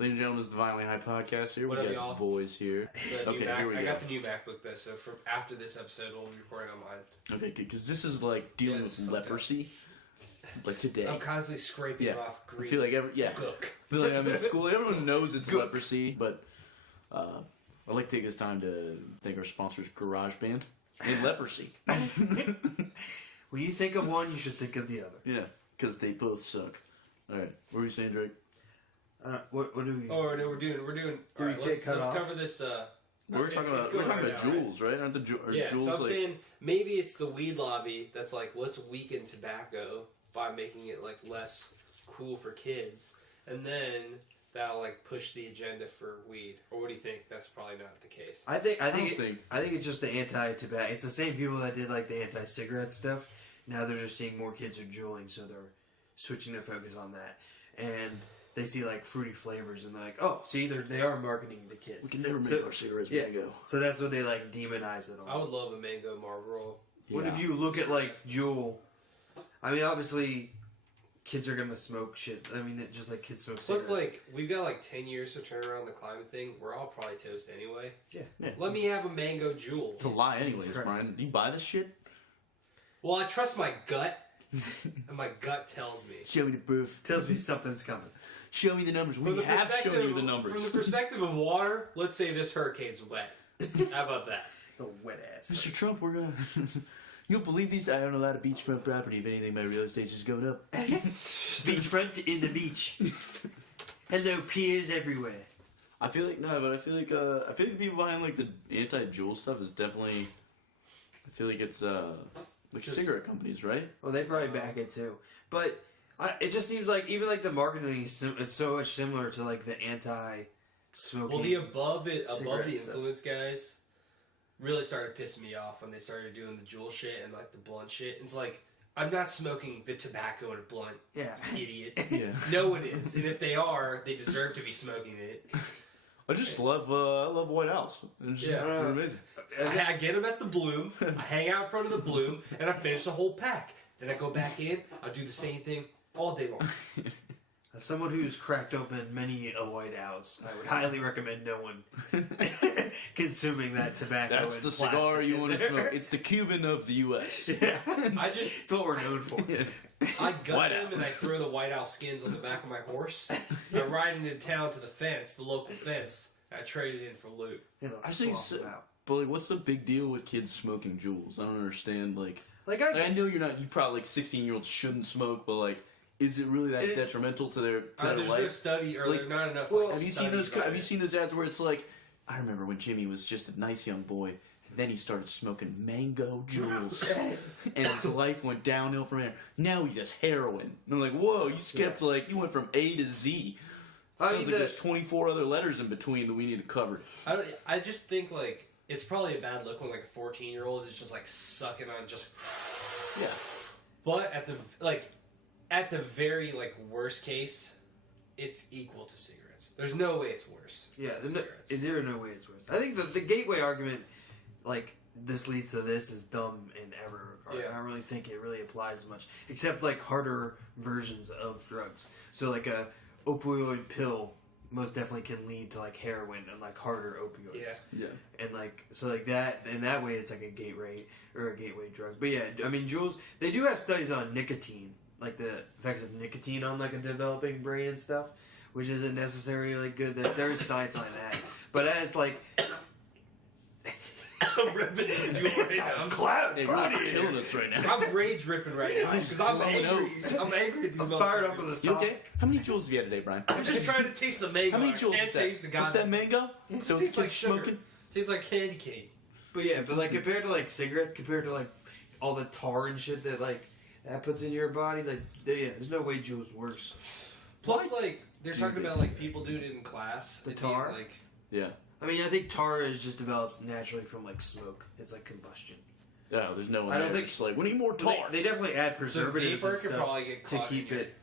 Ladies and gentlemen, this is the Violently High Podcast here. What we up, got y'all? boys here. Okay, here we I go. got the new MacBook though, so for after this episode, we'll be recording on mine. Okay, because this is like dealing with leprosy. Like today. I'm constantly scraping off green. I feel like I feel like I'm in school. Everyone knows it's leprosy, but I'd like to take this time to thank our sponsors, GarageBand and Leprosy. When you think of one, you should think of the other. Yeah, because they both suck. All right, what were you saying, Drake? What do we? Oh no, we're doing. All right, let's cover this. We're talking about juuls, right? Aren't the yeah, juuls? So I'm saying maybe it's the weed lobby that's like, let's weaken tobacco by making it like less cool for kids, and then that'll like push the agenda for weed. Or what do you think? That's probably not the case. I think it's just the anti-tobacco. It's the same people that did like the anti-cigarette stuff. Now they're just seeing more kids are juuling, so they're switching their focus on that. And they see like fruity flavors, and they're like, "Oh, see, they are marketing to kids. We can never make our cigarettes mango." So that's what they like demonize it on. I would love a mango Marlboro. What if you look at like Juul? I mean, obviously, kids are gonna smoke shit. I mean, just like kids smoke cigarettes. Plus, like, we've got like 10 years to turn around the climate thing. We're all probably toast anyway. Yeah. Let me have a mango Juul. It's a lie, anyways, Brian. Do you buy this shit? Well, I trust my gut, and my gut tells me. Show me the proof. Tells me something's coming. Show me the numbers. We have shown you the numbers. From the perspective of water, let's say this hurricane's wet. How about that? The wet ass. Mr. Trump, we're gonna... You don't believe these? I own a lot of beachfront property. If anything, my real estate's just going up. Beachfront in the beach. Hello, piers everywhere. I feel like the people behind like the anti-Juul stuff is definitely. I feel like it's like cigarette companies, right? Well, they probably back it too, but it just seems like even like the marketing is so much similar to like the anti-smoking. Well, the above the stuff. influence guys really started pissing me off when they started doing the Juul shit and like the blunt shit. It's like, I'm not smoking the tobacco in a blunt, Yeah. idiot. Yeah. No one is, and if they are, they deserve to be smoking it. I just love White House. It's just amazing. I get them at the Bloom, I hang out in front of the Bloom, and I finish the whole pack. Then I go back in, I do the same thing all day long. As someone who's cracked open many a White House, I would highly recommend no one consuming that tobacco. That's the cigar you want to smoke. It's the Cuban of the U.S. Yeah. It's what we're known for. Yeah. I gut them and I throw the White House skins on the back of my horse. I ride into town to the fence, the local fence. I trade it in for loot. I think so. But like, what's the big deal with kids smoking Juuls? I don't understand. Like I know you probably like 16-year-olds shouldn't smoke, but like, is it really that detrimental to their there's life? No study, or like, there's not enough. Well, have you seen those ads where it's like, I remember when Jimmy was just a nice young boy, and then he started smoking mango Juuls, and his life went downhill from there. Now he does heroin. And I'm like, whoa, you skipped you went from A to Z. I mean, there's 24 other letters in between that we need to cover. I just think like it's probably a bad look when like a 14-year-old is just like sucking on just. Yeah. But at the very like worst case, it's equal to cigarettes. There's no way it's worse. Yeah, is there no way it's worse? I think the gateway argument, like this leads to this, is dumb in every regard. Yeah. I don't really think it really applies much, except like harder versions of drugs. So like a opioid pill most definitely can lead to like heroin and like harder opioids. Yeah. And like so like that in that way it's like a gateway drug. But yeah, I mean Juuls, they do have studies on nicotine, like the effects of nicotine on like a developing brain and stuff, which isn't necessarily good. That there's science on that, but as like. I'm ripping right now. I'm killing us right now. I'm rage ripping right now because I'm angry. I'm angry at these motherfuckers. Fired up with a stop. Okay? How many Juuls have you had today, Brian? I'm just trying to taste the mango. How many Juuls can't is that? taste the What's that mango? It So tastes like keep sugar. smoking? Tastes like candy cane. But yeah, but like compared to like cigarettes, compared to like all the tar and shit that like that puts in your body, like there's no way Juuls works. Plus, like they're talking about like people doing it in class. The tar, like yeah. I mean, I think tar is just develops naturally from like smoke. It's like combustion. No, there's no one. I don't think it's like we need more tar. They definitely add preservatives and stuff probably get to keep it.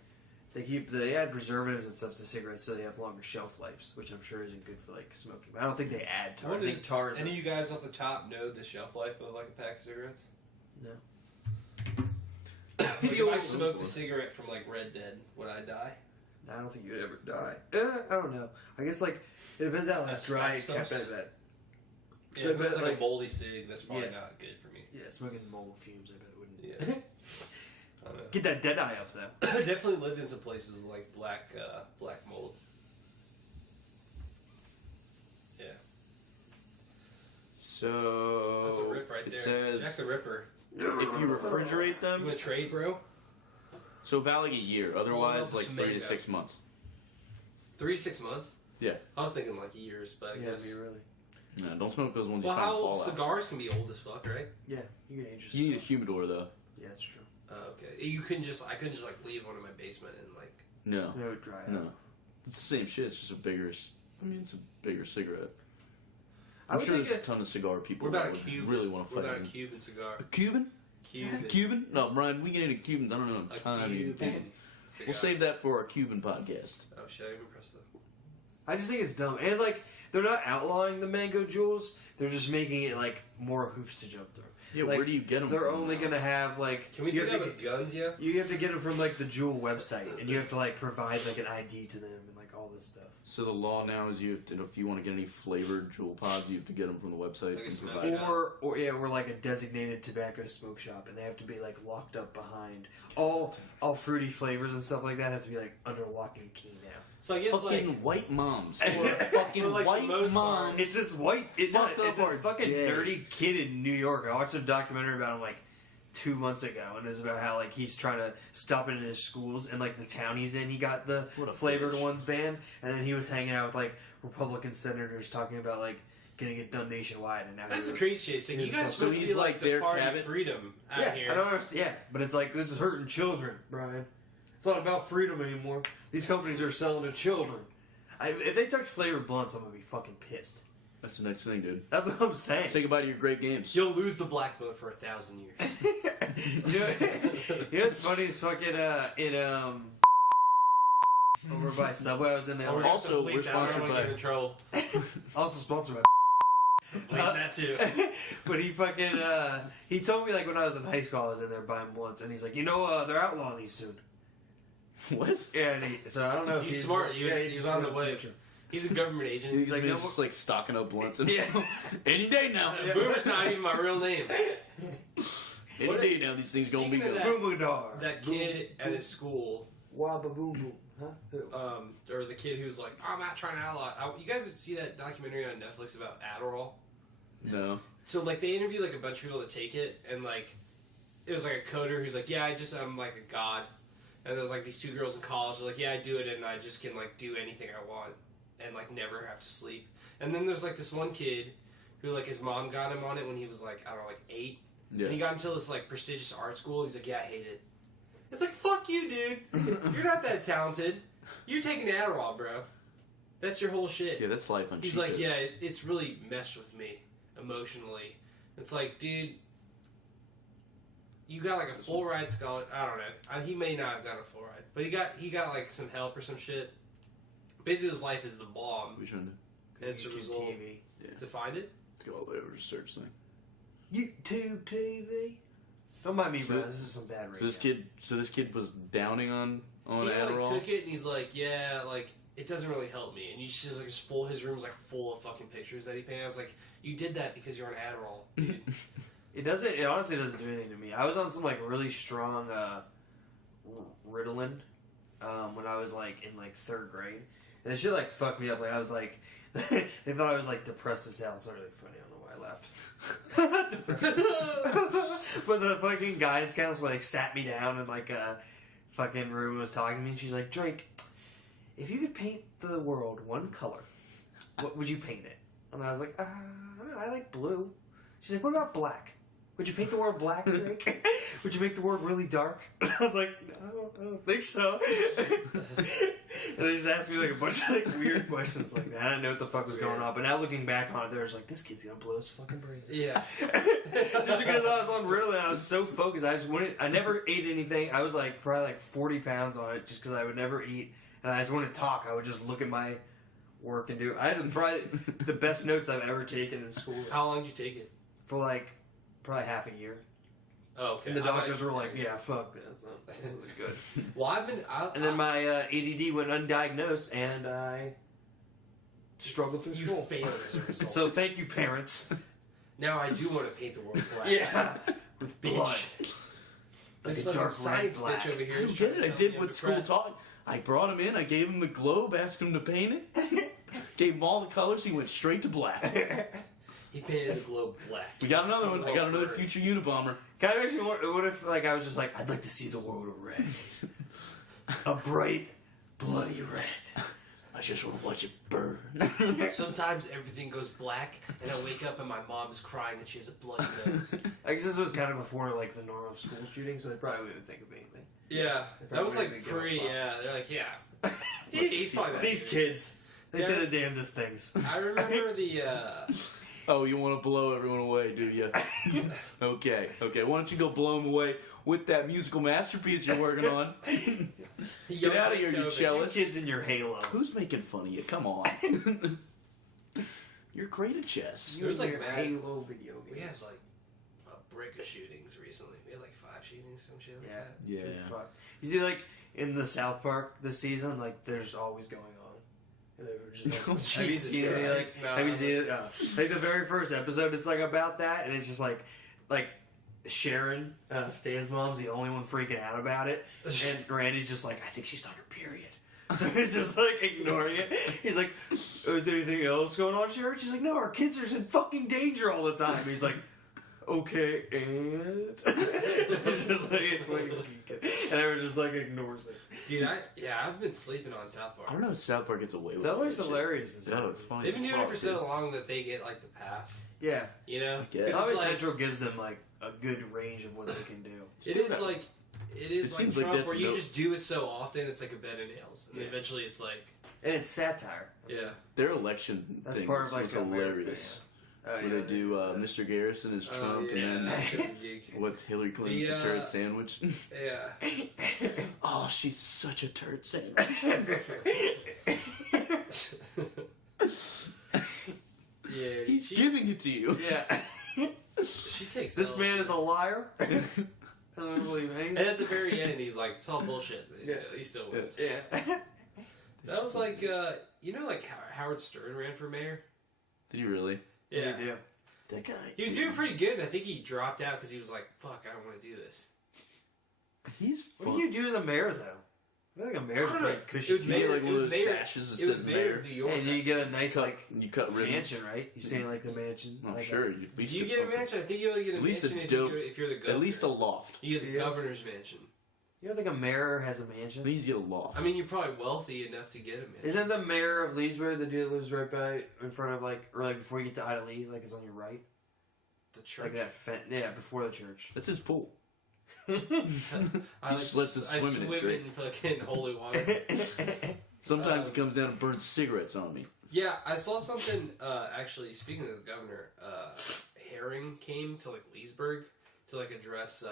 They add preservatives and stuff to cigarettes so they have longer shelf lives, which I'm sure isn't good for like smoking. But I don't think they add tar. I think tar is. Any of you guys off the top know the shelf life of like a pack of cigarettes? No. If I smoked a cigarette from like Red Dead, would I die? I don't think you'd ever die. I don't know. I guess like it depends on how dry it kept it. So if it's like a moldy cig, that's probably not good for me. Yeah, smoking mold fumes, I bet it wouldn't. Yeah. I don't know. Get that dead eye up though. I definitely lived in some places with like black mold. Yeah. So That's a rip right it there. says Jack the Ripper. if you refrigerate You them, want to trade, bro? so about like a year. Otherwise, Oh, like 3 to mango. 6 months. 3 to 6 months? Yeah. I was thinking like years, but I Yeah, guess. me really. No, don't smoke those ones. Well, you find how old fallout. cigars can be old as fuck, right? Yeah, you can age You need a humidor though. Yeah, that's true. Okay. I couldn't just like leave one in my basement and like. No. No, dry out. No. It's the same shit. It's just a bigger. I mean, it's a bigger cigarette. I I'm would sure think there's a ton of cigar people What that about a would Cuban? really want to What fight about a me. Cuban cigar? A Cuban? Cuban. Cuban? No, Brian, we get into Cubans. I don't know. A Tiny Cuban Cubans. cigar. We'll save that for our Cuban podcast. Oh shit! I even pressed the. I just think it's dumb, and like they're not outlawing the mango juuls; they're just making it like more hoops to jump through. Yeah, Like, where do you get them? They're from only now? gonna have like Can we you do have that to with guns? Yeah. you have to get them from like the Jewel website, and you have to like provide like an ID to them and like all this stuff. So the law now is you have to, if you want to get any flavored jewel pods, you have to get them from the website. Like a and smoke provide- shop. Or like a designated tobacco smoke shop, and they have to be like locked up behind all fruity flavors and stuff like that have to be like under lock and key now. So I guess fucking like. white moms. Or fucking for, like, the white most moms. part- It's this white, it's Fucked up this our fucking day. nerdy kid in New York. I watched a documentary about him like 2 months ago, and it's about how like he's trying to stop it in his schools, and like the town he's in, he got the What a flavored bitch. ones banned, and then he was hanging out with like Republican senators talking about like getting it done nationwide, and now That's he the was- crazy shit. So you guys are So supposed to he's be like like the their party Cabot? of freedom out yeah, here. I don't understand. Yeah, but it's like this is hurting children, Brian. It's not about freedom anymore. These companies are selling to children. If they touch flavored blunts, I'm gonna be fucking pissed. That's the next thing, dude. That's what I'm saying. Say goodbye to your great games. You'll lose the black vote for 1,000 years. you know what's funny is fucking over by Subway. I was in there. Oh, like, Also, we're we're sponsored sponsored by. by- Get in trouble. also sponsored by. Like that too. But he fucking he told me like when I was in high school I was in there buying blunts, and he's like, they're outlawing these soon. What? Yeah, and so I don't know. If He's smart. He was just on the went way. future. He's a government agent. He's like, like, no, just like stocking up blunts. And Yeah. Any day now. Boomer's not even my real name. Any What- day now, these things gonna be Speaking of good. that- Boomudar. That kid at his school, Wabba boom boom. Huh? Who? or the kid who's like, I'm not trying to outlaw. You guys see that documentary on Netflix about Adderall? No. So like they interview like a bunch of people that take it, and like it was like a coder who's like, yeah, I'm like a god. And there's like these 2 girls in college, they're like, yeah, I do it, and I just can like do anything I want, and like never have to sleep. And then there's like this one kid who like his mom got him on it when he was like, I don't know, like 8. Yeah. And he got into this like prestigious art school. He's like, yeah, I hate it. It's like, fuck you, dude. You're not that talented. You're taking Adderall, bro. That's your whole shit. Yeah, that's life on He's cheat like, codes. yeah, it's really messed with me emotionally. It's like, dude, you got like a full ride scholarship. I don't know. He may not have got a full ride, but he got like some help or some shit. Basically, his life is the bomb. We shouldn't And it's a YouTube result. TV. To find it. go all the way over to search thing. YouTube TV. Don't mind me, So- bro. This is some bad radio. So this kid was downing on He Adderall. like took it and he's like, yeah, like it doesn't really help me. And you just like his room's like full of fucking pictures that he painted. I was like, you did that because you're on Adderall, dude. It honestly doesn't do anything to me. I was on some like really strong Ritalin when I was like in like 3rd grade. And this shit like fucked me up. Like I was like, they thought I was like depressed as hell. It's not really funny. I don't know why I laughed. But the fucking guidance counselor like sat me down in like a fucking room and was talking to me. And she's like, Drake, if you could paint the world one color, what would you paint it? And I was like, I don't know. I like blue. She's like, what about black? Would you paint the world black, Drake? Would you make the world really dark? And I was like, no, I don't think so. And they just asked me like a bunch of like weird questions like that. I didn't know what the fuck was going on. But now looking back on it, there's like, this kid's gonna blow his fucking brains. Yeah. Just because I was on Ritalin, I was so focused. I never ate anything. I was like probably like 40 pounds on it just because I would never eat. And I just wouldn't talk. I would just look at my work and do. I had probably the best notes I've ever taken in school. How long did you take it? For like probably half a year. Oh, okay. And the doctors were like, "Yeah, fuck, man, this isn't good." Well, I've been. And then my ADD went undiagnosed, and I struggled through You school. failed as a result. So thank you, parents. Now I do want to paint the world black. Yeah, with Bitch. blood, like This a fucking dark red science black. bitch over here I is don't trying get to it. I tell did me what I'm school depressed. taught. I brought him in. I gave him the globe. Asked him to paint it. Gave him all the colors. He went straight to black. He painted the globe black. We got another one. I got another Bird. future Unabomber. Kind of makes me wonder, what if, like, I was just like, I'd like to see the world red, a bright, bloody red. I just want to watch it burn. Sometimes everything goes black, and I wake up and my mom is crying that she has a bloody nose. I guess this was kind of before, like, the norm of school shooting, so they probably wouldn't think of anything. Yeah, that was Probably like give a pre. fuck. Yeah, they're like, yeah, he's probably not These doing kids, they Yeah. say the damnedest things. it. I remember the. Oh, you want to blow everyone away, do you? Okay. Why don't you go blow them away with that musical masterpiece you're working on? Get out of here, you You cellist. kids in your halo. Who's making fun of you? Come on. You're great at chess. There was, like, your mad- Halo video games. We had like a brick of shootings recently. We had like 5 shootings, some shit like that. Yeah. Pretty fucked. You see, like, in the South Park this season, like, there's always going on. And they were just like, Oh, have you Jesus seen any, like, Christ, no. have you seen it? Like, the very first episode, it's, like, about that, and it's just, like, Sharon, Stan's mom's the only one freaking out about it, and Randy's just like, I think she's on her period. So he's just, like, ignoring it. He's like, is there anything else going on, Sharon? She's like, no, our kids are in fucking danger all the time. He's like, okay, and? It's just like, it's fucking geeking. And everyone just, like, ignores it. Dude, I've been sleeping on South Park. I don't know if South Park gets away with South Park's that shit. hilarious. As No, hell. it's funny. They've been doing it for Fuck, so dude. long that they get like the pass. Yeah. You know? I guess. It's Comedy like- Central gives them, like, a good range of what they can do. It is like it is It like seems like Trump that's where you no- just do it so often it's like a bed of nails. And Yeah. eventually it's like And it's satire. yeah. Their election That's thing part of, like, was America, hilarious. Oh, Where they do Mr. Garrison as Trump yeah. and That shit was then geek. what's Hillary Clinton's The, the turd sandwich? Yeah. Oh, she's such a turd sandwich. Yeah. He's she, giving it to you. Yeah. she takes This L. man is a liar. I don't believe anything. And at the very end he's like, it's all bullshit. But Yeah. he still wins. Yeah. That was like you know like Howard Stern ran for mayor? Did you really? Yeah. You do. That guy. He was doing pretty good and I think he dropped out because he was like, fuck, I don't want to do this. He's What do you do as a mayor, though? I feel like a mayor's I a don't know. pretty cushy It was gig. mayor- like one it was of those mayor- sashes that It was says mayor mayor. of New York. And you get a nice, like, You cut ribbons. mansion, right? You stay in, like, the mansion. I'm like sure. You at least Do you get get a something. mansion? I think you only get a At least mansion a if, dope- if you're the governor. At least a loft. You get the Yeah. governor's mansion. You don't think a mayor has a At mansion? least you get a loft. I mean, you're probably wealthy enough to get a mansion. Isn't the mayor of Leesburg the dude that lives right by, in front of, like, or, like, before you get to Ida Lee, like, it's on your right? the church? Like that yeah, before the church. That's his pool. I, He just lets us I swim in it, swim Drake. in fucking holy water. Sometimes he comes down and burns cigarettes on me. Yeah, I saw something, actually, speaking of the governor, Herring came to, like, Leesburg to, like, address,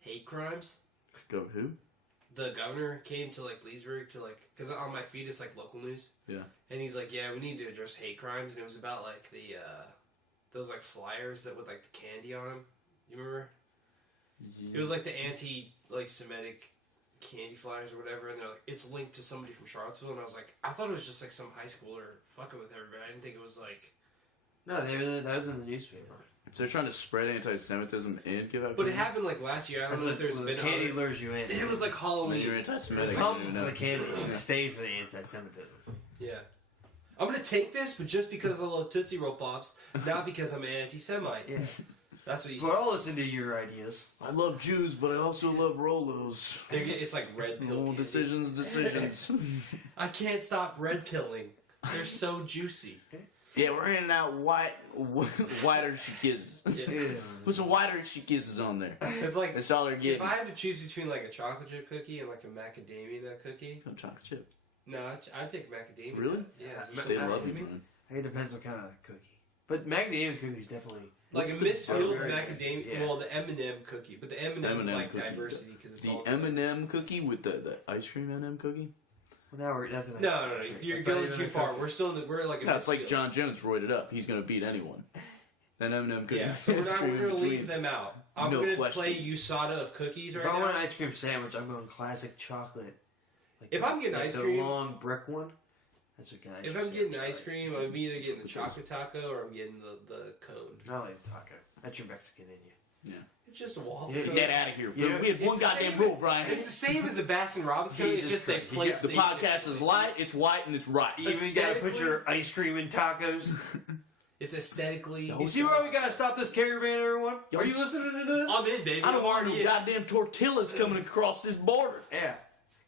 hate crimes. Go who? The governor came to, like, Leesburg to, like, because on my feed it's, like, local news. Yeah. And he's like, yeah, we need to address hate crimes. And it was about, like, the, those, like, flyers that with, like, the candy on them. You remember? It was, like, the like, Semitic candy flyers or whatever. And they're like, it's linked to somebody from Charlottesville. And I was like, I thought it was just, like, some high schooler fucking with everybody. I didn't think it was, like... No, that was in the newspaper. So they're trying to spread anti-Semitism and give out. But it candy? happened, like, last year. I don't know if there's the been candy other... lures you in. It was, like, When Halloween. you're anti-Semitic. Come you for know. the candy, stay for the anti-Semitism. Yeah. I'm gonna take this, but just because I love Tootsie Roll Pops, not because I'm an anti-Semite. Yeah. That's what you Well, said. I'll listen to your ideas. I love Jews, but I also love Rolos. It's like red pill Oh, candy. decisions. I can't stop red pilling. They're so juicy. Yeah, we're handing out whiter she kisses. Yeah. Put some whiter she kisses on there. It's like That's all they're if getting. I had to choose between like a chocolate chip cookie and like a macadamia nut cookie. Some chocolate chip. No, I'd pick macadamia. Really? nut. Yeah. it's They so love you, good. man. It depends what kind of cookie. But macadamia cookies definitely. Like What's a the Miss Fields butter? macadamia. Yeah. Well, the M&M cookie, but the M&M is M&M like cookies, diversity because it's The all. M&M cookie with the ice cream M&M cookie. Well, now that's a nice No, trick. you're That's not going even too a far. cookie. We're still in the. We're like a No, Miss it's like Fields. John Jones roided up. He's gonna beat anyone. That M&M cookie. Yeah, so we're Ice cream going to in leave between. them out. I'm No gonna question. play USADA of cookies right If I want an now. ice cream sandwich, I'm going classic chocolate. Like If I'm getting ice the cream- long brick one, that's what kind of If I'm getting ice cream, I'm either getting the chocolate taco or I'm getting the cone. I like taco. That's your Mexican in you. It's just a waffle Yeah, cone. Get out of here. Yeah. We had one It's the goddamn same- rule, Brian. It's the same as a Baskin Robbins cone. It's Jesus just they Christ. place The podcast is light, it's white, and it's right. You even gotta put your ice cream in tacos. It's aesthetically. You see why we gotta stop this caravan, everyone? Are you listening to this? I'm in, baby. I don't I'm want no already in. goddamn tortillas coming across this border. Yeah.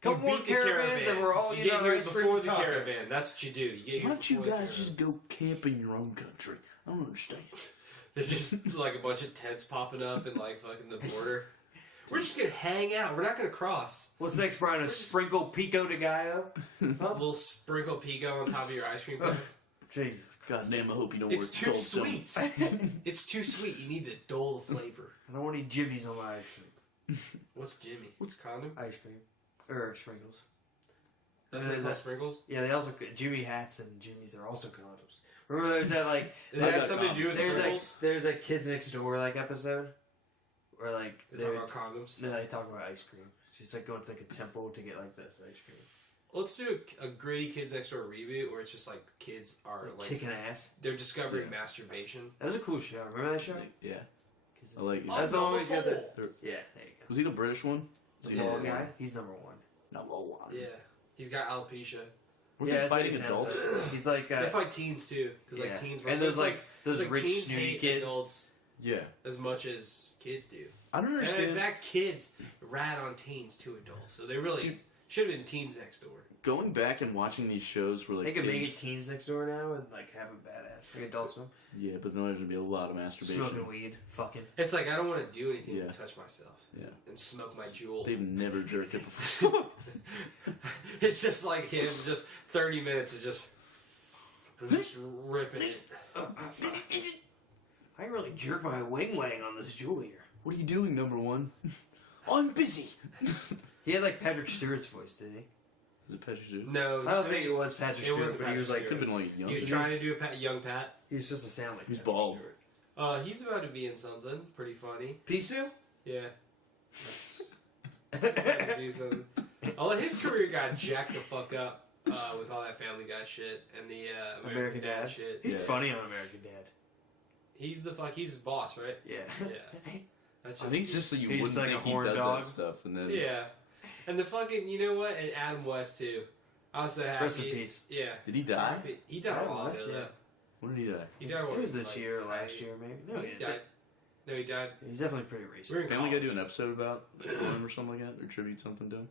You Couple more beat the caravans and we're all You get here united before the tacos. caravan. That's what you do. You get here Why don't you before the guys caravan. just go camp in your own country? I don't understand. There's just like a bunch of tents popping up and like fucking the border. We're just gonna hang out. We're not gonna cross. What's next, Brian? A sprinkle pico de gallo? A little sprinkle pico on top of your ice cream cone. Jesus. God damn, I hope you know It's where too it's cold. sweet. It's too sweet. You need to dull the flavor. I don't want any jimmies on my ice cream. What's Jimmy? What's condom? Ice cream. Or sprinkles. That's There's it. a- Sprinkles. Yeah, they also Jimmy hats and jimmies are also condoms. Remember there's that like Does I that have got something to do with there's sprinkles? a Kids Next Door like episode where like They talk about condoms. no, they talk about ice cream. She's like going to like a temple to get like this ice cream. Let's do a gritty Kids Next Door reboot where it's just like kids are Like like kicking ass. they're discovering Yeah. masturbation. That was a cool show. Remember that show? Yeah, Kids I like it. That's Oh, always got the Nicole. yeah. There you Was he the British one? go. Was The he bald Yeah. guy. He's number one. No, one. Yeah, he's got alopecia. Were Yeah, they that's what fighting he sounds adults? like. He's like They fight teens too, because yeah. like teens. and there's like those like rich teens snooty hate kids. adults Yeah. as much as kids do. I don't And in understand. fact, kids rat on teens to adults, so they really Dude. should have been Teens Next Door. Going back and watching these shows where like They could make it kids- Teens Next Door now and like have a badass like Adult Swim. Yeah, but then there's gonna be a lot of masturbation. Smoking weed, fucking. It's like I don't want to do anything Yeah. but touch myself Yeah. and smoke my jewel. They've never jerked it before. It's just like him, just 30 minutes of just ripping it. I really jerked my wing wang on this jewel here. What are you doing, number one? I'm busy. He had like Patrick Stewart's voice, didn't he? Is it Patrick Stewart? No, I don't think it was Patrick It Stewart, wasn't but he was like Patrick Could have been like young. he was trying to do a young Pat. he was supposed to sound like He's Patrick bald. Stewart. He's about to be in something pretty funny. Peace New? Yeah. Do something. Although his career got jacked the fuck up with all that Family Guy shit and the American Dad shit. He's Yeah. funny on American Dad. He's his boss, right? Yeah. Yeah. That's I think it's just so you He's wouldn't like think a he horn does dog. that stuff, and then yeah. And the fucking, you know what? And Adam West too. I was so happy. Rest in peace. Yeah. Did he die? He died a Adam while West, ago. yeah. though. When did he die? He died. It was this like, year or last year, maybe. No, he died. No, he died. He's definitely pretty We recent. were in Family Guy college. do an episode about him or something like that, or tribute something to him?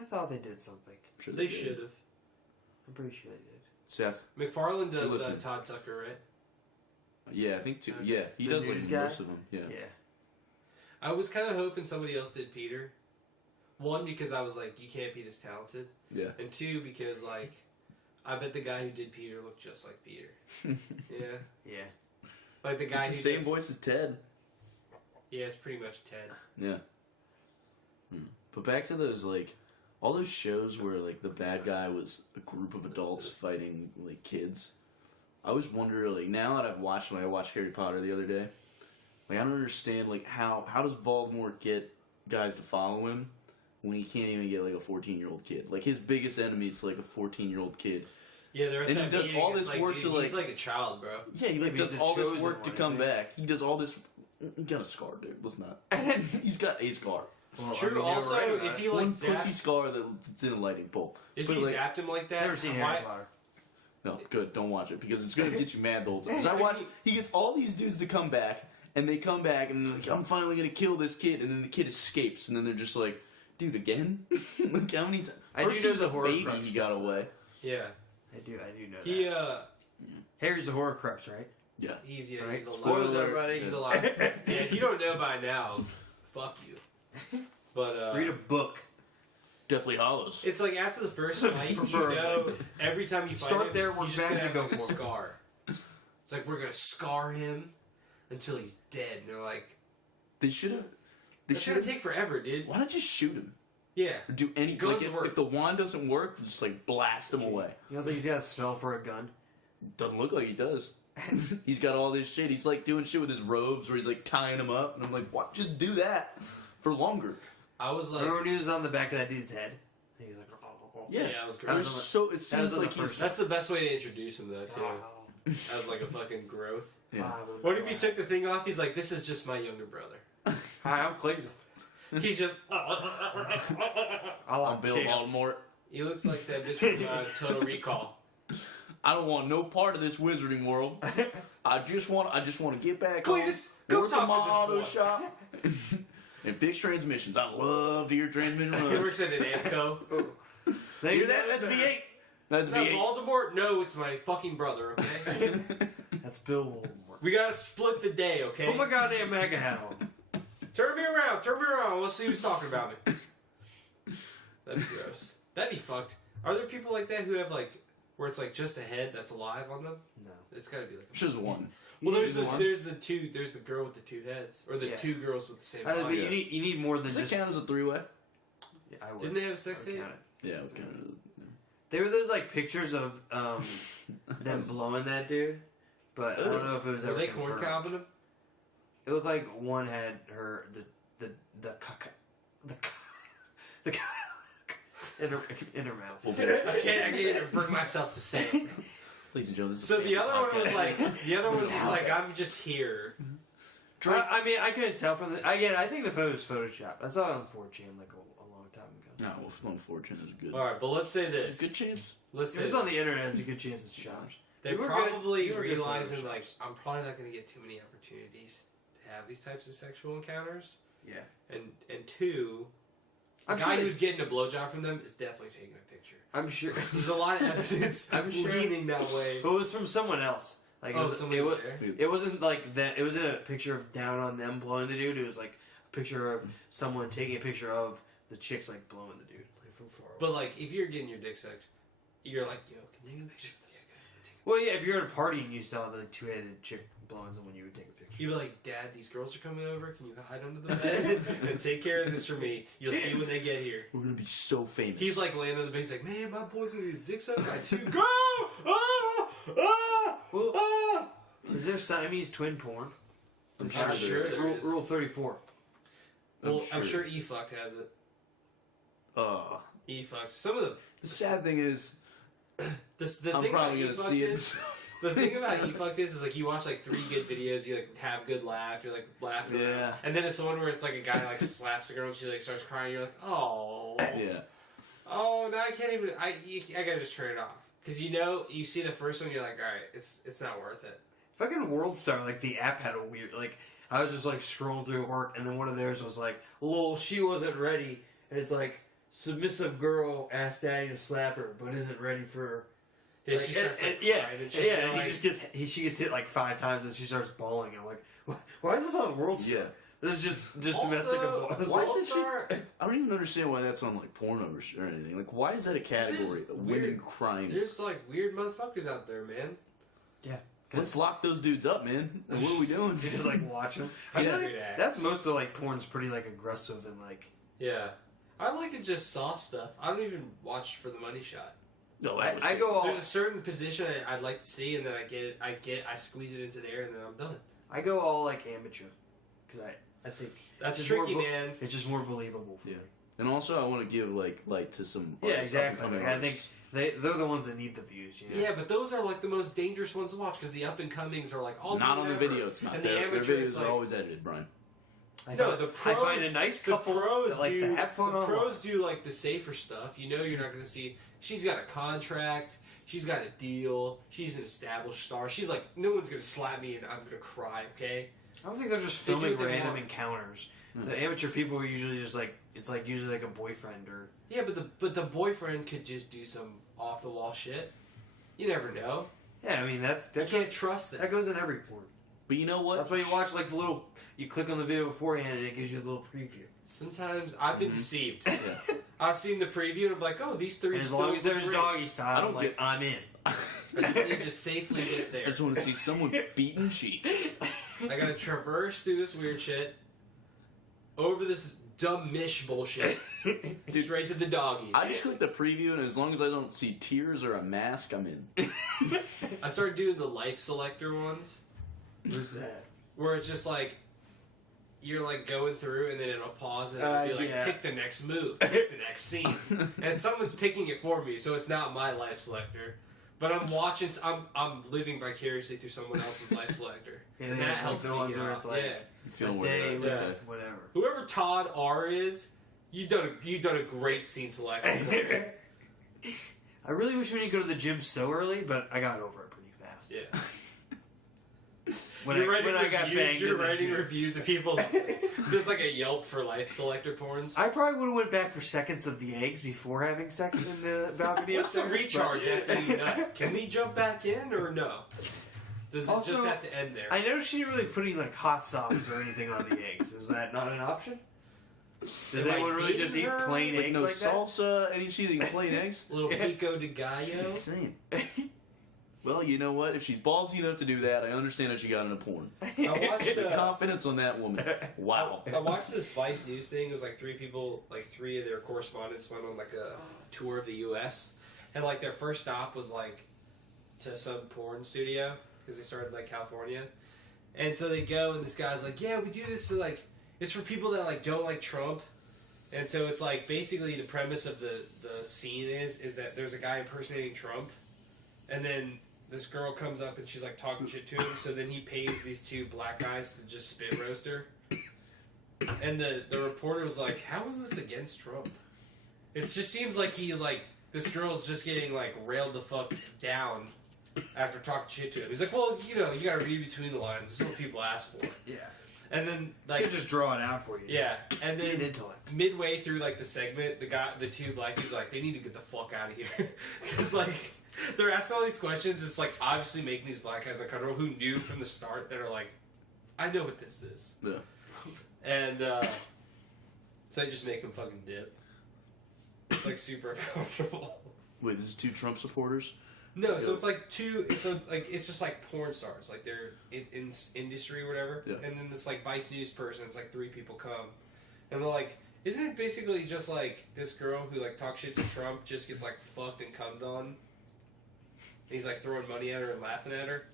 I thought they did something. I'm sure They did. should have. I'm pretty sure they did. Seth. McFarlane does Listen. Todd Tucker, right? Yeah, I think too. Yeah, he The does like news guy? most of them. Yeah. Yeah. I was kind of hoping somebody else did Peter. One, because I was like, you can't be this talented. Yeah. And two, because like, I bet the guy who did Peter looked just like Peter. Yeah. Yeah. Like the guy It's who the same does, voice as Ted. Yeah, it's pretty much Ted. Yeah. But back to those like all those shows where like the bad guy was a group of adults fighting like kids. I always wonder like now that I've watched them, I watched Harry Potter the other day. Like I don't understand like how does Voldemort get guys to follow him when he can't even get like a 14-year-old kid? Like his biggest enemy is like a 14-year-old kid. Yeah, they're at And that he does meeting, all it's this like, work dude, to, he's like- like a child, bro. Yeah, he like Maybe he's does the all this chosen work to one, come isn't he? back. He does all this. He got a scar, dude. Let's not. He's got a scar. Well, True. I mean, they were Also, right about if it. he like One pussy zapped, scar that's in a lightning bolt. if But, he like, zapped him like that, Never seen why- Harry Potter. No, good. Don't watch it because it's gonna get you mad the whole time. 'Cause I watch. He gets all these dudes to come back, and they come back, and they're like, "I'm finally gonna kill this kid," and then the kid escapes, and then they're just like, "Dude, again? Like how many times?" I do know the horror baby. crux He got stuff, away. Yeah, I do know he that. Harry's the horror crux, right? Yeah. he's Right? he's the Spoilers, liar. everybody. He's a liar. Yeah, if you don't know by now, fuck you. But Read a book. Deathly Hollows. it's like after the first fight, you Preferably. know, every time you fight Start him, there, work you're just back, gonna and have go like a forward. scar. It's like we're gonna scar him until he's dead. And they're like, They should have. They that's should gonna have. take forever, dude. Why not just shoot him? Yeah. Or do any Guns like, work. if the wand doesn't work, just like blast him away. You don't think he's got a smell for a gun? Doesn't look like he does. He's got all this shit. He's like doing shit with his robes where he's like tying them up. And I'm like, what? Just do that for longer. I was like, remember when he was on the back of that dude's head? And he was like, oh. Yeah, it was It gross. was so. It seems was like the he's. first- That's the best way to introduce him, though, too. As like a fucking growth. Yeah. What if you took the thing off? He's like, this is just my younger brother. Hi, I'm Clayton. He's just. I'm Bill Baltimore. He looks like that bitch from Total Recall. I don't want no part of this wizarding world. I just want to get back Cletus, home, go work talk in my to this auto boy. shop, and fix transmissions. I love to hear transmission He run. works at an Amco. Hear that? That's V8. That's Is that V8. Baltimore? No, it's my fucking brother, okay? That's Bill Voldemort. We gotta split the day, okay? Put my goddamn MAGA hat on. Turn me around, let's see who's talking about me. That'd be gross. That'd be fucked. Are there people like that who have like, where it's like just a head that's alive on them? No. It's gotta be like Just one. well, You there's need this, one. there's the girl with the two heads, or the Yeah. two girls with the same But body. you need more than Does it just. count as a three-way? Yeah, I would. Didn't they have a I sex would tape? count it. Yeah, it kind of. There were those like pictures of them blowing that dude, but I don't know if it was Were ever they corn confirmed. cobbing him? It looked like one had her the in her mouth. I can't even bring myself to say it. Ladies and gentlemen, this is So a the family other one was podcast. like, I'm just here. I mean, I couldn't tell from the. Again, I think the photo was photoshopped. I saw it on 4chan like a long time ago. No, well, unfortunate is good. All right, but let's say There's this. a good chance. Let's If say it was on the internet, there's a good chance it's shopped. they You were probably good. You were good realizing photoshops. like I'm probably not going to get too many opportunities to have these types of sexual encounters, Yeah. and two, the I'm guy sure they- who's getting a blowjob from them is definitely taking a picture. I'm sure. There's a lot of evidence I'm sure. leaning that way. But it was from someone else. Like Oh, it was, somebody it, was was, there? it wasn't like that. It wasn't a picture of down on them blowing the dude. It was like a picture of someone taking a picture of the chicks like blowing the dude like from far away. But like, if you're getting your dick sucked, you're like, yo, can you get a picture? Well, yeah, if you're at a party and you saw the two-headed chick blowing someone, you would take a picture. You'd be like, Dad, these girls are coming over. Can you hide under the bed and take care of this for me? You'll see when they get here. We're gonna be so famous. He's like laying on the bed. He's like, man, my boy's gonna get his dick sucked by two girls. Ah! Ah! Well, Ah! is there Siamese twin porn? I'm I'm sure there Rule, is. rule 34. Well, I'm sure E-Fucked has it. E-Fucked. Some of them. The sad thing is, The I'm thing probably about gonna E-Fucked see is, it. the thing about E-Fucked is like you watch like 3 good videos, you like have good laugh, you're like laughing, around. Yeah. And then it's the one where it's like a guy like slaps a girl and she like starts crying. You're like, oh, Yeah. oh, no, I can't even. I gotta just turn it off because you see the first one, you're like, all right, it's not worth it. Fucking World Star, like the app had a weird, like I was just like scrolling through work, and then one of theirs was like, "Lol, she wasn't ready," and it's like submissive girl asked daddy to slap her, but isn't ready for. Yeah, Like, she starts like yeah, crying and shit. yeah, and and like, he just gets she gets hit like 5 times, and she starts bawling. And I'm like, why is this on World Star? Yeah. This is just Also, domestic abuse. why is All that shit- Star. I don't even understand why that's on like porno or anything. Like, why is that a category? This is Women weird. crying. There's like weird motherfuckers out there, man. Let's lock those dudes up, man. What are we doing? You just like watch them. I Yeah, feel like dude, act. that's most of like porn's pretty like aggressive and like. Yeah, I like it just soft stuff. I don't even watch for the money shot. No, I go all There's a certain position I'd like to see, and then I squeeze it into there, and then I'm done. I go all like amateur because I think That's it's tricky, more man. It's just more believable for Yeah. me. And also, I want to give like light to some. Yeah, artists, exactly. up-and-coming Like, I think artists. they're the ones that need the views. You know? Yeah, but those are like the most dangerous ones to watch because the up and comings are like all Not on the video. It's not. And the Their amateur, videos it's are like- always edited, Brian. No, the pros. I find a nice couple the pros that likes do, to have fun the online. pros do like the safer stuff. You know, you're not going to see. She's got a contract. She's got a deal. She's an established star. She's like, no one's going to slap me and I'm going to cry. Okay. I don't think they're just They do filming them random more. encounters. Hmm. The amateur people are usually just like it's like usually like a boyfriend or Yeah, but the boyfriend could just do some off the wall shit. You never know. yeah. I mean that You that can't goes, trust them. that goes in every porn. But you know what? That's why you watch like the little. You click on the video beforehand and it gives you a little preview. Sometimes I've been Mhm. deceived. Yeah. I've seen the preview and I'm like, oh, these 3 And as long as stills there's look doggy style, I don't I'm like I'm in. great. I just need to safely get I there. just want to see someone beating cheeks. I gotta traverse through this weird shit, over this dumb-ish bullshit. Straight to the doggy. I just click the preview, and as long as I don't see tears or a mask, I'm in. I started doing the life selector ones. What's that? Where it's just like, you're like going through and then it'll pause and it'll be like, yeah. pick the next move, pick the next scene. And someone's picking it for me, so it's not my life selector. But I'm watching, I'm living vicariously through someone else's life selector. Yeah, And they that have helps the me ones get where out. it's like Feel a where day they're with at. whatever. Whoever Todd R is, you've done a great scene selection. I really wish we didn't go to the gym so early, but I got over it pretty fast. Yeah. When You're I got reviews, banged you're in the writing gym. reviews of people's. There's like a Yelp for life selector porns. I probably would have went back for seconds of the eggs before having sex in the balcony. What's the upstairs, recharge but- after you nut? Can we jump back in or no? Does it Also, just have to end there? I noticed she didn't really put any like hot sauce or anything on the eggs. Is that not an option? Does Am I anyone really just eat dating her? plain Like eggs no like salsa, and she's eating plain eggs? Little pico de gallo. Insane. Well, you know what? If she's ballsy enough to do that, I understand that she got into porn. I watched The confidence on that woman. Wow. I watched this Vice News thing. It was like three of their correspondents went on like a tour of the U.S. And like their first stop was like to some porn studio because they started in like California. And so they go and this guy's like, yeah, we do this to like, it's for people that like don't like Trump. And so it's like basically the premise of the scene is that there's a guy impersonating Trump. And then this girl comes up and she's like talking shit to him, so then he pays these two black guys to just spit roast her. And the reporter was like, how is this against Trump? It just seems like this girl's just getting like railed the fuck down after talking shit to him. He's like, well, you know, you gotta read between the lines. This is what people ask for. Yeah. And then I like could just draw it out for you. yeah, and Be an then intellect. midway through like the segment, the two black dudes like, they need to get the fuck out of here because like they're asking all these questions. It's like obviously making these black guys uncomfortable who knew from the start that are like, I know what this is, Yeah. and so they just make them fucking dip. It's like super uncomfortable. Wait, this is two Trump supporters? No, so it's like it's just like porn stars, like they're in industry or whatever, Yeah. and then this like Vice News person, it's like three people come, and they're like, isn't it basically just like this girl who like talks shit to Trump just gets like fucked and cummed on? And he's like throwing money at her and laughing at her,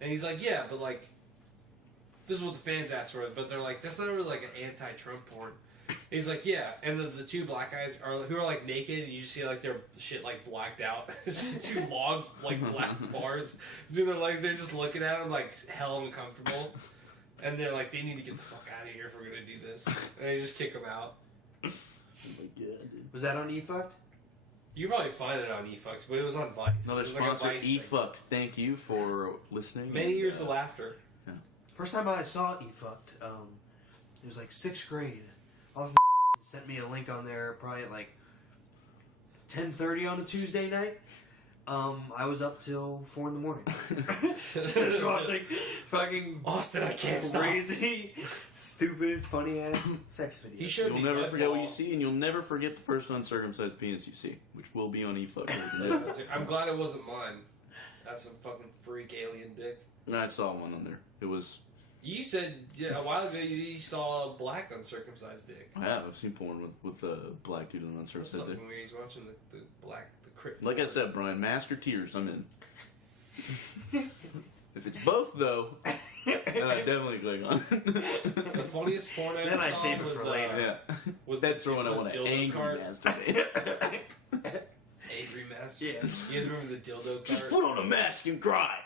and he's like, yeah, but like this is what the fans asked for, but they're like, that's not really like an anti-Trump porn. He's like, yeah, and the two black guys who are like naked, and you just see like their shit like blacked out. Two logs, like black bars, between their legs. They're just looking at him like hell uncomfortable, and they're like, they need to get the fuck out of here if we're gonna do this. And they just kick them out. Oh my god, dude. Was that on eFucked? You can probably find it on eFucks, but it was on Vice. Another It was like a sponsor, Vice thing. eFucked. Thank you for listening. Many years of laughter. First time I saw eFucked, it was like 6th grade. All of a sudden, sent me a link on there probably at like 10:30 on a Tuesday night. I was up till 4 in the morning. Just watching fucking Austin, I can't stop. crazy, stupid, funny ass sex videos. He showed You'll me never forget what Deadfall. you see, and you'll never forget the first uncircumcised penis you see, which will be on eFucked. I'm glad it wasn't mine. That's some fucking freak alien dick. I saw one on there. It was. You said a while ago you saw a black uncircumcised dick. I've seen porn with a black dude on That's uncircumcised something dick. weird. He's watching the black, the crypt. Like I said, Brian, mask or tears, I'm in. If it's both, though, then I definitely click on. The funniest porn I Then ever I saw save it was, for later. Yeah. Was That's the one I was want to dildo angry cart. masturbate. Angry master. Yeah. You guys remember the dildo Just cart? put on a mask and cry.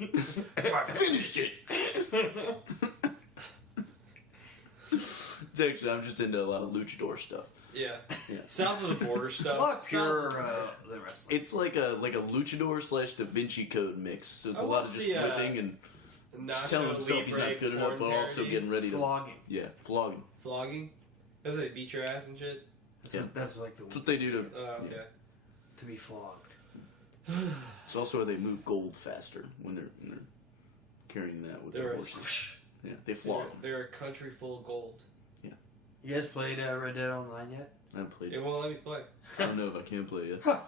I finished it. Actually, I'm just into a lot of luchador stuff. Yeah. Yeah. South of the border It's stuff. a lot pure South- the wrestling. It's like a luchador / Da Vinci Code mix. So it's I a lot of watched just the, whipping and just telling Nacho himself he's Libre not good enough, porn but also parody. getting ready to Flogging. flogging. Flogging? That's like beat your ass and shit? That's, Yeah. that's like That's the what they do to. Okay. Yeah. to be flogged. It's also where they move gold faster when they're carrying that with They're their a- horses. Yeah, they flog them. They're a country full of gold. You guys played Red Dead Online yet? I haven't played It it. won't let me play. I don't know if I can play it yet.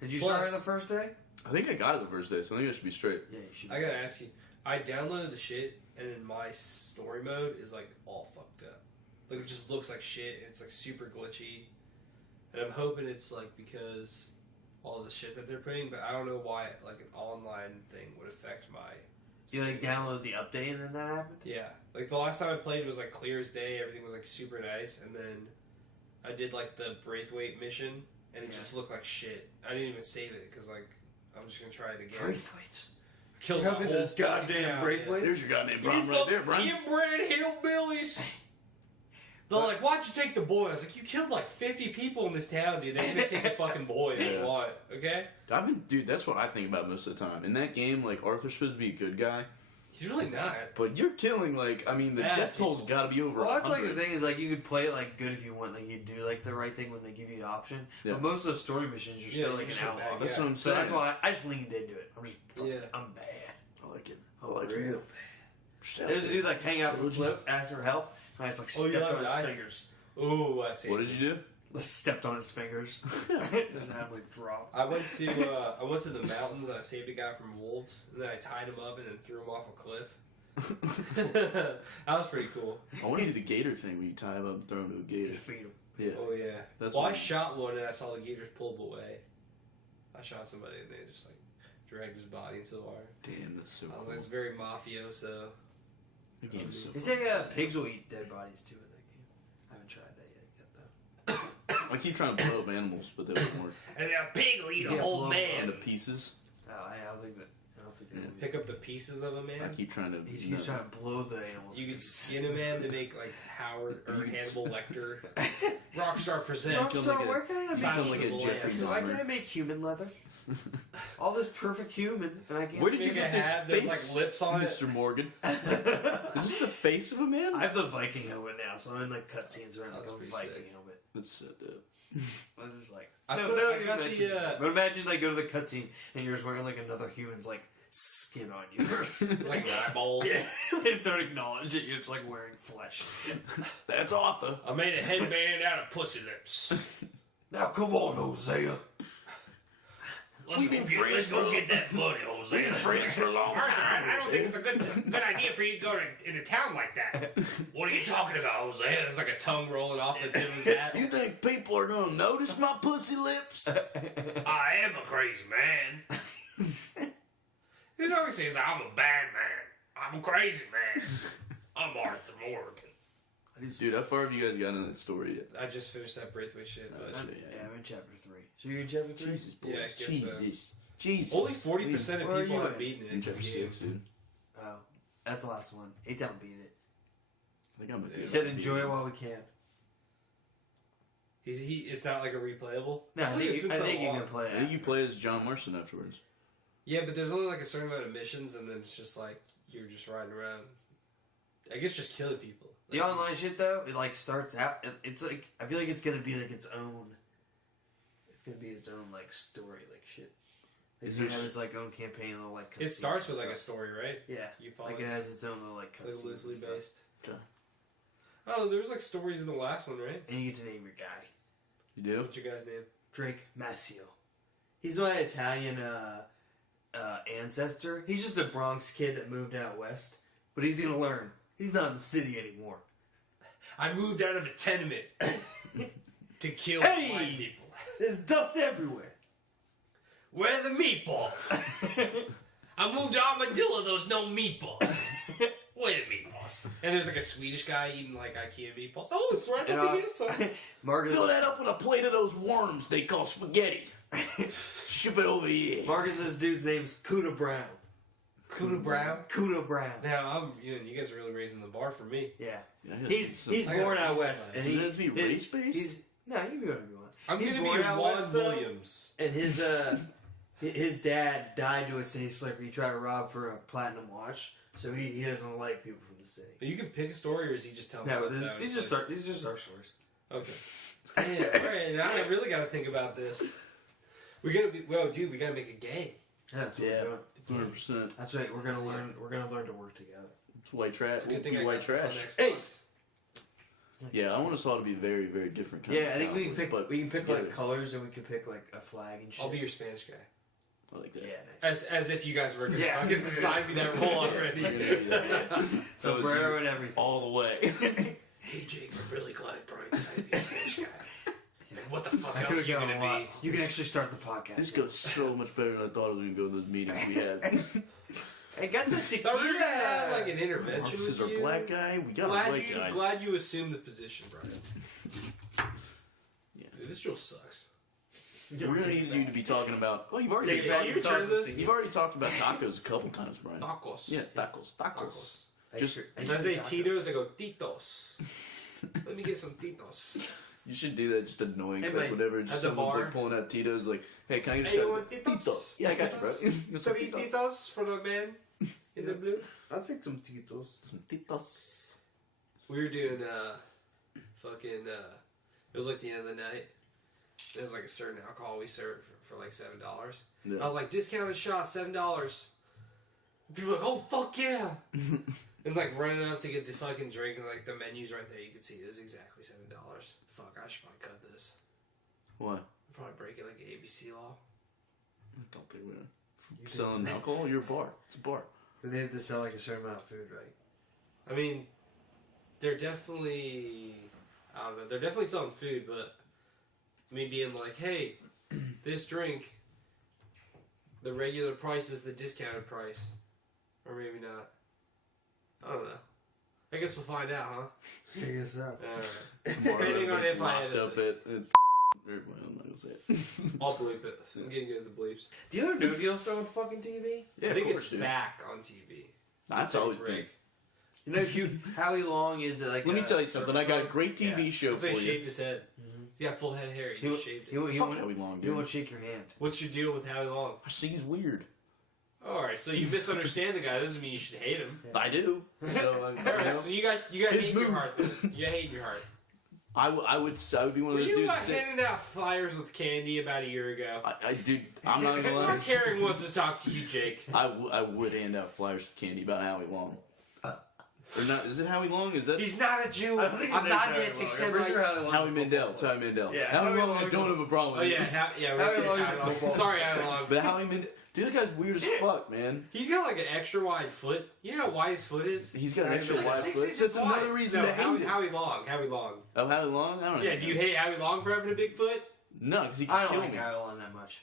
Did you Plus- start it the first day? I think I got it the first day, so I think I should be straight. Yeah, you should. I gotta ask you. I downloaded the shit, and then my story mode is like all fucked up. Like, it just looks like shit, and it's, like, super glitchy. And I'm hoping it's, like, because all the shit that they're putting, but I don't know why, like, an online thing would affect my... You, like, download the update and then that happened? Yeah. Like, the last time I played was, like, clear as day, everything was, like, super nice, and then I did, like, the Braithwaite mission, and it just looked like shit. I didn't even save it, because, like, I'm just gonna try it again. Braithwaites. Killed the whole this goddamn town, Braithwaite? There's your goddamn problem right there, Brian. Inbred hillbillies. They're like, why'd you take the boy? I was like, you killed like 50 people in this town, dude. They're gonna take the fucking boy if you want, okay? Dude, that's what I think about most of the time. In that game, like, Arthur's supposed to be a good guy, He's really not. but you're killing, like, I mean, the Bad death toll's people. gotta be over Well, that's like 100. the thing is, like, you could play it, like, good if you want. Like, you do, like, the right thing when they give you the option. Yeah. But most of the story missions, you're still, like, an still outlaw. bad, That's yeah. what I'm So saying. that's why I just leaned into it. I'm just, I'm bad. I like it. I I'm like real it. bad. There's a dude, like, hang out from the flip, asked for help, and I just, like, Oh, you stepped let on him his die? fingers. Ooh, I see. What did you do? Stepped on his fingers. Just have, like, drop. I went to the mountains and I saved a guy from wolves, and then I tied him up and then threw him off a cliff. That was pretty cool. I want to do the gator thing where you tie him up and throw him to a gator. Just feed him. Yeah. Oh yeah. That's Well, I what- shot one and I saw the gators pull him away. I shot somebody and they just like dragged his body into the water. Damn, that's so I was cool. like, it's very mafioso. The game is so They fun. say pigs will eat dead bodies, too, in that game. I haven't tried that yet, though. I keep trying to blow up animals, but they don't work. And then a pig will eat Yeah, a whole blow 'em And man. the pieces, Oh, I don't think that. Yeah. Pick up the pieces of a I man. keep trying to. He's you know, trying to blow the animals. You to could skin a man to make like Howard or Hannibal Lecter. Rockstar presents. Become like a- where can I become Silence like of a the Jeffrey Lambs. Why Dahmer. can't I make human leather? All this perfect human, and I can't. Where did see you Make get a this hat, there's face, like lips on it. Mr. Morgan? Is I this the face of a man? have the Viking helmet now, so I'm in like cutscenes where I'm like That's a pretty Viking sick. helmet. That's so dope. I'm just like, I no, put- no, I you got mentioned the, that. But imagine like go to the cutscene and you're just wearing like another human's like skin on you. It's like an eyeball. Yeah, they don't acknowledge it. You're just like wearing flesh. That's Arthur. I made a headband out of pussy lips. Now come on, Hosea. We've been friends for that money, Jose. We've been friends for a long time. I don't think it's a good idea for you to go in a town like that. What are you talking about, Jose? There's like a tongue rolling off the tip of his hat. You think people are gonna notice my pussy lips? I am a crazy man. He always says, I'm a bad man. I'm a crazy man. I'm Arthur Morgan. Dude, how far have you guys gotten in that story yet? I just finished that Braithwaite shit. But Yeah, I'm in chapter 3. So you're in chapter 3? Jesus, boys. Yeah, I guess Jesus. Jesus. only 40% of Where are people you have at? beaten it. In chapter 6, dude. Oh, that's the last one. 8 down beat it. I think I'm He said enjoy it while we can. It's not like a replayable? No, I feel like it's think, been I so think you long. can play it. I think you play as John Marston afterwards. Yeah, but there's only like a certain amount of missions, and then it's just like you're just riding around. I guess just killing people. The online shit though, it like starts out. It's like I feel like it's gonna be like its own. It's gonna be its own like story, like shit. It's gonna have its like own campaign, little like. It starts with like a stuff. story, right? Yeah, You follow like it has its own little like like cutscenes loosely and stuff. based. Okay. Oh, there was like stories in the last one, right? And you get to name your guy, You do? What's your guy's name? Drake Massio. He's my Italian ancestor. He's just a Bronx kid that moved out west, but he's gonna learn. He's not in the city anymore. I moved out of a tenement to kill Hey! white people. There's dust everywhere. Where are the meatballs? I moved to Armadillo. There was no meatballs. Where are the meatballs? And there's like a Swedish guy eating like IKEA meatballs. Oh, it's right And, over here, son. Marcus, Fill that up with a plate of those worms they call spaghetti. Ship it over here. Marcus, this dude's name's Cuda Brown. Kuda Brown. Cuda Brown. Now you guys are really raising the bar for me. Yeah. Yeah, He's I gotta born out be west, somebody. and he Does it have to be race-based? He's no, you can be whatever you want. I'm He's gonna born be out Juan west, though. Williams. And his dad died to a city slicker he tried to rob for a platinum watch, so he doesn't like people from the city. You can pick a story, or is he just telling No, me something? these are just our stories. Okay. Damn, alright, now I really gotta think about this. We gotta make a gang. Yeah, that's what Yeah. we're doing. 100%. That's right. We're gonna learn. We're gonna learn to work together. It's white trash. It's a good thing I white got this on trash. Xbox. Hey! Yeah, I want us all to be very, very different kinds Yeah, of I think we can cowboys, pick. but We can pick together. like colors, and we can pick like a flag and shit. I'll be your Spanish guy. I like that. Yeah, nice. As if you guys were gonna Yeah. fucking assign me that role already. You're gonna do that. Sombrero and everything. all the way. Hey Jake, I'm really glad Brian decided to be a Spanish guy. What the fuck I else could are have you gone gonna a lot. be? You can actually start the podcast. This goes so much better than I thought it was going to go to those meetings we had. I got the I thought we were gonna have like an intervention Marcus is with our you. black guy. We got a white guy. Glad you assumed the position, Brian. Yeah. Dude, this drill sucks. We're going to need you to be talking about... Oh, you've already, Take it back. you've already talked about tacos a couple times, Brian. Tacos. Yeah, tacos. Just- When I say Tito's, I go Titos. Let me get some Titos. You should do that, just annoying, Hey, like, man, whatever. Just at the someone's bar? like pulling out Tito's, like, hey, can I get a Hey, you shot? want Titos? Yeah, I got you, bro. Some Three Titos for the man in the blue. I'll take some Tito's. Some Titos. We were doing fucking it was like the end of the night. There was like a certain alcohol we served for like $7. Yeah. I was like, discounted shot, $7. People were like, oh fuck yeah. And like running up to get the fucking drink and like the menu's right there, you could see it was exactly $7. Fuck, I should probably cut this. What? I'm probably breaking like ABC law. I don't think we're selling alcohol. You're a bar. It's a bar. But they have to sell like a certain amount of food, right? I mean, they're definitely, I don't know, they're definitely selling food, but me being like, hey, this drink, the regular price is the discounted price. Or maybe not. I don't know. I guess we'll find out, huh? I guess so. Alright. Depending on if I edit up this. it. I'm not gonna say it. I'll bleep it. I'm getting good at the bleeps. Do you know No Deal still on fucking TV? Yeah, I think of course, it's dude. back on TV. That's Take a always been. break. You know, Howie Long is like. Let me tell you something. I got a great TV show That's for why he you. shaved his head. He's got full head of hair. He just shaved it. He Fuck won't, Howie Long, he dude. won't shake your hand. What's your deal with Howie Long? I think he's weird. Alright, so you misunderstand the guy. Doesn't mean you should hate him. I do. So, Alright, so you got His hate in your move. heart. Then. You got hate in your heart. I would be one of Were those you dudes. that say- handing out flyers with candy about a year ago? I do. I'm not gonna lie. Mark Herring wants to talk to you, Jake. I would hand out flyers of candy about Howie Long. Or not? Is it Howie Long? Is that He's not a Jew. I think his I'm name's not Howie here Long. to I'm send pretty sure Howie Long's Howie a Mandel? football Howie Mandel. Yeah, Howie Howie Long. I Long's don't have a problem. Oh with. yeah, we're Howie saying Long's a Howie Long. football Sorry, Howie Long. But Howie Mandel, dude, that guy's weird as fuck, man. He's got like an extra wide foot. You know how wide his foot is? He's got an It's extra like wide 6 foot. inches That's wide. another reason No, to hate him. Howie Long. Howie Long. Oh, Howie Long? I don't know. Yeah, do you hate Howie Long for having a big foot? No, because he I can don't kill like me. Howie Long that much.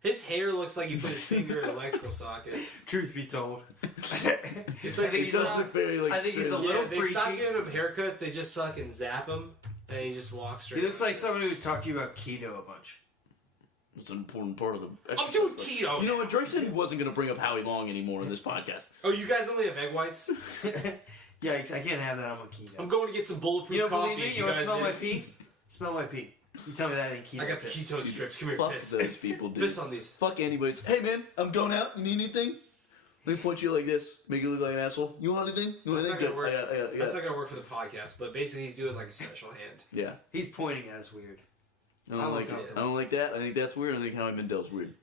His hair looks like he put his finger in an electrical socket. Truth be told. It's like I think they he's stop, look very, like, I think he's a straight. little yeah, they stop preachy. giving him haircuts. They just fucking zap him, and he just walks straight. He looks like someone who would talk to you about keto a bunch. It's an important part of the. I'm exercise, doing but- keto. You know what? Drake said he wasn't going to bring up Howie Long anymore in this podcast. Oh, you guys only have egg whites? Yeah, I can't have that. I'm on keto. I'm going to get some bulletproof You don't coffee. believe me? if You want to guys smell my did. pee? Smell my pee. You tell me that ain't keto. I got the piss. ketone strips. Come here, Fuck piss. those people, dude. Piss on these. Fuck anybody. Hey, man, I'm going out. You need anything? Let me point you like this. Make you look like an asshole. You want anything? You want That's anything? not gonna Good. work. I got That's not gonna work for the podcast. But basically, he's doing like a special hand. Yeah. He's pointing at us weird. I don't like like it. it. I don't like that. I think that's weird. I think Howie Mandel's weird.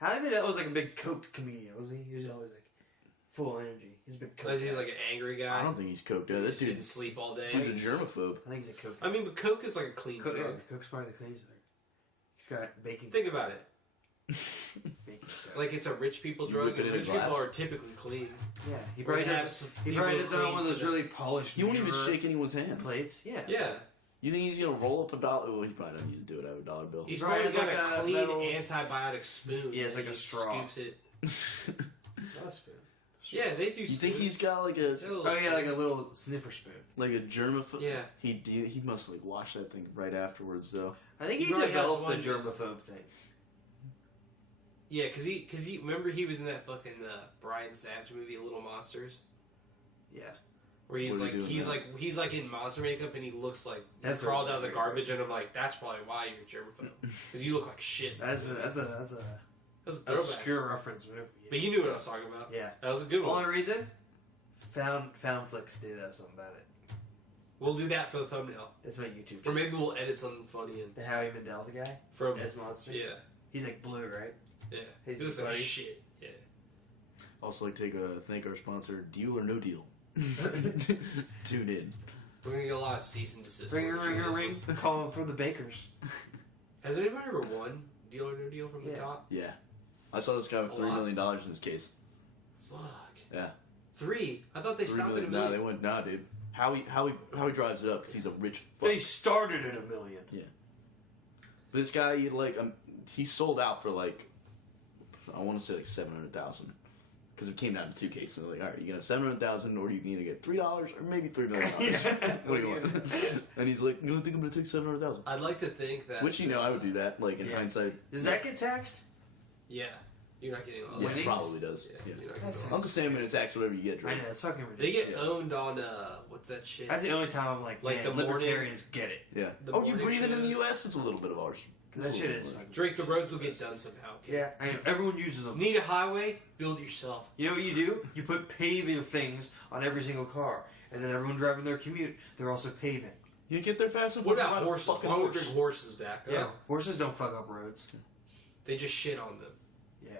Howie Mandel was like a big coke comedian, wasn't he? He was always like full energy. He's a big coke. Because he's guy. like an angry guy. I don't think he's coked out. He That just didn't dude's sleep all day. a germaphobe. I think he's a coke. I mean, but coke is like a clean Coke, yeah, drug. coke's probably the cleanest thing. He's got baking. Think about it. Baking soda. Like it's a rich people You drug, whip it and in a rich people glass? are typically clean. Yeah, he Where probably they have does. some He people probably does it on clean one of for those the- really polished. He won't even mirror shake anyone's hand. plates. Yeah. Yeah. You think he's gonna roll up a dollar? Well, he probably doesn't need to do it out of a dollar bill. He's Probably probably has got like a a clean metal- antibiotic spoon. Yeah, it's and like a he straw. Scoops it. That's good. Yeah, they do. You think he's got like a Oh yeah, like a little sniffer spoon. germaphobe? Yeah. He must like wash that thing right afterwards though. I think He he probably has developed the one that's- germaphobe thing. Yeah, cause he remember he was in that fucking Brian Savage movie, Little Monsters, Yeah. where he's What are like you doing now? he's like in monster makeup and he looks like he That's crawled a- out of the garbage, and I'm like, that's probably why you're a germaphobe, because you look like shit. That's a That's a throwback. obscure reference movie. But you knew what I was talking about. Yeah. That was a good one. Only reason, Foundflix did something about it. We'll do that for the thumbnail, That's my YouTube or channel. maybe we'll edit something funny in The Howie Mandel guy from. as monster. Yeah, He's like blue, right? yeah. He's He looks like funny. shit. Yeah. Also, like thank our sponsor, Deal or No Deal. Tune in. We're gonna get a lot of cease and desist. Ring, orders ring, from this ring. one. Call him for the bakers. Has anybody ever won Deal or No Deal from the Yeah. top? Yeah, I saw this guy with A $3 lot. million in his case. Fuck. Yeah, 3. I thought they $3 stopped at million. a Nah, million. they went. Nah, dude. Howie drives it up because he's a rich fuck. They started at $1 million. This guy, he sold out for like, I want to say like $700,000, because it came down to two cases. They're like, all right, you can have $700,000, or you can either get $3 or maybe $3 million. What do you want? And he's like, you don't think I'm gonna take $700,000? I'd like to think that. Which I would do that. Like in hindsight. Does that get taxed? Yeah, you're not getting all Yeah, that. it probably does. Yeah, Yeah. you're not That's getting all Uncle Sam and it's actually whatever you get. I Drake. know, it's fucking They ridiculous. get owned on what's that shit? That's the only time I'm like, Like man, the morning- libertarians get it. Yeah. The Oh, you morning breathing in the shows. U.S.? It's a little bit of ours. That shit is fucking Drake, the roads will get done somehow. Yeah, I know. Everyone uses them. Need a highway? Build it yourself. You know what you do? You put paving things on every single car, and then everyone driving their commute, they're also paving. You get there fast enough. What about horses? Fucking Why would horse. bring horses back? Yeah, horses don't fuck up roads. They just shit on them. Yeah.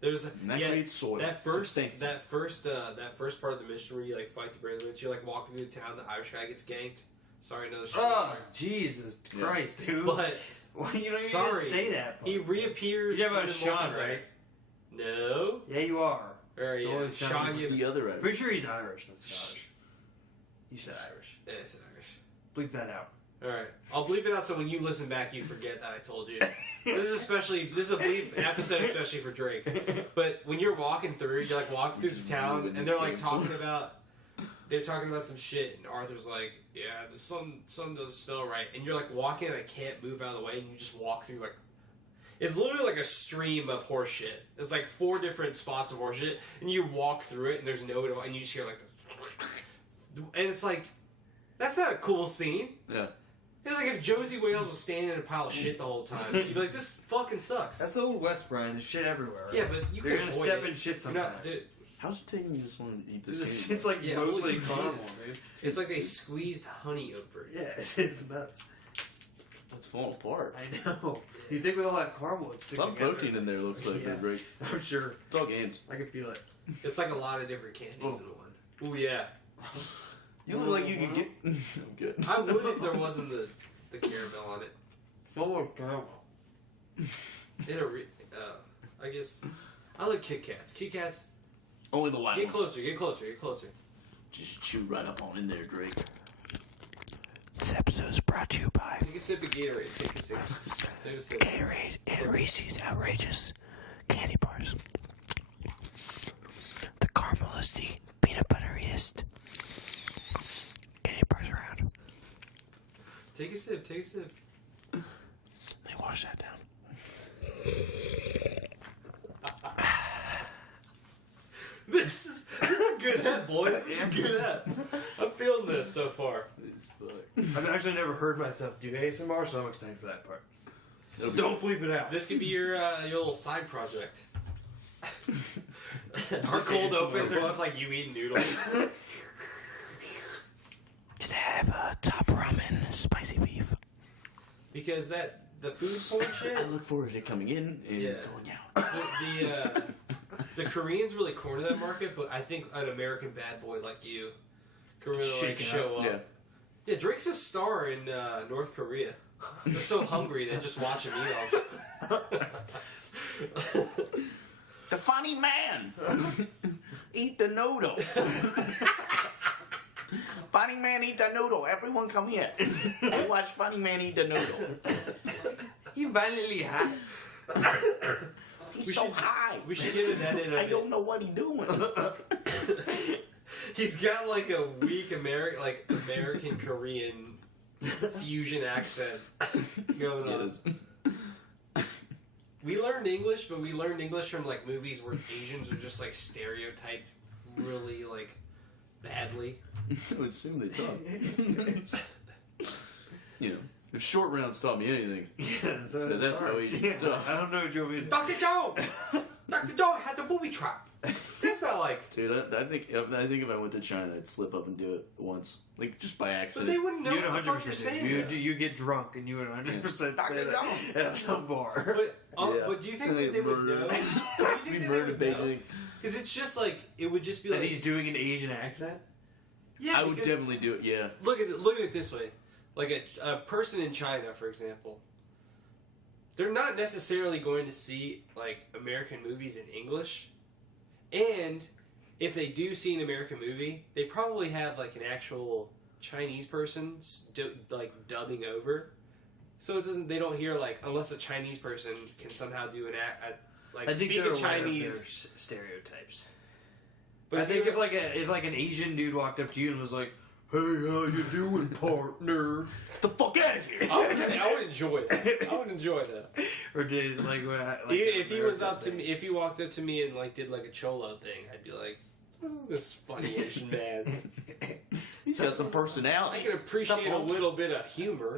There's And that creates soil. that So first thank you. that first part of the mission where you like fight the Grand Limits, you're like walking through the town, the Irish guy gets ganked. Sorry, another shit. Oh, Jesus Yeah. Christ, dude. But Why you don't even sorry, say that? he part? reappears. You're talking in about the Sean, multiplayer. right? No. Yeah, you are. Or yeah, Holy Sean Sean It's gives. the other Pretty sure he's Irish, not Scottish. You said Irish. Yeah, it's Irish. Bleep that out. All right, I'll bleep it out so when you listen back, you forget that I told you. This is a bleep episode especially for Drake. But when you're walking through, you're like walking through the town, and they're like talking about some shit, and Arthur's like, "Yeah, the sun doesn't smell right," and you're like walking, and I can't move out of the way, and you just walk through like. It's literally like a stream of horse shit. It's like 4 different spots of horse shit, and you walk through it, and there's no way to, and you just hear like, and it's like, that's not a cool scene. Yeah. It's like if Josie Wales was standing in a pile of shit the whole time. You'd be like, this fucking sucks. That's the old West, Brian. There's shit everywhere. Right? Yeah, but you You're can gonna avoid step it. in shit You're not- sometimes. How's it taking you this long to eat this? This thing? shit's like Yeah, mostly holy caramel, Jesus. dude. It's like they squeezed honey over it. Yeah, it's nuts. It's falling apart. I know. You think with all that caramel, it's sticking Some together. protein in there looks like Yeah. Drake. I'm sure. It's all gains. I can feel it. It's like a lot of different candies Oh. in one. Ooh, yeah. You look like you could get. I'm good. I would if there wasn't the caramel on it. Full of caramel. I guess. I like Kit Kats. Kit Kats. Only the white Get ones. closer, get closer, get closer. Just chew right up on in there, Drake. This episode is brought to you by Take a sip of Gatorade. Take a sip. Take a sip. Gatorade and Reese's Outrageous Candy Bars. The carameliest, peanut butteriest candy bars around. Take a sip, take a sip. Let me wash that down. This is a good app, boys. This is a good app. I'm feeling this so far. I've actually never heard myself do ASMR, so I'm excited for that part. Don't bleep it out. This could be your little side project. Our Just cold ASMR opens are book. just like you eating noodles. Today I have top ramen, spicy beef. Because the food porn shit, I look forward to it coming in and Yeah. going out. the Koreans really corner that market, but I think an American bad boy like you can really Shake like it show up. Yeah. Yeah, Drake's a star in North Korea. They're so hungry they just watch him eat The funny man! Eat the noodle! Funny man eat the noodle. Everyone come here. Watch funny man eat the noodle. You violently high. He's so high. We should get an edit of I it. don't know what he's doing. He's got like a weak American Korean fusion accent going on. We learned English, but we learned English from like movies where Asians are just like stereotyped really like badly. So assume they talk. You know, if short rounds taught me anything, Yeah, so that's how he talk. I don't know what you want me to do. Dr. Joe! Dr. Joe had the booby trap. That's not like. Dude, I think if I went to China, I'd slip up and do it once, like just by But accident. they wouldn't know You would what the fuck 100% you're do. saying. You, do. You get drunk and you would 100% say Dr. that at some bar. But do you think that they would know? Do you think We that they murdered would know? basically. Because it's just like it would just be That like he's doing an Asian accent? yeah. I would because- definitely do it. Yeah. Look at it this way. Like a person in China, for example, they're not necessarily going to see like American movies in English, and if they do see an American movie, they probably have like an actual Chinese person like dubbing over, so it doesn't. They don't hear like unless the Chinese person can somehow do an like I think speak they're a aware of their Chinese. stereotypes. But I think if like an Asian dude walked up to you and was like, "Hey, how you doing, partner?" Get the fuck out of here! I would enjoy that. I would enjoy that. Or did like, If he was up to me, if he walked up to me and like did like a cholo thing, I'd be like, this funny Asian man. He's got some personality. I can appreciate a little bit of humor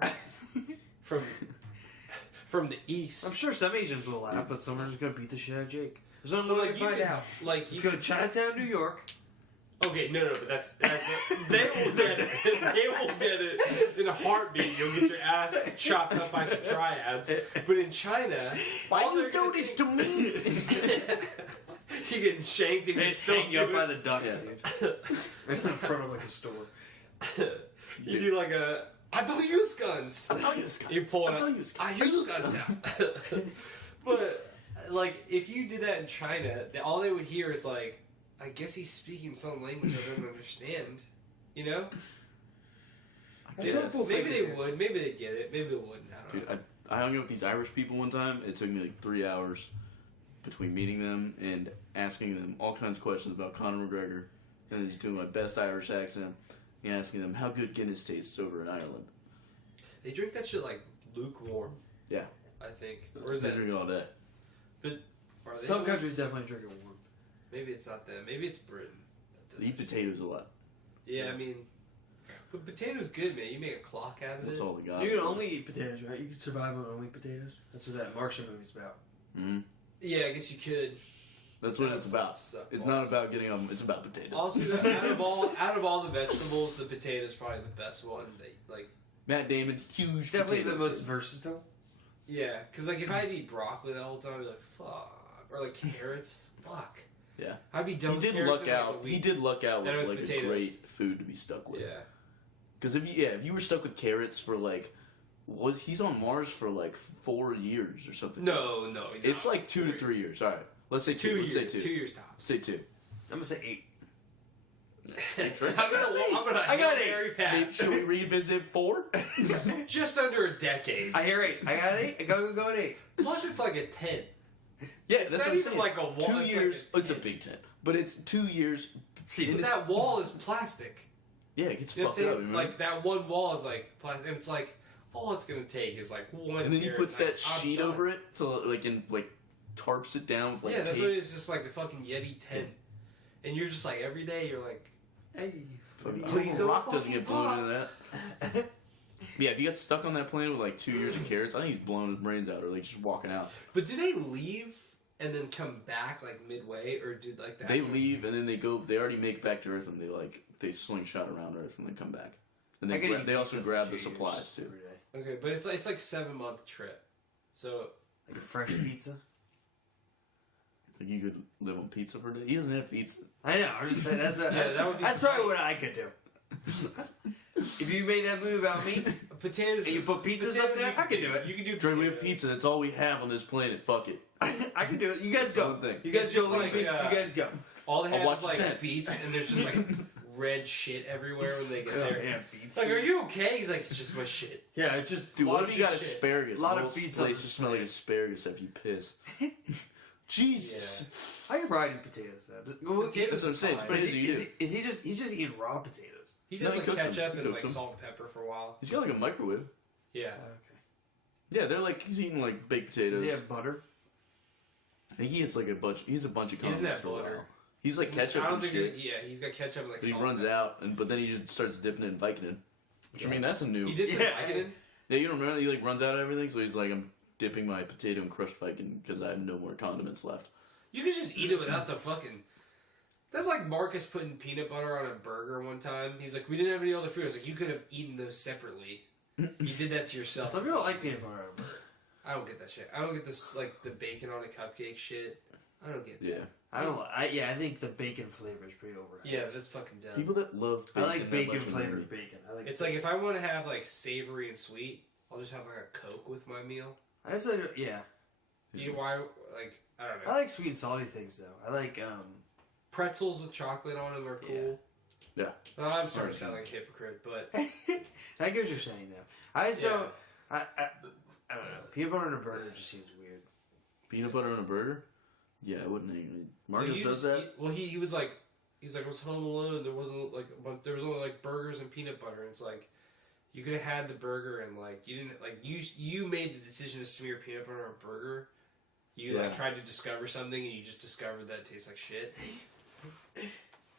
from the East. I'm sure some Asians will laugh, but some are just gonna beat the shit out of Jake. There's no Well, way like, to you find could- out. Like, Let's go to Chinatown, New York. okay, no, but that's they will get it. They will get it in a heartbeat. You'll get your ass chopped up by some triads. But in China, Why all you they're do gonna this to me? You're getting shanked and They you're just still hang you up by doing- the ducks, dude. Right in front of like a store. You do like a. I don't use guns. I don't use guns. You pull it. I don't use guns. I use guns now. But like, if you did that in China, all they would hear is like, I guess he's speaking some language I don't understand. You know? That's Yes. what people Maybe think they it would. Maybe they'd get it. Maybe they wouldn't. I don't Dude, know. I hung out with these Irish people one time. It took me like 3 hours between meeting them and asking them all kinds of questions about Conor McGregor, and then just doing my best Irish accent and asking them how good Guinness tastes over in Ireland. They drink that shit like lukewarm. Yeah. I think. Or is They that? drink it all day. Are they Some countries definitely drink it warm. Maybe it's not them. Maybe it's Britain. that They does eat that. potatoes a lot. Yeah, I mean, but potatoes good, man. You make a clock out of That's it. all they got. You can only eat potatoes, right? You can survive on only potatoes. That's what that Martian movie's about. Mm-hmm. Yeah, I guess you could. That's what That it's about. suck It's balls. not about getting them. It's about potatoes. Also, out of all the vegetables, the potato's probably the best one. They like. Matt Damon, huge. It's definitely potato the most fan. versatile. Yeah, because like if I had to eat broccoli the whole time, I'd be like, fuck. Or like carrots, fuck. Yeah. I'd be done He with did carrots luck in, like, a out. He week. did luck out Then it with was like potatoes. a great food to be stuck with. Yeah. Because if you were stuck with carrots for like, he's on Mars for like 4 years or something. No, he's It's not. like 2 to 3 years. All right, let's say 2. 2 Let's years. say 2. 2 years tops. Say 2. I'm gonna say 8. I'm gonna I got Hail 8. Mary Maybe, pass. should we revisit 4? Just under a decade. I hear 8. I got 8. Go at 8. Plus, it's like a 10. Yeah, It's that's not what I'm even saying. like a wall, 2 it's years. like a it's a 10. big 10, but it's 2 years. See, But that wall is plastic. Yeah, it gets You know what fucked I'm up. saying? Remember? Like that one wall is like plastic, and it's like all it's gonna take is like one. and then he carrot, puts and that I'm sheet done. over it to like tarps it down with like Yeah, that's tape. what it is. Just like a fucking Yeti tent, and you're just like every day you're like, hey, Fucking please don't Rock doesn't fucking get blown pop. into that. Yeah, if you got stuck on that plane with like 2 years of carrots, I think he's blowing his brains out or like just walking out. but do they leave and then come back like midway, or do like that? They leave and then they go. They already make it back to Earth and they slingshot around Earth and then come back. And I they could eat they also pizza for grab 2 the years supplies too. every day. Okay, but it's like 7-month trip, so Like a fresh pizza. Like you could live on pizza for a day. He doesn't have pizza. I know. I'm just saying that would be. That's probably what I could do. If you made that move about me, potatoes. and you put pizzas up there, I could do it. You can do. Dre, we have potatoes. pizza. That's all we have on this planet. Fuck it. I can do it. You guys go. One thing. You guys It's go. just Leave like, me. You guys go. All they I'll have watch is the like tent. beets, and there's just like red shit everywhere when they get there. Yeah, beets. It's like, are you okay? He's like, it's just my shit. Yeah, it's just Dude, a what lot if of you got shit. asparagus? A lot Little of beets on places the smell like plate. asparagus after you piss. Jesus. I can probably do potatoes though. Well, Potatoes That's what I'm is saying. fine. But is Potatoes he, is he just he's just eating raw potatoes? He No, does he like cooks them. ketchup He and cooks like them. salt and pepper for a while. He's got like a microwave. Yeah. Okay. Yeah, they're like he's eating like baked Does potatoes. he have butter? I think he has like a bunch. He's a bunch of He doesn't condiments have for a butter. while. He's like ketchup I don't and think. shit. Yeah, he's got ketchup and like. But he salt and runs pepper. out, but then he just starts dipping it in Vicodin. Which I mean, that's a new. He did some Yeah. Vicodin. Yeah, you don't remember? He like runs out of everything, so he's like, I'm dipping my potato in crushed Vicodin because I have no more condiments left. You could just eat it without the fucking. That's like Marcus putting peanut butter on a burger one time. He's like, we didn't have any other food. I was like, you could have eaten those separately. You did that to yourself. Some people like peanut butter on a burger. I don't get that shit. I don't get this like the bacon on a cupcake shit. I don't get that. Yeah. I don't. I think the bacon flavor is pretty overrated. Yeah, that's fucking dumb. People that love I bacon like that bacon much flavored remember. bacon. I like. It's like if I want to have like savory and sweet, I'll just have like a Coke with my meal. I just like, yeah. You know why? Like I don't know. I like sweet and salty things though. I like Pretzels with chocolate on them are cool. Yeah. I'm starting to sound like a hypocrite, but I get what you're saying though. I just don't. I don't know. Peanut butter on a burger just seems weird. Peanut butter on a burger? Yeah, I wouldn't hate it. Marcus so does that? He was like, I was home alone. There wasn't like there was only like burgers and peanut butter. And it's like, you could have had the burger and like you didn't like you made the decision to smear peanut butter on a burger. You like tried to discover something and you just discovered that it tastes like shit.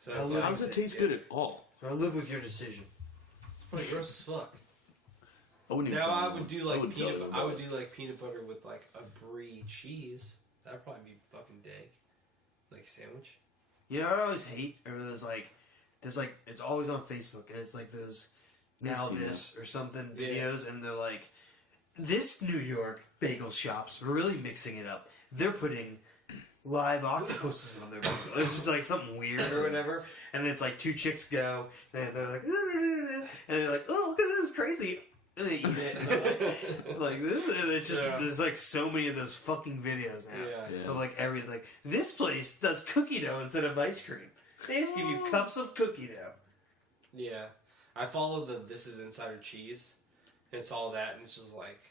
So it's How does it taste good at all? I live with your decision. It's probably gross as fuck. I wouldn't even Now tell I you. would do like wouldn't tell you peanut. about I would it. do like peanut butter with like a brie cheese. That'd probably be fucking dank. Like a sandwich. You know what I always hate? Or there's like, it's always on Facebook, and it's like those now seen this or something videos, and they're like, this New York bagel shop's really mixing it up. They're putting live octopuses on their bagel. It's just like something weird or whatever. And it's like two chicks go, and they're like, and they're like, oh, look at this, crazy. And they eat it. And they're like this, and it's just there's like so many of those fucking videos now. Yeah. Of like everything. Like this place does cookie dough instead of ice cream. They just give you cups of cookie dough. Yeah. I follow the This Is Insider Cheese. And it's all that, and it's just like,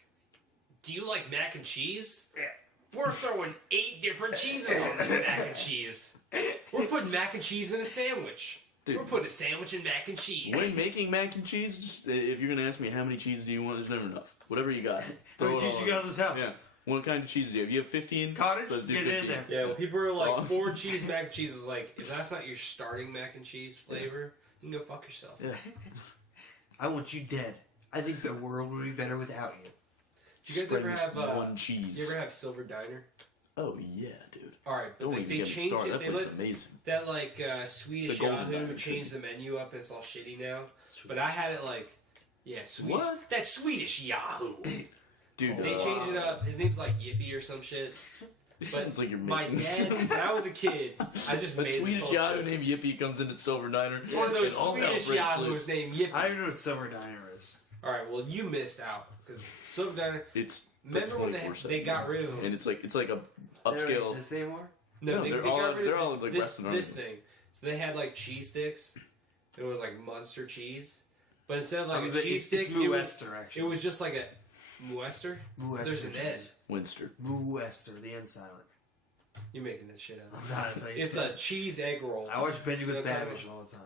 do you like mac and cheese? Yeah. We're throwing 8 different cheeses on this mac and cheese. We're putting mac and cheese in a sandwich. Dude. We're putting a sandwich in mac and cheese. When making mac and cheese, just, if you're gonna ask me how many cheeses do you want, there's never enough. Whatever you got. How throw many it cheese all you got on. in this house? Yeah. What kind of cheese do you have? You have 15? Cottage? Let's do Get it in 15. there. Yeah, when people are like, all. 4 cheese mac and cheese is like, if that's not your starting mac and cheese flavor, you can go fuck yourself. Yeah. I want you dead. I think the world would be better without you. Did you guys ever have one cheese? You ever have Silver Diner? Oh yeah, dude. All right, but Don't like, even they get me changed started. it. That They place let is amazing. that like Swedish The Golden Yahoo Diner, changed the menu up and it's all shitty now. But I had it like, Swedish. What? That Swedish Yahoo. Dude, They changed it up. His name's like Yippee or some shit. It But sounds like you're my making dad, when I was a kid, I just a made Swedish this whole Yahoo shit. named Yippee comes into Silver Diner. One of those and all hell Swedish breaks Yahoos loose. named Yippee. I don't know what Silver Diner is. All right, well you missed out because Silver Diner. It's Remember when they 24/7. got rid of them? And it's like a They don't upscale. exist anymore? No, No, they they're got all- rid they're of all, like, this resting on this them. thing. So they had like cheese sticks. It was like Munster cheese, but instead of like a It's cheese stick, it was, Muester, actually. it was just like a Muester. Muester There's an N. cheese. Winster. Muester, the end silent. You're making this shit up. I'm not. It's, like, It's a cheese egg roll. I watch Benji with You know what I'm Babish all the time.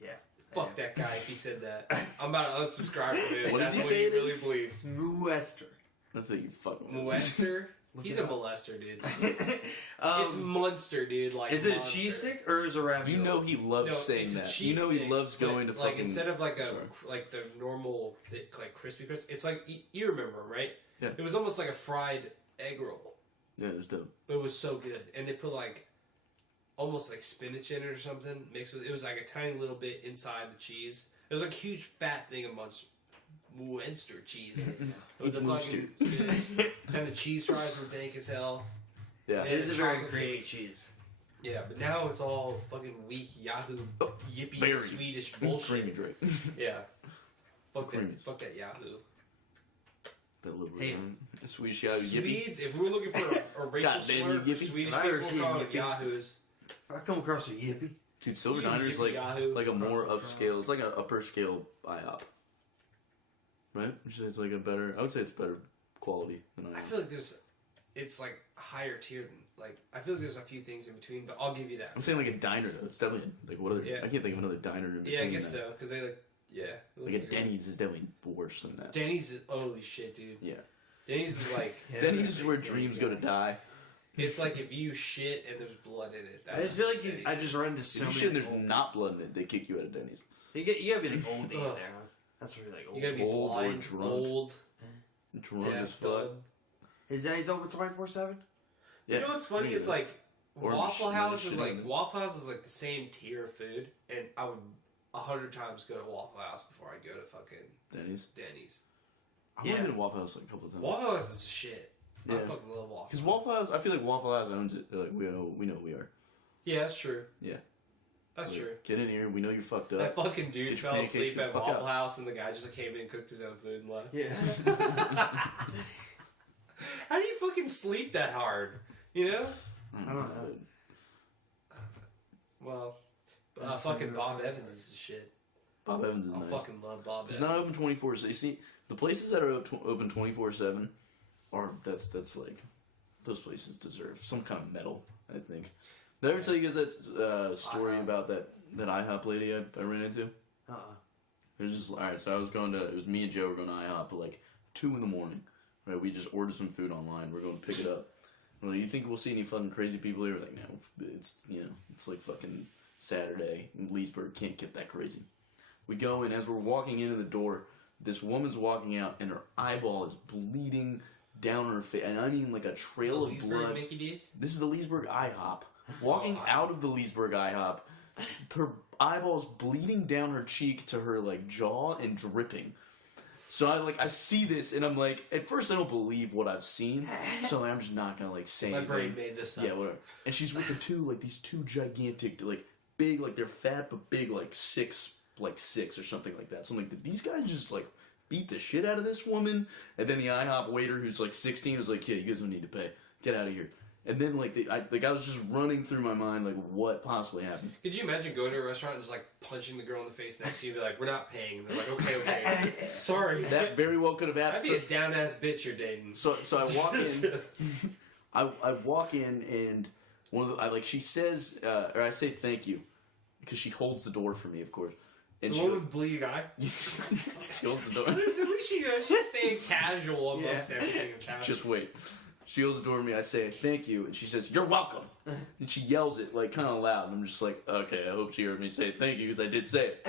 Yeah. Fuck that guy if he said that. I'm about to unsubscribe from him. What That's did he what say he it really is? believes. It's Muester. I think you fucking Muester? Look He's it a up. molester, dude. It's Munster, dude. Like is it a monster. cheese stick or is it a ravioli? You know he loves No, saying it's a that. cheese You know he stick, loves but, going to like fucking. instead of like a Sorry. like the normal like crispy crisp. It's like you remember him, right? Yeah. It was almost like a fried egg roll. Yeah, it was dope. But it was so good, and they put like almost like spinach in it or something mixed with. It was like a tiny little bit inside the cheese. It was like a huge fat thing of Munster cheese. With the fucking and the cheese fries were dank as hell. Yeah. It is a very chocolate creamy cake. cheese. Yeah, but now it's all fucking weak Yahoo yippee Very Swedish Creamy bullshit. Drake. Yeah. Fuck Creamy. that. Fuck that Yahoo. That little Hey. Swedish Yahoo yippee. Swedes. If we were looking for a racial God damn slur you, for yippee. Swedish I've never people, seen we'll call them yippee. Yahoos. If I come across a yippee, Dude, Silver You Diner's yippee like Yahoo. a more From upscale. It's like an upper scale IHOP. Right? It's like a better. I would say it's better quality than IHOP. I feel like it's like higher tier than like. I feel like there's a few things in between, but I'll give you that. I'm saying like a diner though. It's definitely like what other? Yeah. I can't think of another diner in between. Yeah, I guess that. so because they like yeah. it Like looks a Denny's is definitely worse than that. Denny's is holy shit, dude. Yeah. Denny's is like Denny's is where dreams go to die. it's like if you shit and there's blood in it. I just feel like Denny's. I just run into If so you many. shit and there's old- not blood in it, they kick you out of Denny's. You gotta be like old to get Ugh. there, huh? That's really like old. You gotta be old or blind, drunk. old, Drunk as deaf, fuck. dumb. Is Denny's open 24/7? Yeah. You know what's funny? Yeah. It's like Or Waffle shit- House is shitting like in it. Waffle House is like the same tier of food, and I would 100 times go to Waffle House before I go to fucking Denny's. Denny's. I've Yeah. only been to Waffle House like a couple of times. Waffle House is shit. I Yeah. fucking love Waffle House. Because Waffle House, I feel like Waffle House owns it. They're like, we know who we are. Yeah, that's true. Yeah. That's Like, true. Get in here. We know you fucked That up. fucking dude Get your fell pancakes, asleep get at the fuck Waffle out. House, and the guy just came in and cooked his own food and left. Yeah. How do you fucking sleep that hard? You know? I don't know. Well, Fucking Bob Evans is the shit. Bob Evans is I nice. fucking love Bob Evans. It's not open 24/7. You see, the places that are open 24/7 are that's like those places deserve some kind of medal. I think. Did I ever tell you guys that story about that IHOP lady I ran into? It was just alright. So it was me and Joe were going to IHOP at like 2 in. Right, we just ordered some food online. We're going to pick it up. We're like, you think we'll see any fucking crazy people here? We're like, no, it's it's like fucking Saturday in Leesburg. Can't get that crazy. We go in, as we're walking into the door, this woman's walking out, and her eyeball is bleeding down her face, and I mean like a trail of blood. Mickey D's? This is the Leesburg IHOP. Walking out of the Leesburg IHOP, her eyeball's bleeding down her cheek to her like jaw and dripping. So I see this and I'm like, at first I don't believe what I've seen, so I'm just not gonna like say My anything. brain made this up. Yeah, whatever. And she's with these two gigantic, like big, like they're fat but big, like six or something like that. So I'm like, did these guys just like beat the shit out of this woman? And then the IHOP waiter, who's like 16, was like, yeah, you guys don't need to pay. Get out of here. And then I was just running through my mind like what possibly happened. Could you imagine going to a restaurant and just like punching the girl in the face next to you and be like, we're not paying? And they're like, okay. Sorry. That very well could have happened. That'd be a down ass bitch you're dating. So I walk in. I walk in and one of the, she says, or I say thank you, because she holds the door for me, of course. And the woman with bleeding eye? She holds the door. At least she's staying casual amongst everything that's happening. Just wait. She holds the door to me, I say thank you, and she says, you're welcome. And she yells it like kind of loud, and I'm just like, okay, I hope she heard me say thank you, because I did say it.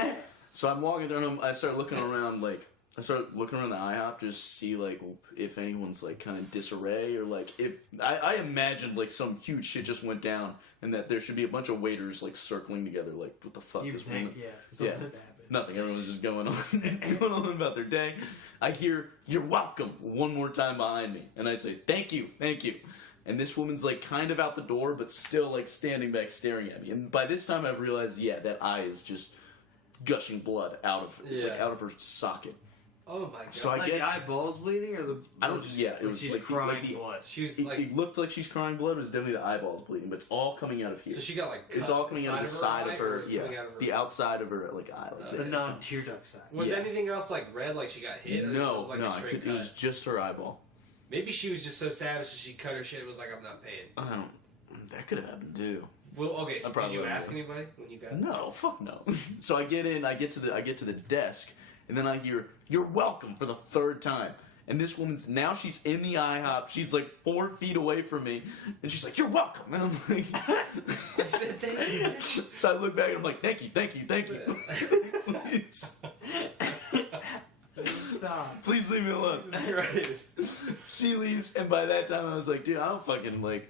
So I'm walking there, and I start looking around, the IHOP, just to see, like, if anyone's, like, kind of disarray, or, like, if... I imagined, like, some huge shit just went down, and that there should be a bunch of waiters, like, circling together, like, what the fuck? You this think, woman... yeah, something happened. Nothing. Everyone's just going on about their day. I hear, you're welcome, one more time behind me. And I say, thank you. And this woman's, like, kind of out the door, but still, like, standing back staring at me. And by this time I've realized, that eye is just gushing blood out of her socket. Oh my god. So the eyeballs bleeding or the... it was she's like crying blood. She was it looked like she's crying blood. It was definitely the eyeballs bleeding, but it's all coming out of here. So she got like it's all coming out of the side of her, the outside of her like eye, like the non-tear duct side. Was anything else like red, like she got hit? Or no, it was just her eyeball. Maybe she was just so savage that she cut her shit and was like, I'm not paying. That could have happened too. Well, okay. So did you ask anybody when you got? No, fuck no. So I get in. I get to the desk. And then I hear, you're welcome for the third time. And this woman's, now she's in the IHOP. She's like 4 feet away from me. And she's like, you're welcome. And I'm like, I said thank you. So I look back and I'm like, thank you. Please. Stop. Please leave me alone. She leaves. And by that time I was like, dude, I don't fucking like...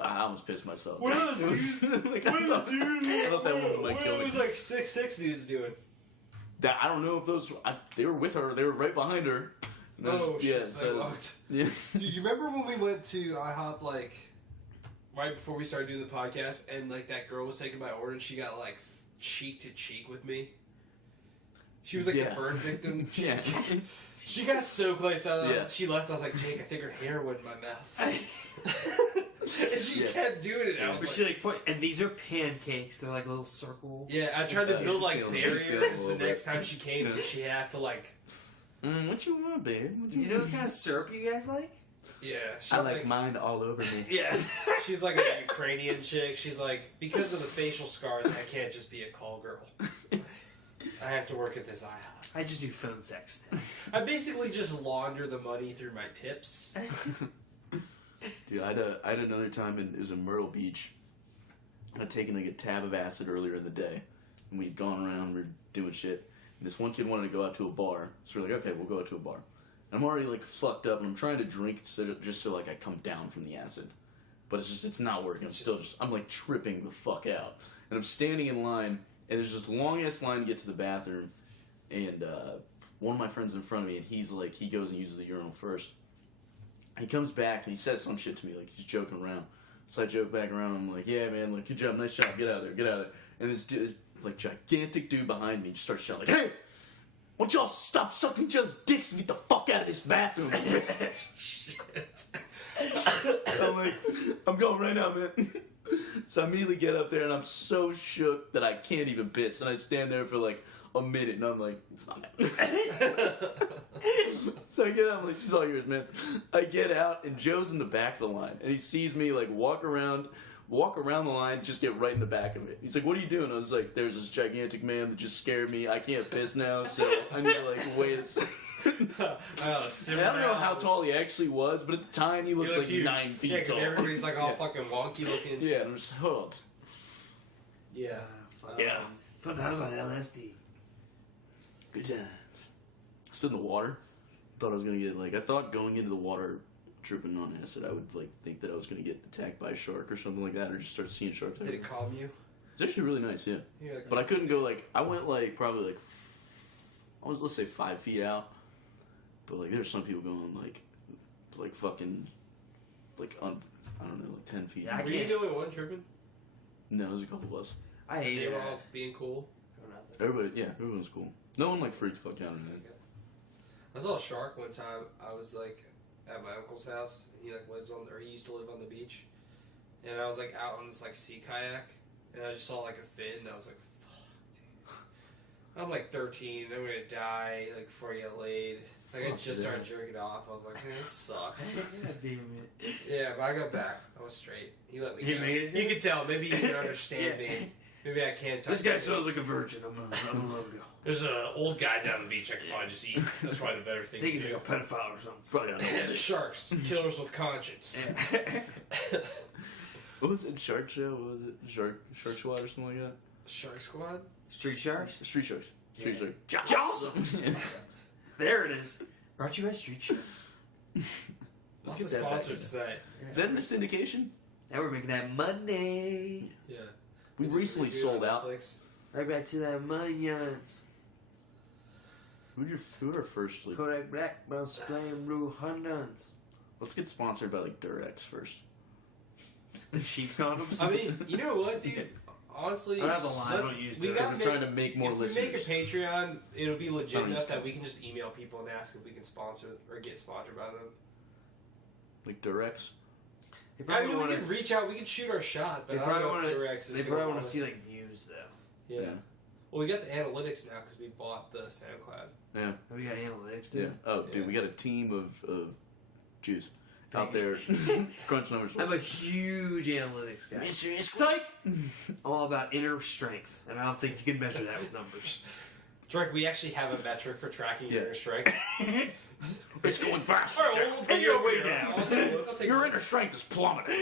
I almost pissed myself. What are those dudes? I thought that woman might kill me. What was like 6'6" dudes doing? That I don't know if those they were with her. They were right behind her. Oh shit! Yeah. Do you remember when we went to IHOP like right before we started doing the podcast, and like that girl was taking my order, and she got like cheek to cheek with me? She was like the burn victim. Yeah. She got so close. She left. I was like, Jake, I think her hair went in my mouth. And she kept doing it. But she like point, and these are pancakes. They're like little circle. Yeah, I tried to build like barriers the next time she came, so she had to like. What you want, babe? Do you know what kind of syrup you guys like? Yeah, she's I like mine all over me. Yeah. She's like a Ukrainian chick. She's like, because of the facial scars, I can't just be a call girl. I have to work at this IHOP. I just do phone sex now. I basically just launder the money through my tips. Dude, I had another time, it was in Myrtle Beach. I'd taken like a tab of acid earlier in the day, and we'd gone around, we were doing shit. And this one kid wanted to go out to a bar, so we're like, okay, we'll go out to a bar. And I'm already like fucked up, and I'm trying to drink just so like I come down from the acid, but it's not working. I'm like tripping the fuck out, and I'm standing in line, and there's this long ass line to get to the bathroom, and one of my friends in front of me, and he goes and uses the urinal first. He comes back and he says some shit to me, like he's joking around. So I joke back around, and I'm like, yeah, man, like, good job, nice job, get out of there. And this dude, like, gigantic dude behind me just starts shouting, like, hey, why don't y'all stop sucking each other's dicks and get the fuck out of this bathroom? Shit. I'm like, I'm going right now, man. So I immediately get up there and I'm so shook that I can't even piss. And I stand there for like a minute and I'm like, so I get out, I'm like, she's all yours, man. I get out and Joe's in the back of the line and he sees me like walk around the line, just get right in the back of it. He's like, what are you doing? I was like, there's this gigantic man that just scared me. I can't piss now, so I need to like wait. I don't know how tall he actually was, but at the time he looked like huge. 9 feet yeah, tall. Everybody's like all fucking wonky looking. Yeah, I'm just hooked. Yeah. Yeah. Put that on LSD. Good times. Stood in the water. Thought I was gonna get I thought going into the water tripping on acid, I would think that I was gonna get attacked by a shark or something like that, or just start seeing sharks. Did it calm you? It's actually really nice, yeah. Like, but I couldn't go I went probably let's say 5 feet out. But there's some people going fucking on I don't know 10 feet. Yeah, were you the only one tripping? No, there's a couple of us. I hate They it. were all being cool. Everybody, yeah, everyone was cool. No one freaked the fuck out or anything. I saw a shark one time. I was at my uncle's house. And he he used to live on the beach. And I was out on this sea kayak, and I just saw a fin. And I was like, "Fuck, dude! I'm 13. I'm gonna die before I get laid." I just started jerking off. I was like, "Man, this sucks." God damn it. Yeah, but I got back. I was straight. He let me He go. made it? You could tell. Maybe he can understand me. Maybe I can't touch This guy him. smells like a virgin. I'm gonna let him go. There's an old guy down the beach I can probably just eat. That's probably the better thing I think to he's do. like a pedophile or something. Probably not. Yeah, the sharks. Killers with conscience. Yeah. What was it? Shark Show? What was it? Shark Squad or something like that? Shark Squad? Street Sharks? Street Sharks. Street Yeah. Sharks. There it is. Brought to you by Street Sharks. Lots get of that back sponsors in. today. Is that in a syndication? Now we're making that money. Yeah. We recently Review on sold out. Netflix. Right back to that Munions. Who were our first? Kodak Black, Brown Flame, Blue Hondas. Let's get sponsored by Durex first. The cheap condoms. I mean, you know what, dude? Honestly, I have a line. I don't use we Durex. gotta I'm trying to make more if listeners. we make a Patreon, it'll be legit don't enough use that we can just email people and ask if we can sponsor or get sponsored by them. Durex. They I probably mean, we want can to. reach out, we can shoot our shot, but They I don't probably know want if to. Durex is They gonna probably want want to us. see views though. Yeah. Well, we got the analytics now because we bought the SoundCloud. Yeah. Oh, we got analytics Yeah. too. Oh, dude, Yeah. we got a team of Jews out there crunch numbers. For I'm a us. huge analytics guy. Psych. I'm all about inner strength, and I don't think you can measure that with numbers. Drake, we actually have a metric for tracking Yeah. your strength. It's going fast. All right, well, we'll And put you're you over way here. down. I'll take a look. I'll take a Your look. inner strength is plummeting.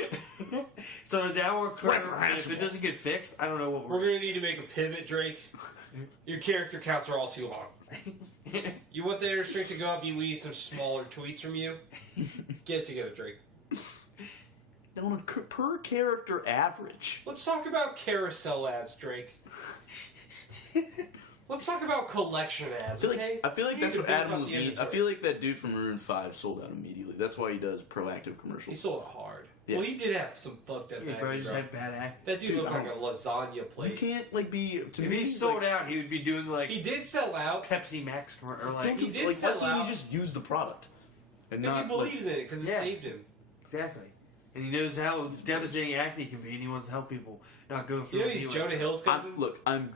It's on a downward curve, and if it doesn't get fixed, I don't know what We're we're gonna need to make a pivot, Drake. Your character counts are all too long. You want the inner strength to go up? We need some smaller tweets from you. Get it together, Drake. On a per character average. Let's talk about carousel ads, Drake. Let's talk about collection ads, okay? I feel like We need that's to what build Adam up the Levine. I inventory. feel like that dude from Maroon 5 sold out immediately. That's why he does proactive He commercials. sold it hard. Yeah. Well, he did have some fucked up He acting, probably just bro. had bad act. That dude Dude, looked I like a don't- lasagna You plate. can't be. To If me, he sold out, he would be doing like He did sell out Pepsi Max or Don't like do, He did like, sell why can't out. he just use the product? And because he not, believes in it because it Yeah. saved him. exactly, and he knows how devastating acne can be, and he wants to help people not go through. You know what he he's went Jonah through. Hill's cousin? Look, I'm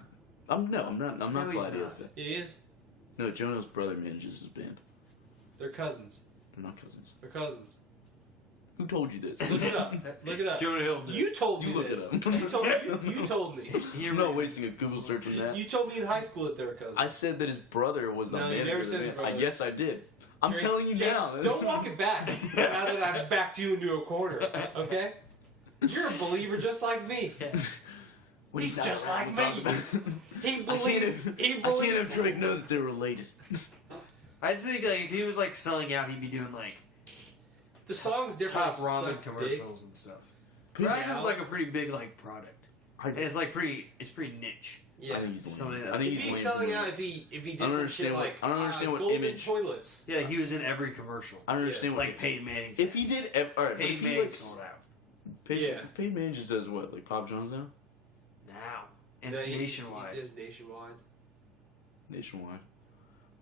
not No, he's glad he not. is that. He is. No, Jonah's brother manages his band. They're cousins. They're not cousins. They're cousins. Who told you this? Look it up. Look it up. Jonah Hill. Did. You told me You look this. it up. You told me. I'm not wasting a Google search on that. You told me in high school that they were cousins. I said that his brother was the No, you manager. never of said the his band. brother. Yes, I did. I'm Drake, telling you Jake, now. Don't walk it back. Now that I've backed you into a corner, okay? You're a believer just like me. What He's is that just I'm like talking me. about? He I believes. can't He have believes. Drake know that they're related. I think like if he was like selling out, he'd be doing like The song's different. top ramen commercials and stuff. Yeah. Ramen's like a pretty big like product, and it's like it's pretty niche. Yeah. I think he's lame. Something like I that. think If he's lame selling for out, me. if he did I don't some understand shit what- like I don't understand what golden image- toilets. Yeah, he was in every commercial. I don't understand what. Like Peyton Manning's. If he did, all right. but Peyton if he Manning like, sold out Peyton Manning just does what, like Pop John's now, now, and No, it's he- nationwide. He does nationwide. nationwide.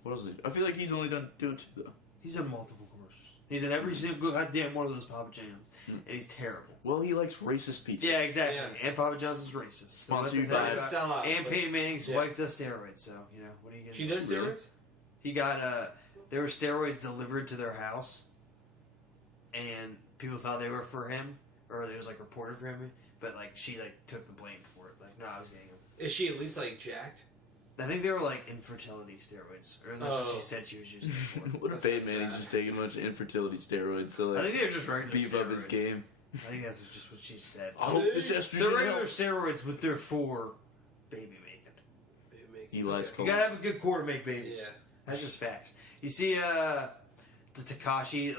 What else? I feel like he's only done doing two though. He's in multiple commercials. He's in every single goddamn one of those Papa John's, and he's terrible. Well, he likes racist pizza. Yeah, exactly. Yeah. And Papa John's is racist. So Sponsored that's by- his- Sellout, and but- Peyton Manning's yeah. wife does steroids, so what are you gonna She do? does Really? steroids? He got there were steroids delivered to their house, and people thought they were for him, or it was like reported for him, but like she like took the blame for it. Like, no, I was getting them. Is she at least like jacked? I think they were like infertility steroids, or that's what she said she was using it for. What if That's Peyton Manning's sad. just taking a bunch of infertility steroids to I like think they were just regular beef steroids. up his game? I think that's just what she said. I hope this estrogen They're regular helps. steroids, but they're for baby making. Eli's You gotta have a good core to make babies. Yeah. That's just facts. You see, the Tekashi,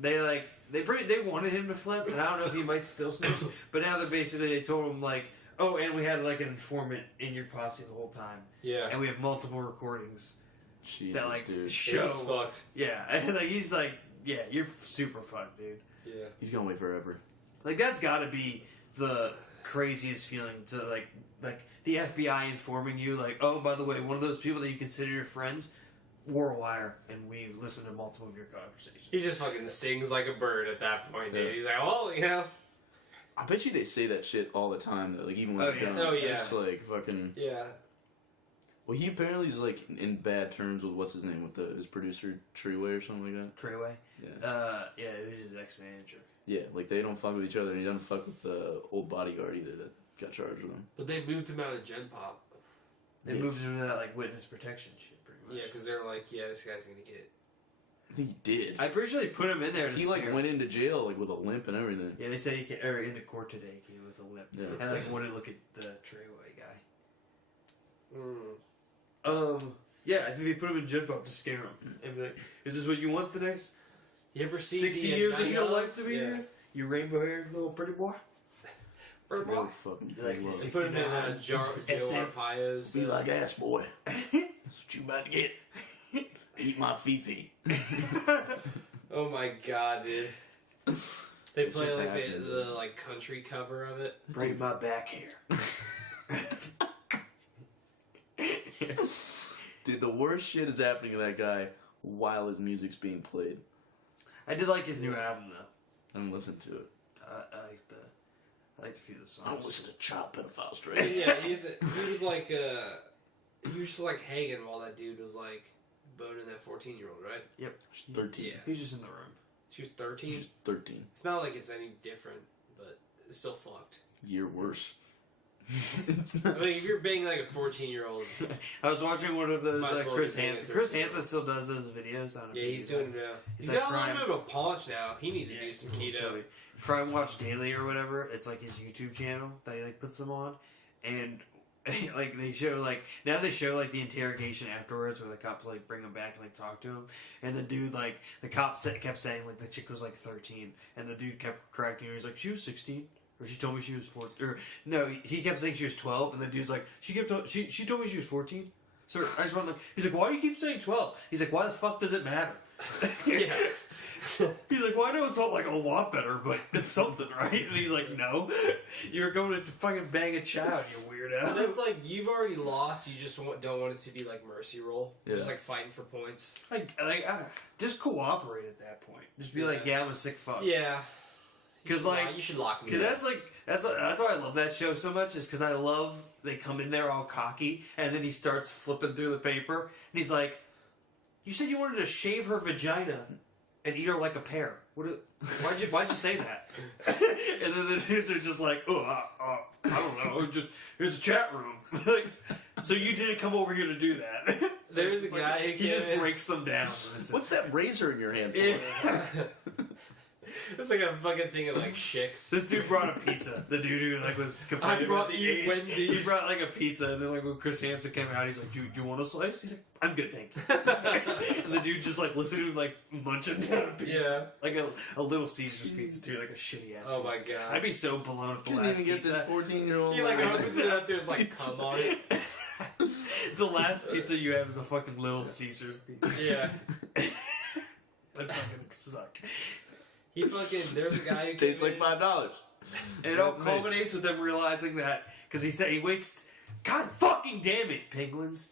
they wanted him to flip, and I don't know if he might still snitch, but now they told him like, oh, and we had like an informant in your posse the whole time, Yeah. and we have multiple recordings Jesus, that like dude. show, He's fucked. yeah, and like he's like, yeah, you're super fucked, dude. Yeah. He's gonna wait forever. Like that's got to be the craziest feeling to like the FBI informing you like, oh, by the way, one of those people that you consider your friends wore a wire, and we listened to multiple of your conversations. He just fucking stings like a bird at that point, dude. Yeah. He's like, oh, I bet you they say that shit all the time though. Like even when Oh, they're yeah. done. Oh, yeah. It's like fucking. yeah. Well, he apparently is like in bad terms with what's his name with his producer Treeway or something like that. Treyway, Yeah. yeah, it was his ex-manager. Yeah, like they don't fuck with each other, and he doesn't fuck with the old bodyguard either that got charged with him. But they moved him out of Gen Pop. They Yeah. moved him to that like witness protection shit, pretty much. Yeah, because they're like, yeah, this guy's gonna get. I think he did. I'm pretty sure they put him in there. To He like scare him. went into jail like with a limp and everything. Yeah, they say he came, or into court today. He came with a limp, Yeah. and like wanted to look at the Treyway guy. Mm. Yeah, I think they put him in Gen Pop to scare him. And be like, is this what you want the next You ever see 60 the years of Night your Of? life to be Yeah. here? You rainbow-haired little pretty boy? Bird Really boy. fucking You like love this it. Put him in 69 Joe essay. Arpaio's. Be like ass boy. That's what you about to get. Eat my fifi. Oh my god, dude. They It's play just like happening, the dude. like country cover of it. Braid my back hair. Dude, the worst shit is happening to that guy while his music's being played. I did like his new album though. I don't listen to it. I liked a few of the songs. I don't listen to child pedophile straight. Yeah, he was like he was just like hanging while that dude was like boning that 14-year-old, right? Yep. She's 13. Yeah. He's just in the room. She was 13. She's 13. It's not like it's any different, but it's still fucked. Year worse. It's I not. mean, if you're being like a 14-year-old, I was watching one of those Might as well Chris be doing Hansen. it Chris through Hansen still does those videos. I don't know yeah, if he's you doing it now. He's He's like got a Prime. little bit of a paunch now. He needs to do some keto. So Prime Watch Daily or whatever. It's like his YouTube channel that he like puts them on, and like they show like now they show like the interrogation afterwards where the cops like bring him back and like talk to him, and the dude like the cop kept saying like the chick was like 13, and the dude kept correcting her. He's like she was 16. Or she told me she was 14. Or no, he kept saying she was 12, and the dude's like, she told me she was 14. So I just want to. He's like, why do you keep saying 12? He's like, why the fuck does it matter? Yeah. He's like, well, I know it's not like a lot better, but it's something, right? And he's like, no, you're going to fucking bang a child, you weirdo. That's like you've already lost. You just don't want it to be like mercy roll. Yeah. Just like fighting for points. Just cooperate at that point. Just be like, yeah, I'm a sick fuck. Yeah. 'Cause, like- you should lock me. Because that's why I love that show so much. Is because I love they come in there all cocky, and then he starts flipping through the paper, and he's like, "You said you wanted to shave her vagina and eat her like a pear. Why'd you say that?" And then the dudes are just like, I don't know. It's a chat room. Like, so you didn't come over here to do that. There's a It's like, guy who he just came in- breaks them down. What's that razor in your hand for? Yeah. It's like a fucking thing of like shicks. This dude brought a pizza. The dude who like was complaining I brought about the you age. Wendy's. He brought like a pizza, and then like when Chris Hansen came out, he's like, "Do you want a slice?" He's like, "I'm good, thank you." And the dude just like listened to him like munching down a pizza, Yeah. like a Little Caesars pizza too, like a shitty ass. Oh my pizza. God. I'd be so blown if the Couldn't last even get this pizza. 14-year-old. You like opens it up, there's like cum on it. The last pizza you have is a fucking Little Caesars pizza. Yeah. That'd fucking suck. He fucking, there's a guy who Tastes came like in- $5. And it all That's amazing. culminates with them realizing that because he said he waits. God fucking damn it, penguins!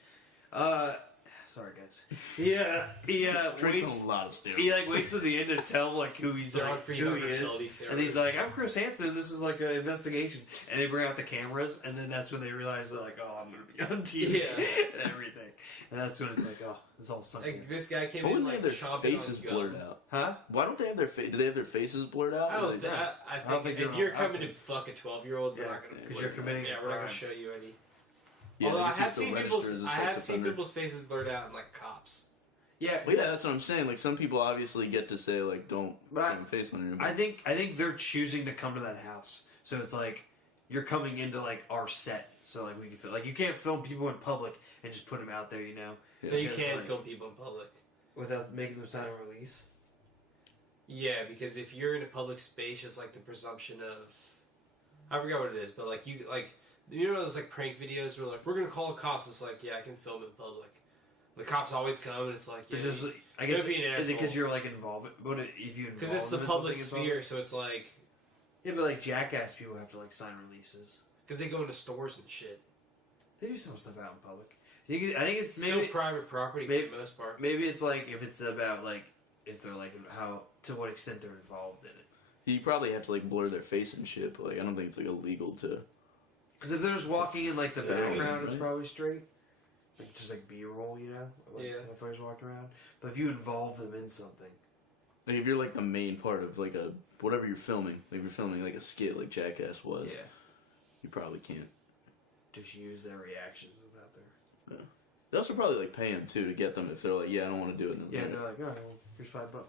Sorry, guys. He Drinks waits. a lot of steroids. He waits to the end to tell who he's They're on who he is, fertility steroids. and he's like, "I'm Chris Hansen. This is like an investigation." And they bring out the cameras, and then that's when they realize they're like, "Oh, I'm gonna be on TV and everything." And that's when it's like, "Oh, it's all sunk in." Like this guy came Why in wouldn't they like have their chomping faces on gum. blurred out? Huh? Why don't they have their do they have their faces blurred out? I Or don't they think. I don't think think if they're you're allowed coming to. to fuck a 12-year-old, we're Yeah, not gonna. because you're committing. Yeah, a we're not crime. gonna show you any. Yeah, Although they I just have have to seen register people's, as a I sex have seen offender. people's faces blurred out in like cops. Yeah, But yeah, that's what I'm saying. Like some people obviously get to say like don't But show your face on your. I think they're choosing to come to that house, so it's like you're coming into like our set, so like we can film. Like you can't film people in public and just put them out there, you know. No, you Because, can't like, film people in public. without making them sign a release. Yeah, because if you're in a public space, it's like the presumption of, I forgot what it is, but like you know those like prank videos where like we're gonna call the cops. It's like yeah, I can film in public. The cops always come, and it's like yeah, It's just, I guess don't be an is it because asshole. you're like involved? But if you because it's the them in public something in public- sphere, so it's like Yeah, but like jackass people have to like sign releases. because they go into stores and shit. They do some stuff out in public. I think it's Still maybe private property maybe- for the most part. maybe it's like if it's about like if they're like how to what extent they're involved in it. You probably have to like blur their face and shit. But like I don't think it's like illegal to. Because if they're just walking in like the background, it's Right. probably straight. Like just like B-roll, you know? Like, Yeah. motherfuckers walking around. But if you involve them in something, Like if you're like the main part of like a whatever you're filming, like if you're filming like a skit like Jackass was, yeah, you probably can't. just use their reactions without their. They also probably like pay them too to get them if they're like, yeah, I don't want to do it. In a Yeah, minute. they're like, all right, well, here's $5.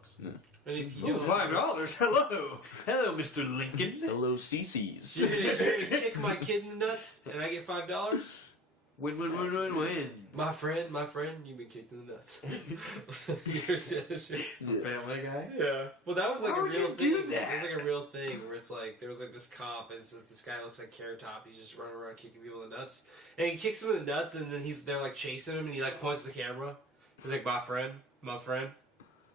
And if you Oh, do $5. Hello, hello, Mr. Lincoln. Hello, CC's. you're gonna kick my kid in the nuts, and I get $5. Win, win, win, win, win. My friend, you've been kicked in the nuts. You ever said that shit? Family Guy. Yeah. Well, that was like Why a would real you thing. do that? It was like a real thing where it's like there was like this cop, and it's like, this guy looks like Carrot Top. He's just running around kicking people in the nuts, and he kicks him in the nuts, and then they're like chasing him, and he like points to the camera. He's like, my friend,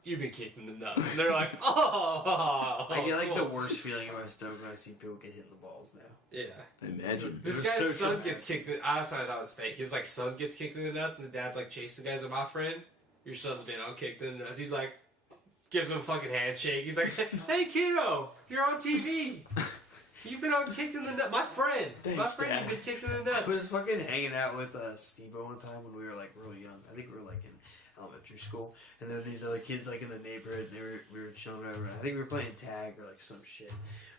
you've been kicked in the nuts. And they're like, oh. I get like cool. the worst feeling in my stomach when I see people get hit in the balls now. Yeah. Imagine. This It was guy's so son traumatic. gets kicked in I thought that was fake. His like son gets kicked in the nuts and the dad's like chasing the guys like, my friend, your son's been on kicked in the nuts. He's like gives him a fucking handshake. He's like, hey kiddo, you're on TV. You've been on kicked in the nuts. My friend, Thanks, Dad. you've been kicked in the I was nuts. fucking hanging out with Steve-O one time when we were like real young. I think we were like in elementary school, and there were these other kids like in the neighborhood. And we were chilling over. I think we were playing tag or like some shit.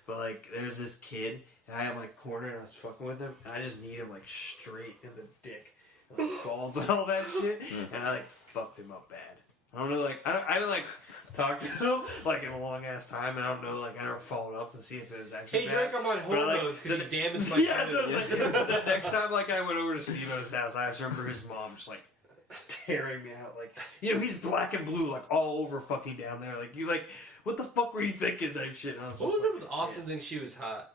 But like, there's this kid, and I had like cornered, and I was fucking with him, and I just kneed him like straight in the dick, and, like balls and all that shit, and I like fucked him up bad. I don't know, like I haven't like talked to him like in a long ass time, and I don't know, like I never followed up to see if it was actually Hey bad. Drake, I'm on But, like, hormones because the- you damaged my Yeah, genitals. so it's like, the next time like I went over to Steve-O's house, I just remember his mom just like tearing me out, like, you know, he's black and blue like all over fucking down there, like you like what the fuck were you thinking type shit. And I was What just was it like, with Austin thinking she was hot?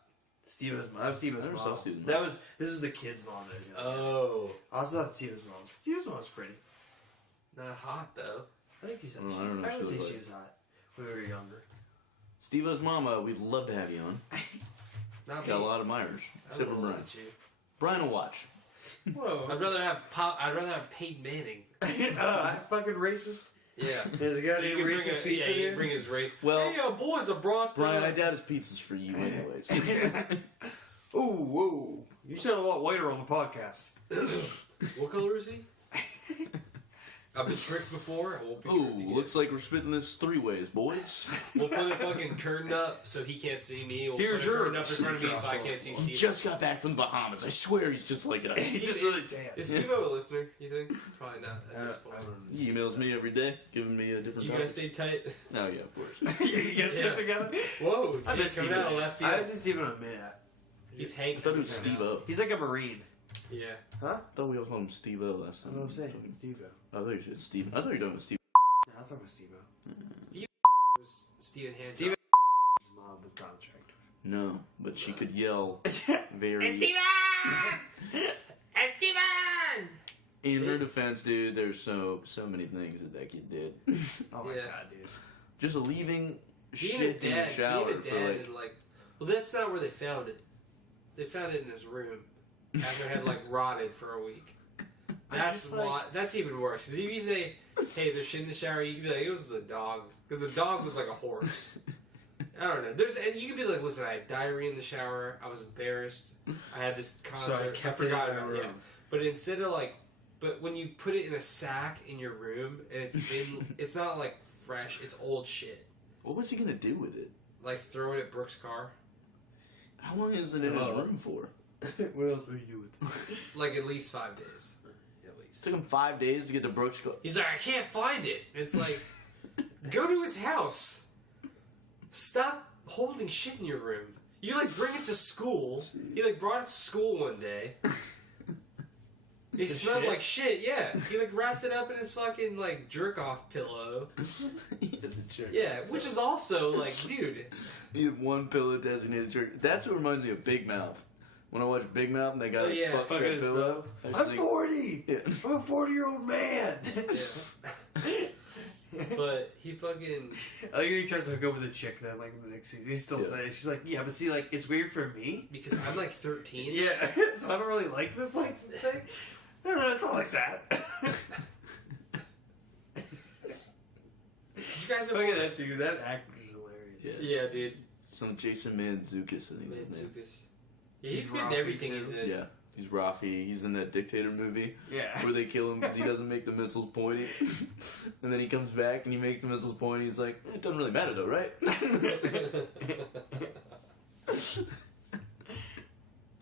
Steve-O's mom. That was Steve-O's I never mom. saw Steve-O's That mom. this is the kid's mom. That Oh. I also thought Steve-O's mom. Steve-O's mom was pretty. Not hot though. I think he said. Well, I don't know I if would she say looked she like- was hot when we were younger. Steve-O's mama, we'd love to have you on. Not Got a me. lot of admirers, I except for don't know Brian. about you. Brian will watch. Whoa! I'd rather have Peyton Manning. I'm fucking racist. Yeah. There's a guy named You racist pizza you here. bring his race. Well- hey, boys, I brought Brian, I doubt his pizza's for you anyways. Ooh, whoa! You sound a lot whiter on the podcast. What color is he? I've been tricked before. I won't be Ooh, tricked again. looks like we're splitting this 3 ways, boys. We'll put a fucking curtain up so he can't see me. We'll Here's put a curtain yours. up in front of me so I can't see He Steve. just got back from the Bahamas. I swear he's just like us. He's just really tan. Is Steve-O a listener, you think? Probably not at this point. He emails me every day, giving me a different You guys stay tight? Oh, yeah, of course. Yeah, you guys Yeah. stick together. Whoa, I Jake miss coming Steven. out of left I field. haven't seen Steven in a minute. He's I Hank. thought it was Steve-O. He's like a Marine. Yeah. Huh? I thought we all called him Steve-O last That's time. what I'm saying. Steve-O. I thought you said Steve. I thought you were talking about Steve. No, I was talking about Steve-O. It was Steven Hancock. Steven. His mom was not attractive. No, but she could yell Hey, very... Steven! Hey, Steven! In her defense, dude, there's so many things that kid did. Oh my Yeah. god, dude. Just leaving Being a shit in dad, the shower being a for dad, like... and like, well, that's not where they found it. They found it in his room after it had like rotted for a week. That's even worse. Because if you say, "Hey, there's shit in the shower," you can be like, "It was the dog," because the dog was like a horse. I don't know. And you can be like, "Listen, I had diarrhea in the shower. I was embarrassed. I had this concert. kept I it in forgot my about it." room. Yeah. But instead of but when you put it in a sack in your room and it's not like fresh. It's old shit. What was he gonna do with it? Like throw it at Brooke's car. How long is it in his room for? What else would you do with it? Like at least 5 days. At least. It took him 5 days to get to Brooks. He's like, I can't find it. It's like, go to his house. Stop holding shit in your room. You bring it to school. He brought it to school one day. It smelled shit? like shit. Yeah, he wrapped it up in his fucking jerk off pillow. Yeah, which is also dude. You have one pillow designated jerk. That's what reminds me of Big Mouth. When I watch Big Mouth and they got a fuck Fucking that pillow. I'm 40! Yeah. I'm a 40-year-old man! Yeah. But he fucking. I think he tries to go with a chick then, in the next season. He's still saying, she's like, yeah, but see, it's weird for me. Because I'm 13. Yeah, so I don't really like this, thing. No, it's not like that. Did you guys ever. Look at that dude, that actor's hilarious. Yeah, dude. Some Jason Mantzoukas, I think is his name. Yeah, he's good in Rafi, everything too. he's in. Yeah. He's Rafi. He's in that dictator movie Yeah. where they kill him because he doesn't make the missiles pointy. And then he comes back and he makes the missiles pointy. He's like, it doesn't really matter though, right?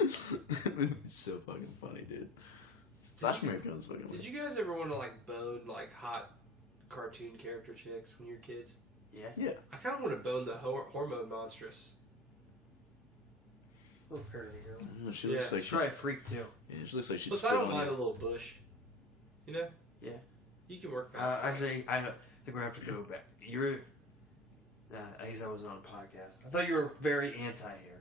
It's so fucking funny, dude. Slash America was fucking funny. Did you guys ever want to bone hot cartoon character chicks when you were kids? Yeah. Yeah. I kind of want to bone the hormone monstress. Little curvy girl. She looks like She's probably a freak, too. Yeah, she looks like she's. Plus, I don't mind a little bush. You know? Yeah. You can work past that. Actually, I think we're going to have to go back. You're... I guess I wasn't on a podcast. I thought you were very anti-hair.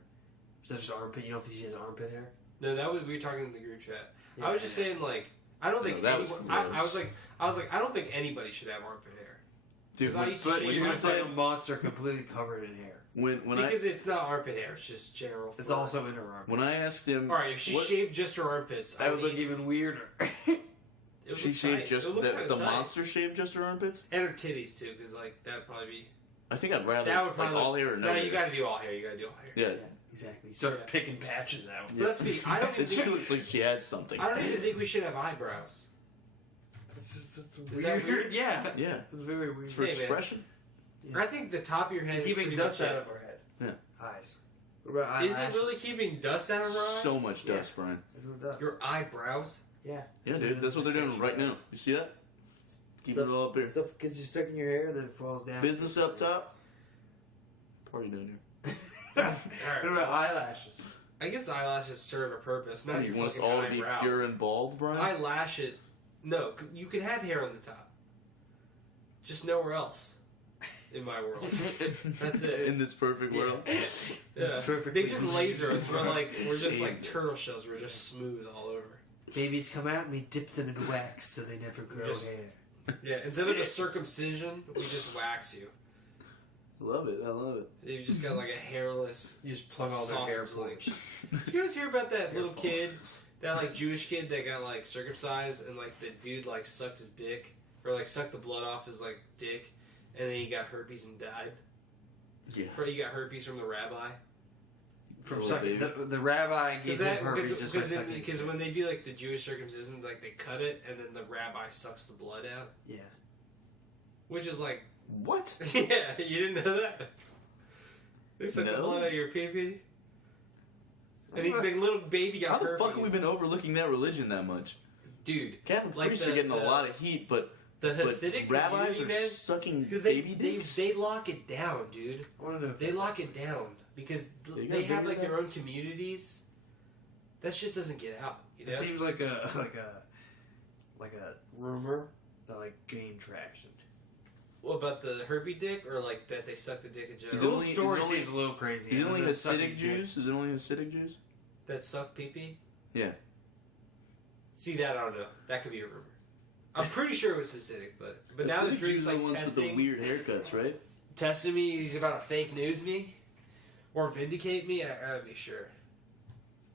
Is that just armpit? You don't think she has armpit hair? No, we were talking in the group chat. Yeah, I was just saying, I don't think that was anyone... gross. I was like, I don't think anybody should have armpit hair. Dude, 'Cause I used to But shave you're my going to find head a monster completely covered in hair. when because it's not armpit hair, it's just general It's fur. also in her armpit. when I asked him, Alright, if she what- shaved just her armpits, That would look even weirder. it would she look shaved tight. just It would look kinda the tight. monster shaved just her armpits. And her titties, too, because, that'd probably be... I think I'd rather That would probably all hair or no. No, hair. you gotta do all hair. You gotta do all hair. Yeah. Yeah, exactly. You start Yeah. picking patches out. But let's be... I don't The even chick think... looks like she has something. I don't even think we should have eyebrows. It's Is that weird? Yeah. Yeah. It's very weird. It's for Hey, man. expression. I think the top of your head It's is keeping pretty dust much out it. of our head. Yeah. Eyes. What about Is it eyelashes? really keeping dust out of our eyes? So much Yeah. dust, Brian. That's what it does. Your eyebrows? Yeah. Yeah, dude. That's what they're doing right now. You see that? Keeping it all up here. Stuff gets you stuck in your hair, then it falls down. Business up top. Party down here. What about eyelashes? I guess eyelashes serve a purpose, not You your want us fucking all to be eyebrows. pure and bald, Brian? Eyelash it. No, you can have hair on the top. Just nowhere else. In my world. That's it. In this perfect world. Yeah. perfectly They just laser us. We're just Shame. like turtle shells. We're just smooth all over. Babies come out and we dip them in wax so they never grow Just- hair. Yeah, instead of a circumcision, we just wax you. Love it. I love it. You just got a hairless. You just plug all their hair Sausage leg. pores. Did you guys hear about that little Hair kid, follicles. that Jewish kid that got circumcised and the dude sucked his dick or sucked the blood off his dick, and then he got herpes and died. Yeah. He got herpes from the rabbi. From Little sucking, baby. the rabbi gave him herpes just by sucking his Because dick. when they do the Jewish circumcisions, they cut it and then the rabbi sucks the blood out, Yeah. which is What? yeah, you didn't know that. They suck the No. blood out of your pee-pee. And the little baby got How the herpes. fuck have we been overlooking that religion that much? Dude, Catholic Like priests the- are getting a the- lot of heat, but the Hasidic rabbis community, are man, sucking because baby dicks. they lock it down, dude. I want to know. They lock it down because They they got have bigger their own communities. That shit doesn't get out. You know? It seems like a rumor that gained traction. What about the herpy dick or that they suck the dick in Is The it general? whole only- story is it only- seems a little crazy. Is it and only then sucking Hasidic dick. Jews? Is it only Hasidic Jews? That suck pee pee? Yeah. See that I don't know. That could be a rumor. I'm pretty sure it was Hasidic, but now the Hasidic drink's Jews are the ones with the testing weird haircuts, right? testing me. He's about to fake news me or vindicate me. I gotta be sure.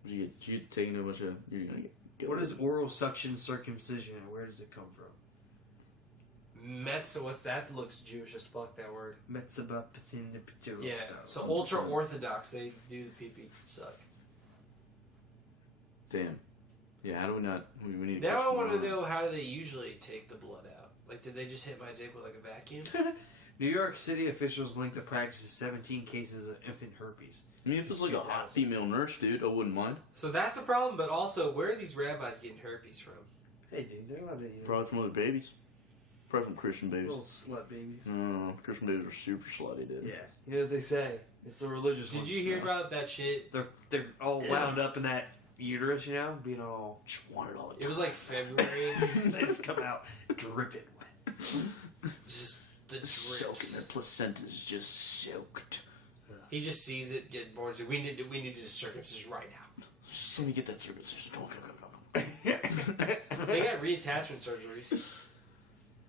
You taking a bunch of. You're gonna get What is oral suction circumcision and where does it come from? Metz, what's that? Looks Jewish as fuck, that word. Metzabapatin. Yeah, so ultra orthodox, they do the pee-pee suck. Damn. Yeah, how do we not... We need Now I question want to one. know, how do they usually take the blood out? Like, did they just hit my dick with, like, a vacuum? New York City officials linked the practice to 17 cases of infant herpes. I mean, if it's like a hot 2000. female nurse, dude, I wouldn't mind. So that's a problem, but also, where are these rabbis getting herpes from? Hey, dude, they're allowed to eat Probably from other babies. Probably from Christian babies. little slut babies. No, Christian babies are super slutty, dude. Yeah, you know what they say. It's the religious Did ones. you hear about that shit? They're all wound up in that uterus, you know, being all. Just want it all the time. It was like February. They just come out dripping wet. Just the Soaking. drips. Their placenta's just soaked. He just sees it, get born. So we need to just circumcision right now. Just let me get that circumcision. Come on. They got reattachment surgeries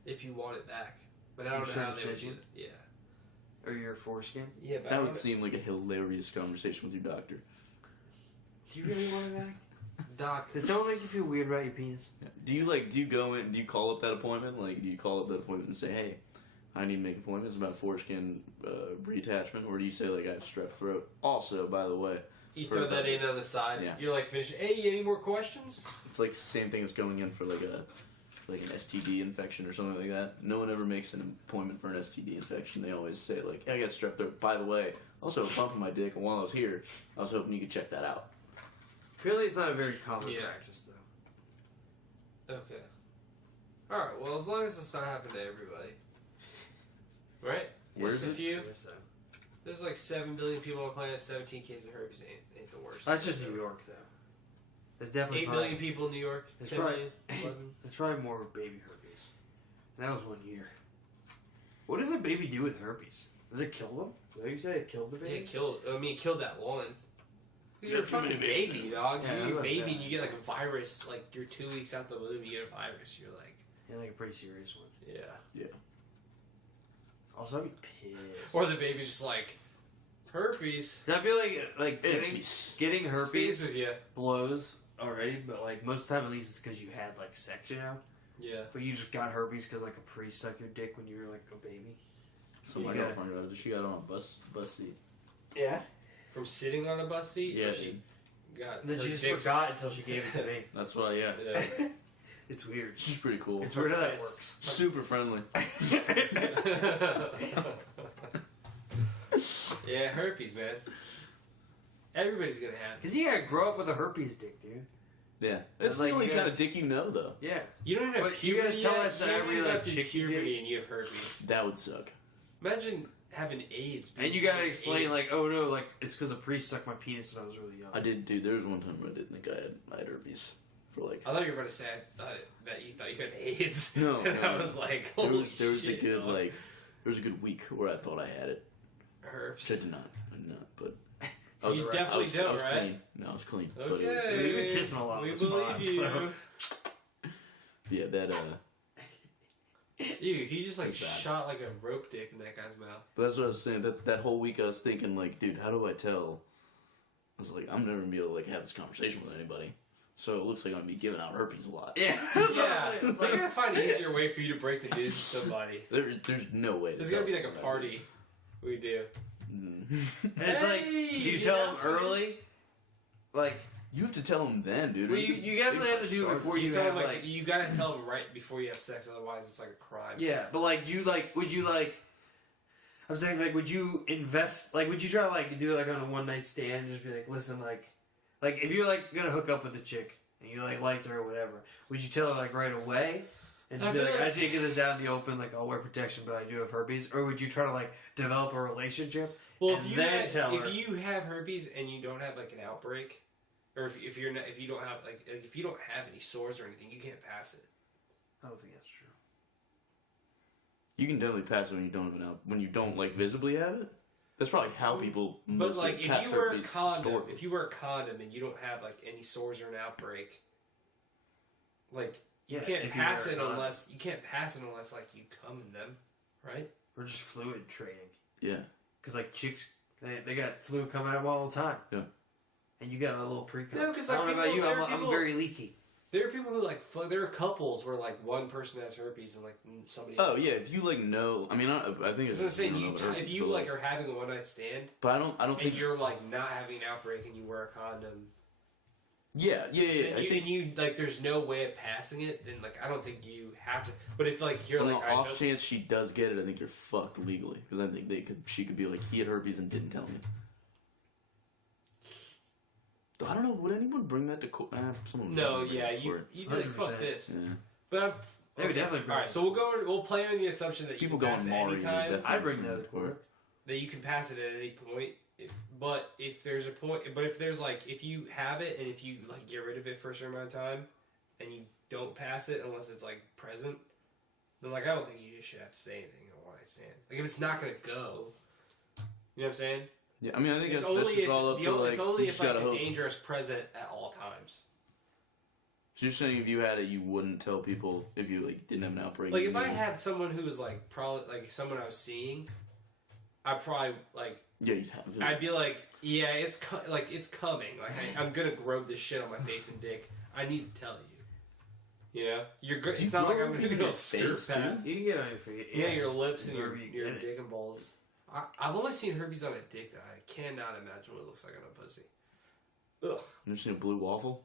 if you want it back, but I don't know how they would do Circumcision? it. Yeah. Or your foreskin. Yeah, but That would seem like a hilarious conversation with your doctor. Do you really want it back? Doc. Does someone make you feel weird about your penis? Do you go in? Do you call up that appointment? Like, do you call up that appointment and say, "Hey, I need to make appointments about foreskin reattachment," or do you say like I have strep throat? Also, by the way, You throw that in on the side. Yeah. You're like, finish. Hey, any more questions? it's like the same thing as going in for like an STD infection or something like that. No one ever makes an appointment for an STD infection. They always say like, hey, "I got strep throat. By the way, also a bump in my dick, and while I was here, I was hoping you could check that out." Really, it's not a very common Yeah. practice, though. Okay. All right. Well, as long as it's not happening to everybody, right? Where's Just a it? few. I guess so. There's like 7 billion people on the planet. 17 cases of herpes ain't the worst. That's just New York, though. There's definitely 8 billion people in New York. That's 10 right. million. 11. That's probably more of baby herpes. And that was 1 year. What does a baby do with herpes? Does it kill them? Is that what you say? It killed the Yeah, baby? it killed. I mean, it killed that one. You're a That's too many fucking babies, baby, man. dog. Yeah, You're a that's baby, sad. and you get like a virus. Like you're 2 weeks out the womb, you get a virus. You're like, Yeah, like a pretty serious one. yeah. Also, I'd be pissed. Or the baby's just like, herpes. I feel like Herpes. getting Stays herpes with you. blows already, but like most of the time at least it's because you had like sex, you know? Yeah. But you just got herpes because like a priest sucked your dick when you were like a baby. So my You gotta- girlfriend, she got on a bus seat. Yeah. From sitting on a bus seat. Yeah, Or she got. And then her she just dick's- forgot until she gave it to me. That's why, yeah. Yeah. It's weird. She's pretty cool. It's weird how that Yes. works. Super friendly. Yeah, herpes, man. Everybody's gonna have it. Because you gotta grow up with a herpes dick, dude. Yeah. That's It's the like only you kind gotta- of dick you know, though. Yeah. You don't even have But you gotta puberty tell yet. that to You haven't every, even like, got to chick you puberty date. and you have herpes. That would suck. Imagine having AIDS. And you gotta explain, like, oh no, like, it's because a priest sucked my penis when I was really young. I did, dude. There was one time where I didn't think I had herpes for like. I thought you were about to say that you thought you had AIDS. No, and no, I no. was like, There holy was a shit, good dog. there was a good week where I thought I had it. Herbs. I did not, but You definitely I don't, was right? clean. No, I was clean. But it was, Okay. We've been kissing a lot We this believe pod, you. so- yeah, that Dude, he just like It's bad. shot like a rope dick in that guy's mouth. But that's what I was saying. That whole week I was thinking, like, dude, how do I tell? I was like, I'm never gonna be able to like have this conversation with anybody. So it looks like I'm gonna be giving out herpes a lot. Yeah. Yeah, It's we're like- gonna find an easier way for you to break the news with somebody. There's no way. There's gonna be like a party. We do. Mm. And it's like, do you Hey, tell them that's what early? Like, You have to tell them then, dude. well, you definitely have to do it before you tell have, them, like, you gotta tell them right before you have sex, otherwise it's like a crime. yeah, but like, would you like, I'm saying, like, would you invest, like, would you try to, like, do it, like, on a one-night stand and just be like, listen, like, if you're, like, gonna hook up with a chick and you, like, liked her or whatever, would you tell her, like, right away? And just I be feel like, like- I need to get this out in the open, like, I'll wear protection, but I do have herpes? Or would you try to, like, develop a relationship? Well, And if you then had- tell her. if you have herpes and you don't have like an outbreak, or if you don't have like if you don't have any sores or anything, you can't pass it. I don't think that's true. You can definitely pass it when you don't have when you don't like visibly have it. That's probably how people. But mostly like pass if you wear a herpes condom, historically. if you wear a condom and you don't have like any sores or an outbreak, like you Yeah, can't if you pass wear a it condom. unless like you come in them, right? Or just fluid trading. Yeah. Because, like, chicks, they got fluid coming out all the time. Yeah. And you got a little pre-cum. No, 'cause, I like, don't know about people- you, there are I'm people- very leaky. There are people who like. There are couples where like one person has herpes and like somebody. Oh yeah, if you like know, I mean, I think it's. That's what I'm saying. I don't know about If you herpes, like are having a one night stand, but I don't and think you're like not having an outbreak and you wear a condom. Yeah. And I think you like, there's no way of passing it. Then like, I don't think you have to. But if like you're on like, the off chance she does get it, I think you're fucked legally because I think she could be like, he had herpes and didn't tell me. I don't know. Would anyone bring that to court? No, yeah, you'd be like, fuck 100%. this. Yeah. But I'm. They would definitely bring All right, it. so we'll play on the assumption that People you can go pass on it Maury. anytime. I'd bring that to court. That you can pass it at any point. But if there's a point, but if there's like, if you have it and if you like get rid of it for a certain amount of time, and you don't pass it unless it's like present, then like I don't think you just should have to say anything in a one night stand. Like if it's not gonna go, you know what I'm saying? Yeah, I mean, I think It's that's only just if all up to like. it's only you if just like gotta the hope. danger is present at all times. So you're saying if you had it, you wouldn't tell people if you like didn't have an outbreak. Like if I had someone who was like probably like someone I was seeing, I'd probably like. Yeah, you'd have it. I'd be like, yeah, it's it's coming. Like I'm gonna grow this shit on my face and dick. I need to tell you. You know, you're good. It's not like I'm gonna do a skirt pass. You can get it on your feet. Yeah, your lips and Wherever you your get it. dick and balls. I've only seen herpes on a dick. That I cannot imagine what it looks like on a pussy. Ugh. You ever seen a blue waffle?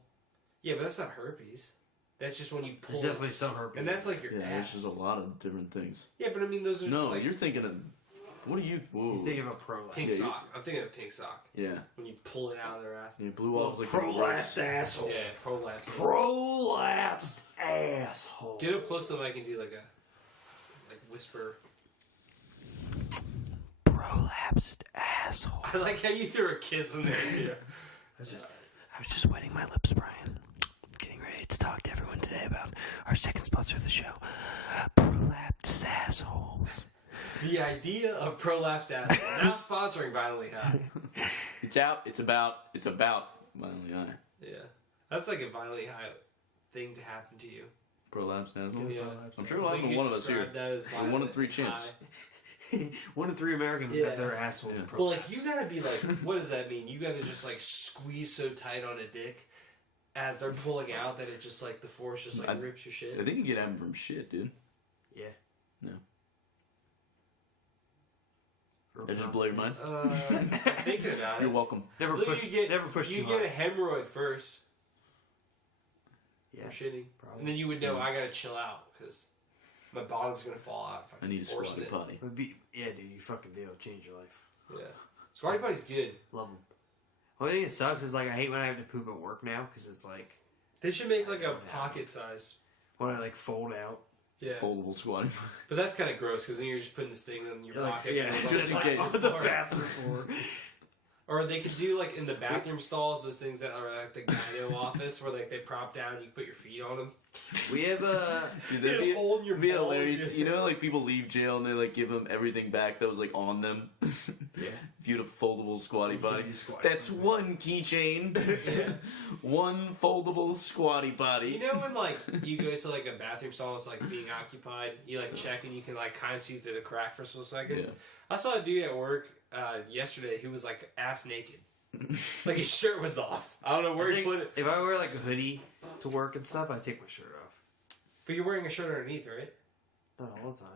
Yeah, but that's not herpes. That's just when you pull. There's definitely some herpes. And that's like your Yeah, ass. there's just a lot of different things. Yeah, but I mean, those are No, just like you're thinking of. What are you? Whoa. He's thinking about prolapse. pink Yeah, sock. I'm thinking of pink sock. Yeah. When you pull it out of their ass. Yeah, blue waffles like Prolapsed asshole. Yeah, prolapse. Prolapsed asshole. Get up close to the mic and do like whisper. Prolapsed asshole. I like how you threw a kiss in there too. I was just wetting my lips, Brian. Getting ready to talk to everyone today about our second sponsor of the show, Prolapsed Assholes. The idea of prolapsed ass now sponsoring Violently High. It's out. It's about. Violently high. Yeah, that's like a Violently High thing to happen to you. Prolapse asshole. Yeah. I'm sure it'll happen to one of us here. That as Or 1 in 3 chance. high. 1 in 3 Americans Yeah. have their assholes Yeah. prolapsed. Well, like you gotta be like, what does that mean? You gotta just like squeeze so tight on a dick as they're pulling out that it just like the force just like rips your shit. I think you get happen from shit, dude. Yeah. No. That just blow your mind. Thinking about You're it. welcome. Never Look, push. Never push You too get hard. a hemorrhoid first. Yeah. For shitting. Probably. And then you would know I gotta chill out because my bottom's gonna fall out if I need a force squatty it. potty. Yeah, dude, you fucking be able to change your life. Yeah. Squatty potty's good. Love them. Only thing that sucks is like I hate when I have to poop at work now because it's like They should make like a pocket size. when I like fold out. Yeah. Foldable squatty. But that's kind of gross because then you're just putting this thing in your Like, pocket. yeah, and it's just like in case. on on the bathroom floor. Or they could do like in the bathroom stalls those things that are like the gyno office where like they prop down, you put your feet on them. We have Dude, They just hold your it'd be ball hilarious. and- You know, like people leave jail and they like give them everything back that was like on them. Yeah. Beautiful foldable squatty potty. Squatty That's potty. one keychain. One foldable squatty potty. You know when like you go to like a bathroom stall, it's like being occupied. You like check and you can like kind of see through the crack for a split second. Yeah. I saw a dude at work yesterday who was like ass naked, like his shirt was off. I don't know where I he think put it. if I wear like a hoodie to work and stuff, I take my shirt off. But you're wearing a shirt underneath, right? Not all the time.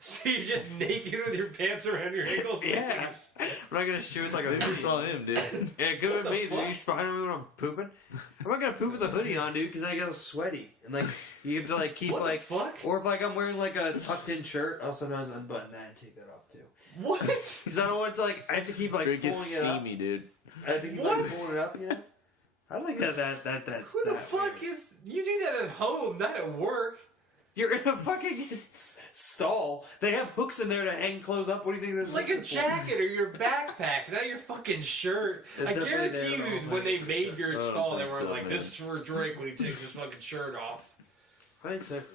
So you're just naked with your pants around your ankles. Yeah. I'm not gonna shoot like a Maybe hoodie. it's on him, dude. Yeah, good What with me, the dude. fuck? You spying on me when I'm pooping? I'm not gonna poop with a hoodie on, dude, because I get sweaty. And like, you have to like keep What like, the fuck? or if like I'm wearing like a tucked in shirt, I'll sometimes unbutton that and take that off too. What? Because I don't want it to like, I have to keep like Drink pulling gets it up. steamy, dude. I have to keep What? like pulling it up, you know? I don't think that's Who the that fuck weird. is? You do that at home, not at work. You're in a fucking stall. They have hooks in there to hang clothes up. What do you think there's Like a jacket or your backpack, not your fucking shirt. It's I definitely guarantee there you, all when they night, made for your sure. stall, Oh, they I were think so, like, man. "This is for Drake when he takes his fucking shirt off." I think so. Dude.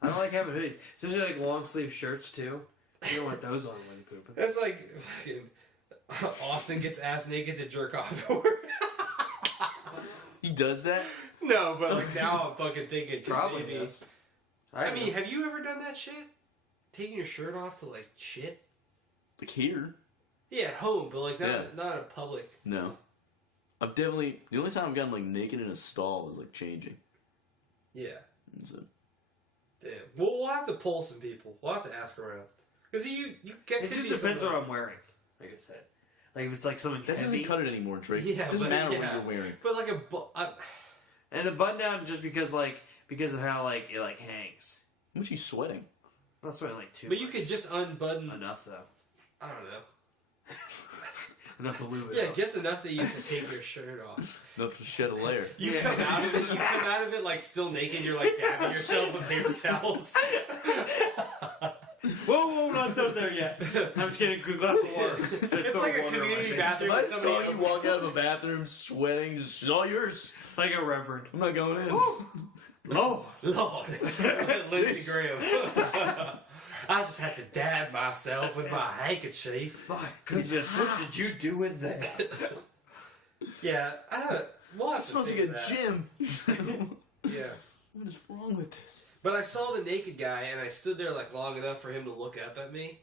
I don't like having hoodies, especially like long sleeve shirts too. You don't want those on when you're pooping. That's like fucking Austin gets ass naked to jerk off at work. He does that? No, but like now I'm fucking thinking. 'cause Probably. maybe- Yes. I mean, have you ever done that shit? Taking your shirt off to like shit? Like here? Yeah, at home, but like Yeah. not in public. No. I've definitely... The only time I've gotten like naked in a stall is like changing. Yeah. So, Damn. Well, we'll have to poll some people. We'll have to ask around. Because you get. It just depends what I'm wearing. Like I said, like if it's like something that heavy. doesn't cut it anymore, Drake. Yeah, it doesn't but- matter yeah. what you're wearing. But like And the button down just because of how like it like hangs. How much are you sweating? I'm not sweating like too. But you much. could just unbutton. Enough though. I don't know. Enough to lube it Yeah, up. just enough that you can take your shirt off. Enough to shed a layer. You Yeah. come out of it. You come out of it like still naked. You're like dabbing yourself with paper towels. Whoa, not done there yet. I'm just getting a good glass of water. Just It's throw like a water on my community face. bathroom. If I Somebody saw you opened- walk out of a bathroom sweating, just it's all yours. Like a reverend. I'm not going in. Lord. Lord, Lindsey Graham. I just had to dab myself with my handkerchief. My goodness, what did you do in there? Yeah, we'll have It to smells like figure a that. gym. Yeah. What is wrong with this? But I saw the naked guy, and I stood there like long enough for him to look up at me.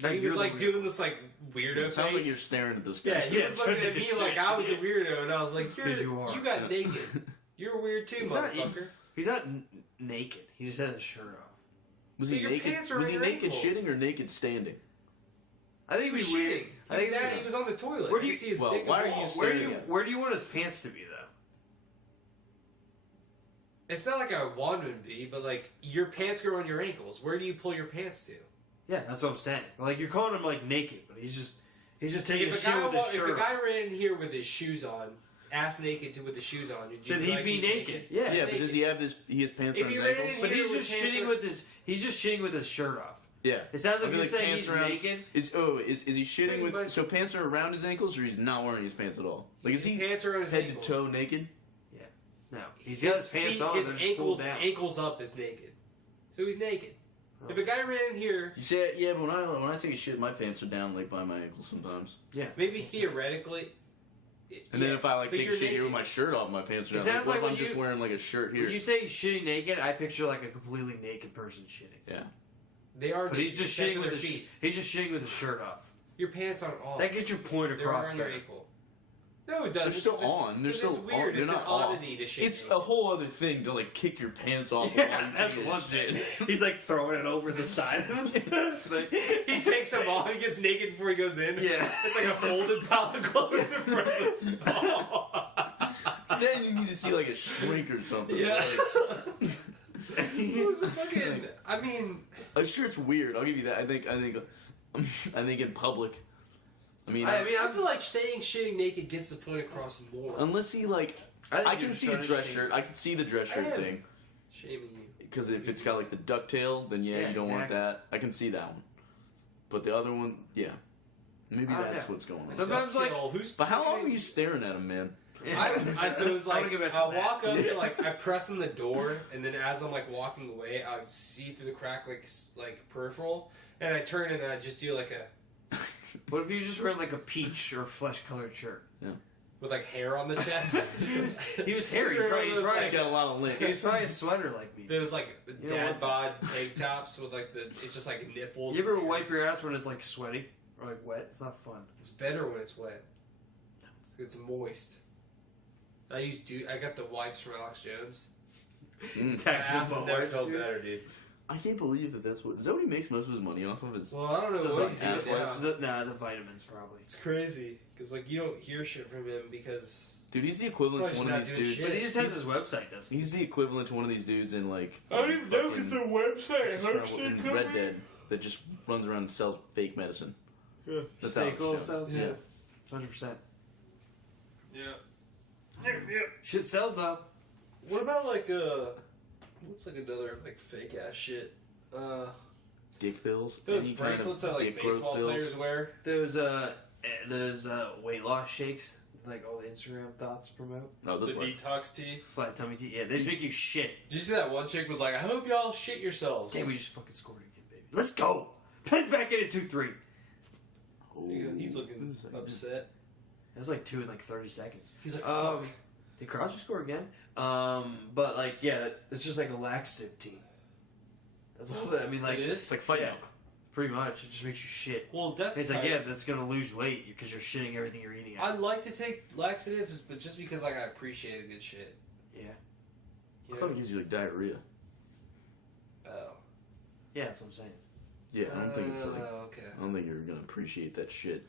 Now He you're was the like weird- doing this like weirdo It sounds face. like you're staring at this guy. Yeah, he Yeah, was trying looking to at me take a like shit. I was a weirdo, and I was like, 'Cause you are. You got naked. You're weird too, He's not- motherfucker. He's not naked. He just has his shirt off. Was So he your naked? pants are Was on he your naked ankles. shitting or naked standing? I think He was we weird. shitting. I think He was on the toilet. Where do You you- see his well, dick why and are you balls. staring at? where do you want his pants to be though? It's not like I want him to be, but like your pants go on your ankles. Where do you pull your pants to? Yeah, that's what I'm saying. Like you're calling him like naked, but he's just taking a If shit with his if shirt a guy off. ran in here with his shoes on, ass naked with the shoes on, would you Then be he'd like, be he's naked. Yeah. Yeah, but does he have this? He has pants If around you his ran ankles. in But here he's with just pants shitting on- with his shirt off. Yeah. It sounds like I feel you're saying pants he's around- naked. Is he shitting Pretty with? much. So pants are around his ankles, or he's not wearing his pants at all? Like is His he pants are on his head ankles. to toe naked? No, he's got his pants feet- on. His They're just ankles, pulled down. ankles up is naked. So he's naked. Oh. If a guy ran in here, You say yeah, but when I take a shit, my pants are down like by my ankles sometimes. Yeah. maybe theoretically. And then yeah, if I like but take a you're shit here with naked. my shirt off, my pants are It down. sounds Like, what like if when I'm just you- wearing like a shirt here? When you say shitting naked, I picture like a completely naked person shitting. Yeah. They are. But naked, he's just except shitting for with their his feet. he's just shitting with his shirt off. Your pants aren't on. That gets your point They're across on your better. ankle. No, it doesn't. They're still It's- on. They're it's still weird. on. They're It's not an off. oddity to shit. It's naked. a whole other thing to like kick your pants off. Yeah, while you that's take a one shit. thing. He's like throwing it over the side of him. Like, He takes them off. He gets naked before he goes in. Yeah. It's like a folded pile of clothes in front of the stall. Then you need to see like a shrink or something. Yeah. Like, It was a fucking. I mean, a shirt's weird. I'll give you that. I think in public. I mean, I feel like saying shitting naked gets the point across more. unless he like, I think I you're can just see a trying to dress shame- shirt. I can see the dress shirt I am. thing. Shaming you. Because if it's got like the ducktail, then yeah, Yeah, you don't want exactly. that. I can see that one. But the other one, yeah. Maybe I don't that's know. what's going on. Sometimes, like- Ducktail, who's But how long taking- were you staring at him, man? So it was I wanna like get back to I'll that. walk up to like I press on the door, and then as I'm like walking away, I would see through the crack like peripheral, and I turn and I just do like a What if you just wearing like a peach or flesh colored shirt? with like hair on the chest. He was hairy. He's probably He's got a lot of lint. he was probably a sweater like me. There's like You know dad bod tank tops with like it's just like nipples. You ever wipe your ass when it's like sweaty or like wet? It's not fun. It's better when it's wet. It's moist. I got the wipes from Alex Jones. Mm. My ass has never felt better, dude. I can't believe that's what. Is that what he makes most of his money off of? Is Well, I don't know Those what like he's ass doing now. wipes. The vitamins probably. It's crazy because like you don't hear shit from him because dude, he's the equivalent to Probably one of just these not dudes. doing But he just has his website, doesn't he? He's the equivalent to one of these dudes in like. website in Red Dead that just runs around and sells fake medicine. Yeah. That's how Fake it oil shows. sells? Yeah. 100%. Yeah. Shit sells though. What about like what's like another like fake ass shit? Dick pills. Those Any kind of bracelets that like dick growth baseball pills. players wear. Those weight loss shakes, like all the Instagram thoughts promote. No, The those work. detox tea. Flat tummy tea. Yeah, they just make you shit. Did you see that one chick was like, I hope y'all shit yourselves. Damn, we just fucking scored again, baby. Let's go. Penn's back in at 2-3. He's looking upset. That was like 2 in like 30 seconds. He's like, Um, fuck. Did Crosby score again? But like, yeah, it's just like a laxative tea. That's all that. I mean, like, It is? It's like fight Yeah. milk. pretty much. It just makes you shit. Well, that's It's like, tight. yeah, that's gonna lose weight because you're shitting everything you're eating. I like to take laxatives, but just because like I appreciate a good shit. Yeah. I thought it gives you like diarrhea. Oh. Yeah, that's what I'm saying. Yeah, I don't think it's like. Okay. I don't think you're gonna appreciate that shit.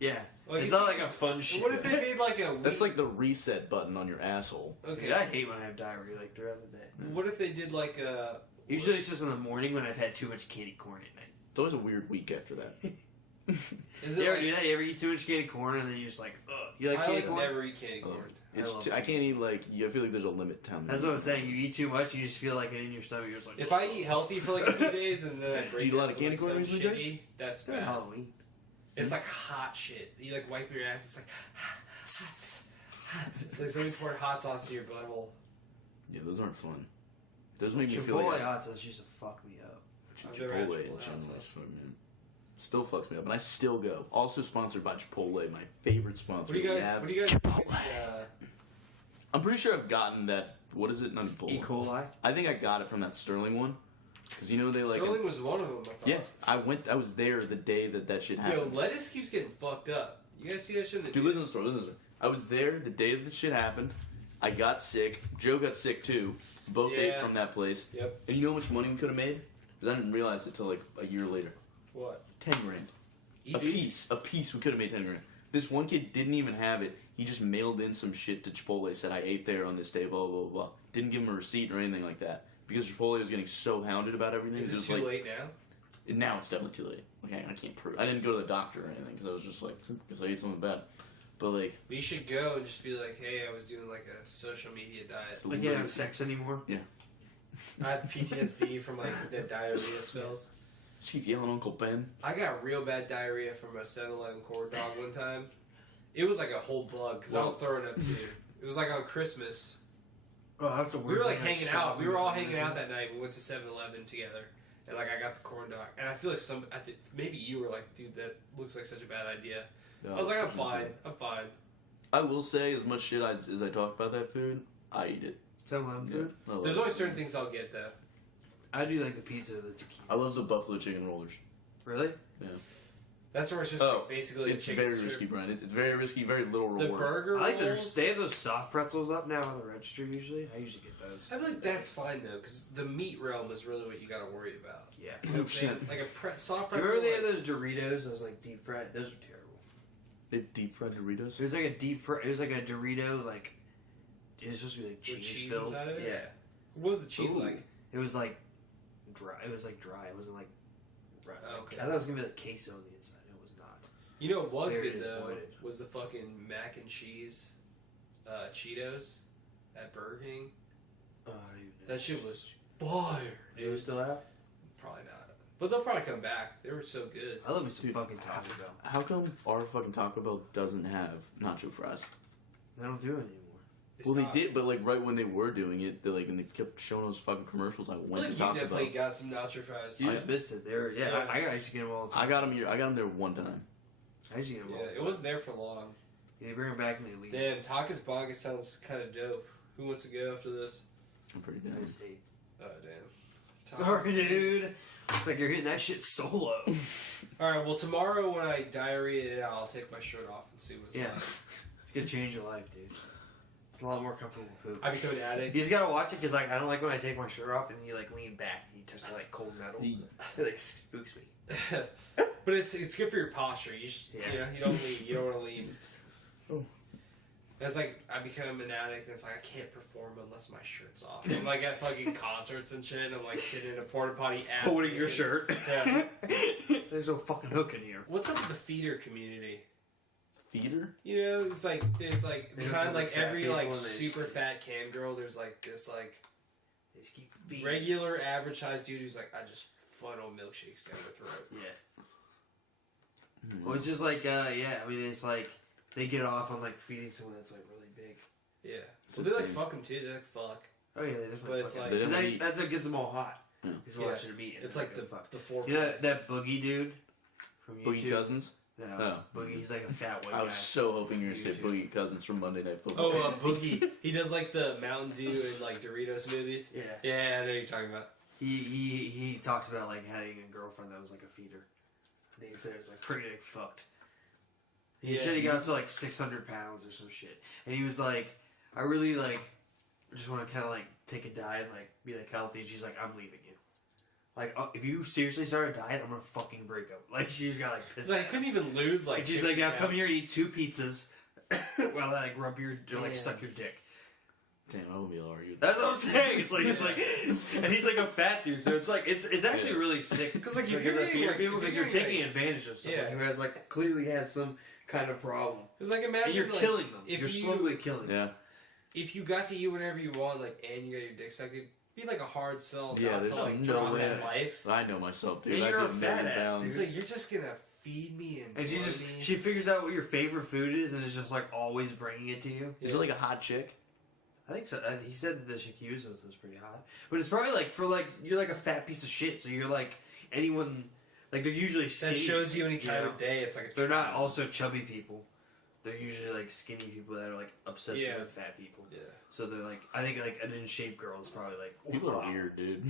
Yeah, Well, it's you not see- like a fun shit. What if they made like a? That's like the reset button on your asshole. Okay. Dude, I hate when I have diarrhea like throughout the day. What if they did like a? Usually it's just in the morning when I've had too much candy corn at night. It's always a weird week after that. Is You it ever like, do that? You ever eat too much candy corn and then you're just like, ugh. You like I candy like corn? never eat candy corn. I can't eat like. I feel like there's a limit to how many. That's what I'm saying. You eat too much, you just feel like it in your stomach. You're just like, If I eat healthy for like a few days and then I break eat a lot out of with, candy like, corn some usually, shitty, that's it's not bad. Halloween. It's like hot shit. You like wipe your ass. It's like it's like somebody poured hot sauce in your butthole. Yeah, those aren't fun. Those make me feel Chipotle like. hot sauce used to fuck me up. I've never had Chipotle in Chipotle hot general, sauce. man. Still fucks me up, and I still go. Also sponsored by Chipotle, my favorite sponsor. What do you we guys? have. What do you guys? Chipotle. I'm pretty sure I've gotten that. What is it? Not Ebola. E. coli? I think I got it from that Sterling one. Because you know they like. Sterling was one of them. I thought. Yeah, I was there the day that shit Yo, happened. lettuce keeps getting fucked up. You guys see that shit in the Dude, listen to the story. Listen to the story. I was there the day that this shit happened. I got sick. Joe got sick too. Both ate Yeah. from that place. Yep. And you know how much money we could have made? Because I didn't realize it till like a year later. What? 10 grand. A Each? piece. We could have made 10 grand. This one kid didn't even have it. He just mailed in some shit to Chipotle. Said I ate there on this day. Blah blah blah. Didn't give him a receipt or anything like that because Chipotle was getting so hounded about everything. Is it was too like, late now? Now it's definitely too late. Like I can't prove. I didn't go to the doctor or anything because I was just like because I ate something bad. But like But you should go and just be like, hey, I was doing like a social media diet. it's I can't literally- have sex anymore. I have PTSD from like the diarrhea spells. She keep yelling Uncle Ben. I got real bad diarrhea from a 7-Eleven corn dog one time. It was like a whole bug because I was throwing up too. It was like on Christmas. Oh, that's the We were like hanging out. We were all hanging out that night. We went to 7-Eleven together, and like I got the corn dog, and I feel like maybe you were like, dude, that looks like such a bad idea. I was like, I'm fine. I'm fine. I will say as much shit as I talk about that food, I eat it. Some of them food. I love There's it. only certain things I'll get though. I do like the pizza, the tequila. I love the buffalo chicken rollers. Really? That's where it's just Oh, like basically It's a chicken very strip. risky, Brian. It's very risky, very little The reward. burger I like rolls. they have those soft pretzels up now on the register usually. I usually get those. I feel like that's fine though, because the meat realm is really what you got to worry about. Yeah. You know what I'm saying? Like a soft You pretzel. remember they like, had those Doritos? Those like deep fried. Those were terrible. They deep fried Doritos. It was like a deep fry. It was like a Dorito. Like it was supposed to be like With cheese, cheese filled. inside of it? Yeah. what was the cheese Ooh. like? It was like dry. It was like dry. It wasn't like. Right. Oh, okay. I thought it was gonna be like queso on the inside. It was not. You know what was Very good though disappointed. was the fucking mac and cheese Cheetos at Burger King. Oh, I don't even know. That shit was fire. Do you still have? Probably not, but they'll probably come back. They were so good. I love me some Dude. fucking Taco Bell. How come our fucking Taco Bell doesn't have nacho fries? They don't do it anymore. It's Well, not- they did, but like right when they were doing it, they kept showing those fucking commercials. I I feel went like to Taco you definitely Bell. got some nacho fries. You just missed it. There, yeah. Yeah. I used to get them all the time. I got them here. I got them there one time. I used to get them Yeah, all the it time. wasn't there for long. They bring them back and they leave. Damn, Takas Baga sounds kind of dope. Who wants to go after this? I'm pretty I down. just hate. Oh damn. Sorry, dude. Looks like you're hitting that shit solo. All right. Well, tomorrow when I diarrhea it out, I'll take my shirt off and see what's Yeah. like. It's gonna change your life, dude. It's a lot more comfortable poop. I become an addict. You just gotta watch it because like I don't like when I take my shirt off and you like lean back and you touch like cold metal. It like spooks me. But it's good for your posture. You just, Yeah. you know, you don't lean. You don't want to lean. Oh. It's like I become an addict. And it's like I can't perform unless my shirt's off. I'm like at fucking concerts and shit. I'm like sitting in a porta potty, ass Holding your naked. shirt. Yeah. There's no fucking hook in here. What's up with the feeder community? Feeder? You know, it's like there's like They don't behind have like the fat every people like and they super just- fat cam girl. There's like this like They just keep feeding. regular average sized dude who's like I just funnel milkshakes down my throat. Yeah. Hmm. Well, it's just like yeah. I mean, it's like they get off on like feeding someone that's like really big. Yeah. It's So a they like thing. fuck them too. They like fuck. Oh yeah, they just But it's like- They don't that, eat. that's what gets them all hot. Yeah. Is Yeah. watching them eat. It's like the fuck. the four. You know that boogie dude from YouTube. Boogie Cousins? No, Oh. Boogie. He's like a fat white I guy. was so hoping you were going to say YouTube. Boogie Cousins from Monday Night Football. Oh, Boogie. He does like the Mountain Dew and like Dorito smoothies. Yeah. Yeah, I know what you're talking about. He talks about like having a girlfriend that was like a feeder. I think he said it was like pretty like fucked. He Yeah. said he got up to like 600 pounds or some shit, and he was like, I really like just want to kind of like take a diet, like be like healthy. And she's like, I'm leaving you. Like, if you seriously start a diet, I'm gonna fucking break up. Like, she's got like pissed. Like, I couldn't even lose like. And she's like, now come here and eat 2 pizzas while I like rub your, or, like suck your dick. Damn, I would be arguing. That's what I'm saying. It's like, and he's like a fat dude, so it's like, it's actually really sick. Because like, if you're you're people, because you're taking advantage of someone who has like clearly has some kind of problem. It's like, imagine And you're like, killing them. If You're slowly killing them. Yeah. If you got to eat whatever you want, like, and you got your dick sucked, it'd be like a hard sell. Yeah, not there's to like no drop way. his life. I know myself, dude. And I you're a get fat million ass, pounds. dude. It's like, you're just gonna feed me and And she figures out what your favorite food is, and is just like always bringing it to you. Is it like a hot chick? I think so. He said that the chick he was with was pretty hot, but it's probably like for like you're like a fat piece of shit. So you're like anyone, like they're usually skinny. That shows you any time know? of day. It's like They're not also chubby people. They're usually like skinny people that are like obsessed with fat people. Yeah. So they're like, I think like an in shape girl is probably like People wow. are weird, dude.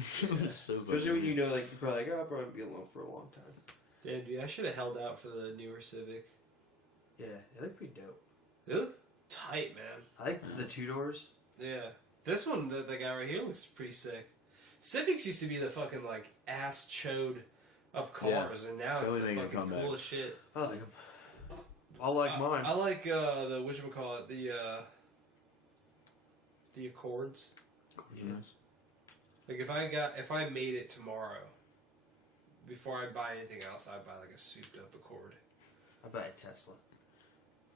So Especially when you know like you're probably like, oh, I'll probably be alone for a long time. Damn, dude, I should have held out for the newer Civic. Yeah, they look pretty dope. They look tight, man. I like the 2 doors. Yeah. This one, the guy right here looks pretty sick. Civics used to be the fucking, like, ass chode of cars, and now it's Totally the making a fucking comeback. coolest shit. I like them. I like mine. I like, the, whatchamacallit, the Accords. Yes. Like, if I made it tomorrow, before I buy anything else, I'd buy, like, a souped up Accord. I buy a Tesla.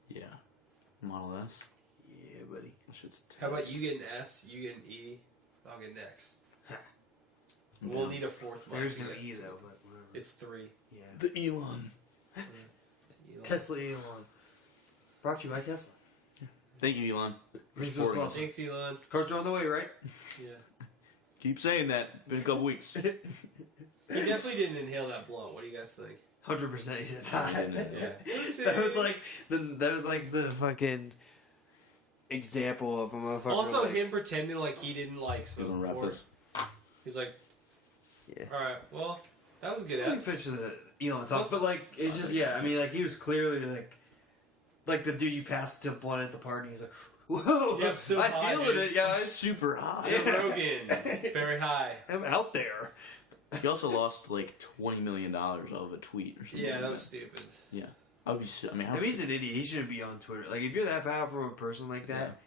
Yeah. Model S. Yeah, buddy. That shit's How about you get an S, you get an E, I'll get an X. Yeah. We'll need a 4th one. There's no E though, but whatever. It's 3. Yeah. The Elon. Tesla Elon. Brought to you by Tesla. Thank you, Elon. Brings Supporting those us. sponsors. Thanks, Elon. Cars are on the way, right? Yeah. Keep saying that. Been a couple weeks. He definitely didn't inhale that blunt. What do you guys think? 100% he did not. Yeah. That was like the fucking example of a motherfucker. Also, like, him pretending like he didn't like We're smoke gonna wrap before. this. He's like, Yeah. all right, well, that was a good. We can finish the Elon talk, but like it's just I mean like he was clearly like the dude you passed to blunt at the party. He's like, whoa, Yeah, I'm so I high, feeling dude. it, guys. Super hot. Joe Rogan, very high. I'm out there. He also lost like $20 million off of a tweet or something. Yeah, like that was stupid. Yeah. I would be. I mean, how I mean, he's an idiot. He shouldn't be on Twitter. Like if you're that powerful of a person like that,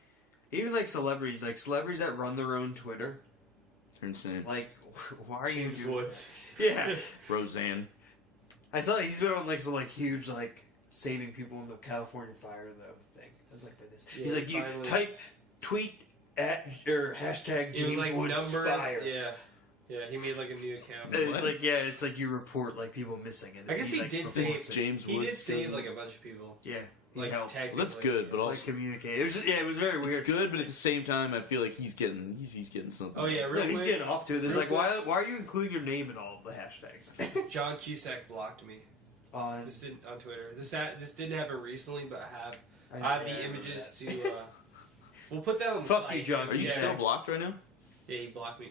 even like celebrities that run their own Twitter, They're insane. like why are you? James Woods. Yeah. Roseanne. I saw that he's been on like some like huge like saving people in the California fire though thing. That's like this. Yeah, He's like you finally. tweet at or hashtag It James was like Woods numbers. fire. Yeah, he made like a new account. And it's like you report like people missing it. I guess he like, did reports save it. James He Woods. did save like a bunch of people. Yeah, he Like helped. technically. That's good, but also Like communicate. It was just, it was very weird. it's good, but at the same time, I feel like he's getting something. Oh yeah, No, real he's quick. getting off to it. It's Real like why are you including your name in all of the hashtags? John Cusack blocked me. On This didn't on Twitter. This didn't happen recently, but I have the images to. We'll put that on the Fuck site. you, John. Are you Yeah. still blocked right now? Yeah, he blocked me.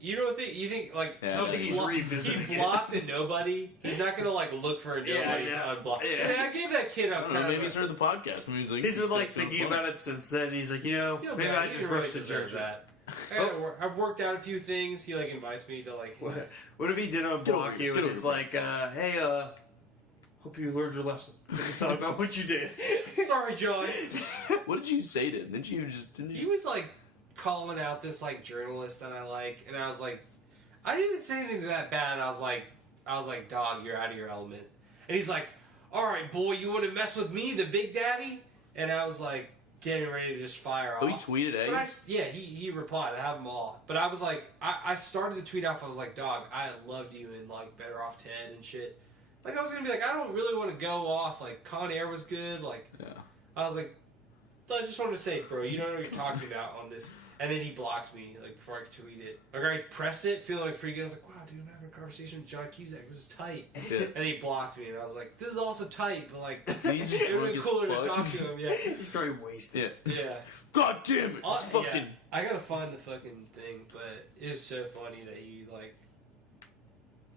You don't think you think like Yeah. I don't think he's revisiting He it. blocked a nobody. He's not gonna like look for a nobody Yeah, to unblock. yeah. I gave that kid I up. don't know. Maybe he's heard the podcast. Maybe he's like. He's been like thinking about it since then. And he's like, maybe I just rushed to deserve judgment. that. I've worked out a few things. He like invites me to like. What if he did unblock over you here, and get is over like, hey, hope you learned your lesson. Have you thought about what you did? Sorry, John. What did you say to him? Didn't you just? He was like calling out this like journalist that I like, and I was like, I didn't even say anything that bad. I was like, dog, you're out of your element. And he's like, all right, boy, you want to mess with me, the big daddy? And I was like, getting ready to just fire off. Oh, he tweeted, eh? But he replied. I have them all. But I was like, I started the tweet off. I was like, dog, I loved you in like Better Off Ted and shit. Like I was gonna be like, I don't really want to go off. Like Con Air was good. Like Yeah. I was like, I just wanted to say, bro, you don't know what you're talking about on this. And then he blocked me like before I could tweet it. Like I pressed it, feeling like pretty good. I was like, wow, dude, I'm having a conversation with John Cusack. This is tight. Yeah. And he blocked me, and I was like, this is also tight, but like He's it would drunk be as cooler to fuck. talk to him. Yeah. He's very wasted. Yeah. Yeah. God damn it! I'll- Just fucking. yeah, I gotta find the fucking thing, but it is so funny that he like,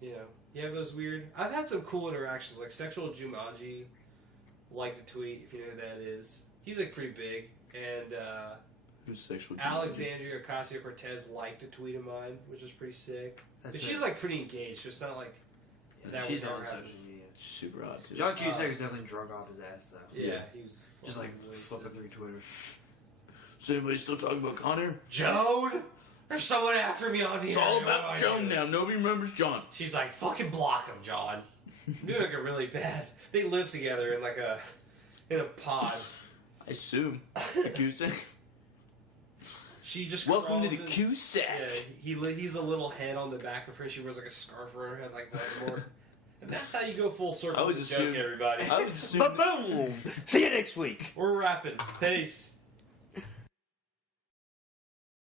you have those weird. I've had some cool interactions, like Sexual Jumanji, liked a tweet if you know who that is. He's like pretty big, and Who's sexual? Alexandria Ocasio-Cortez liked a tweet of mine, which is pretty sick. That's But she's like pretty engaged. So it's not like that she's would on never happen. social media. Super odd too. John Cusack is definitely drunk off his ass though. Yeah, he was Just like fucking flipping wasted. through Twitter. Is anybody still talking about Connor? Joan, there's someone after me on the It's all about Joan now. Nobody remembers John. She's like, fucking block him, John. You're like a really bad. They live together in like in a pod. I assume. The Cusack. She just Welcome to crawls the in- Cusack. Yeah, he's a little head on the back of her. She wears like a scarf around her head like Voldemort. And that's how you go full circle I was with the joke, assuming- everybody. I would assume. Boom! See you next week. We're rapping. Peace.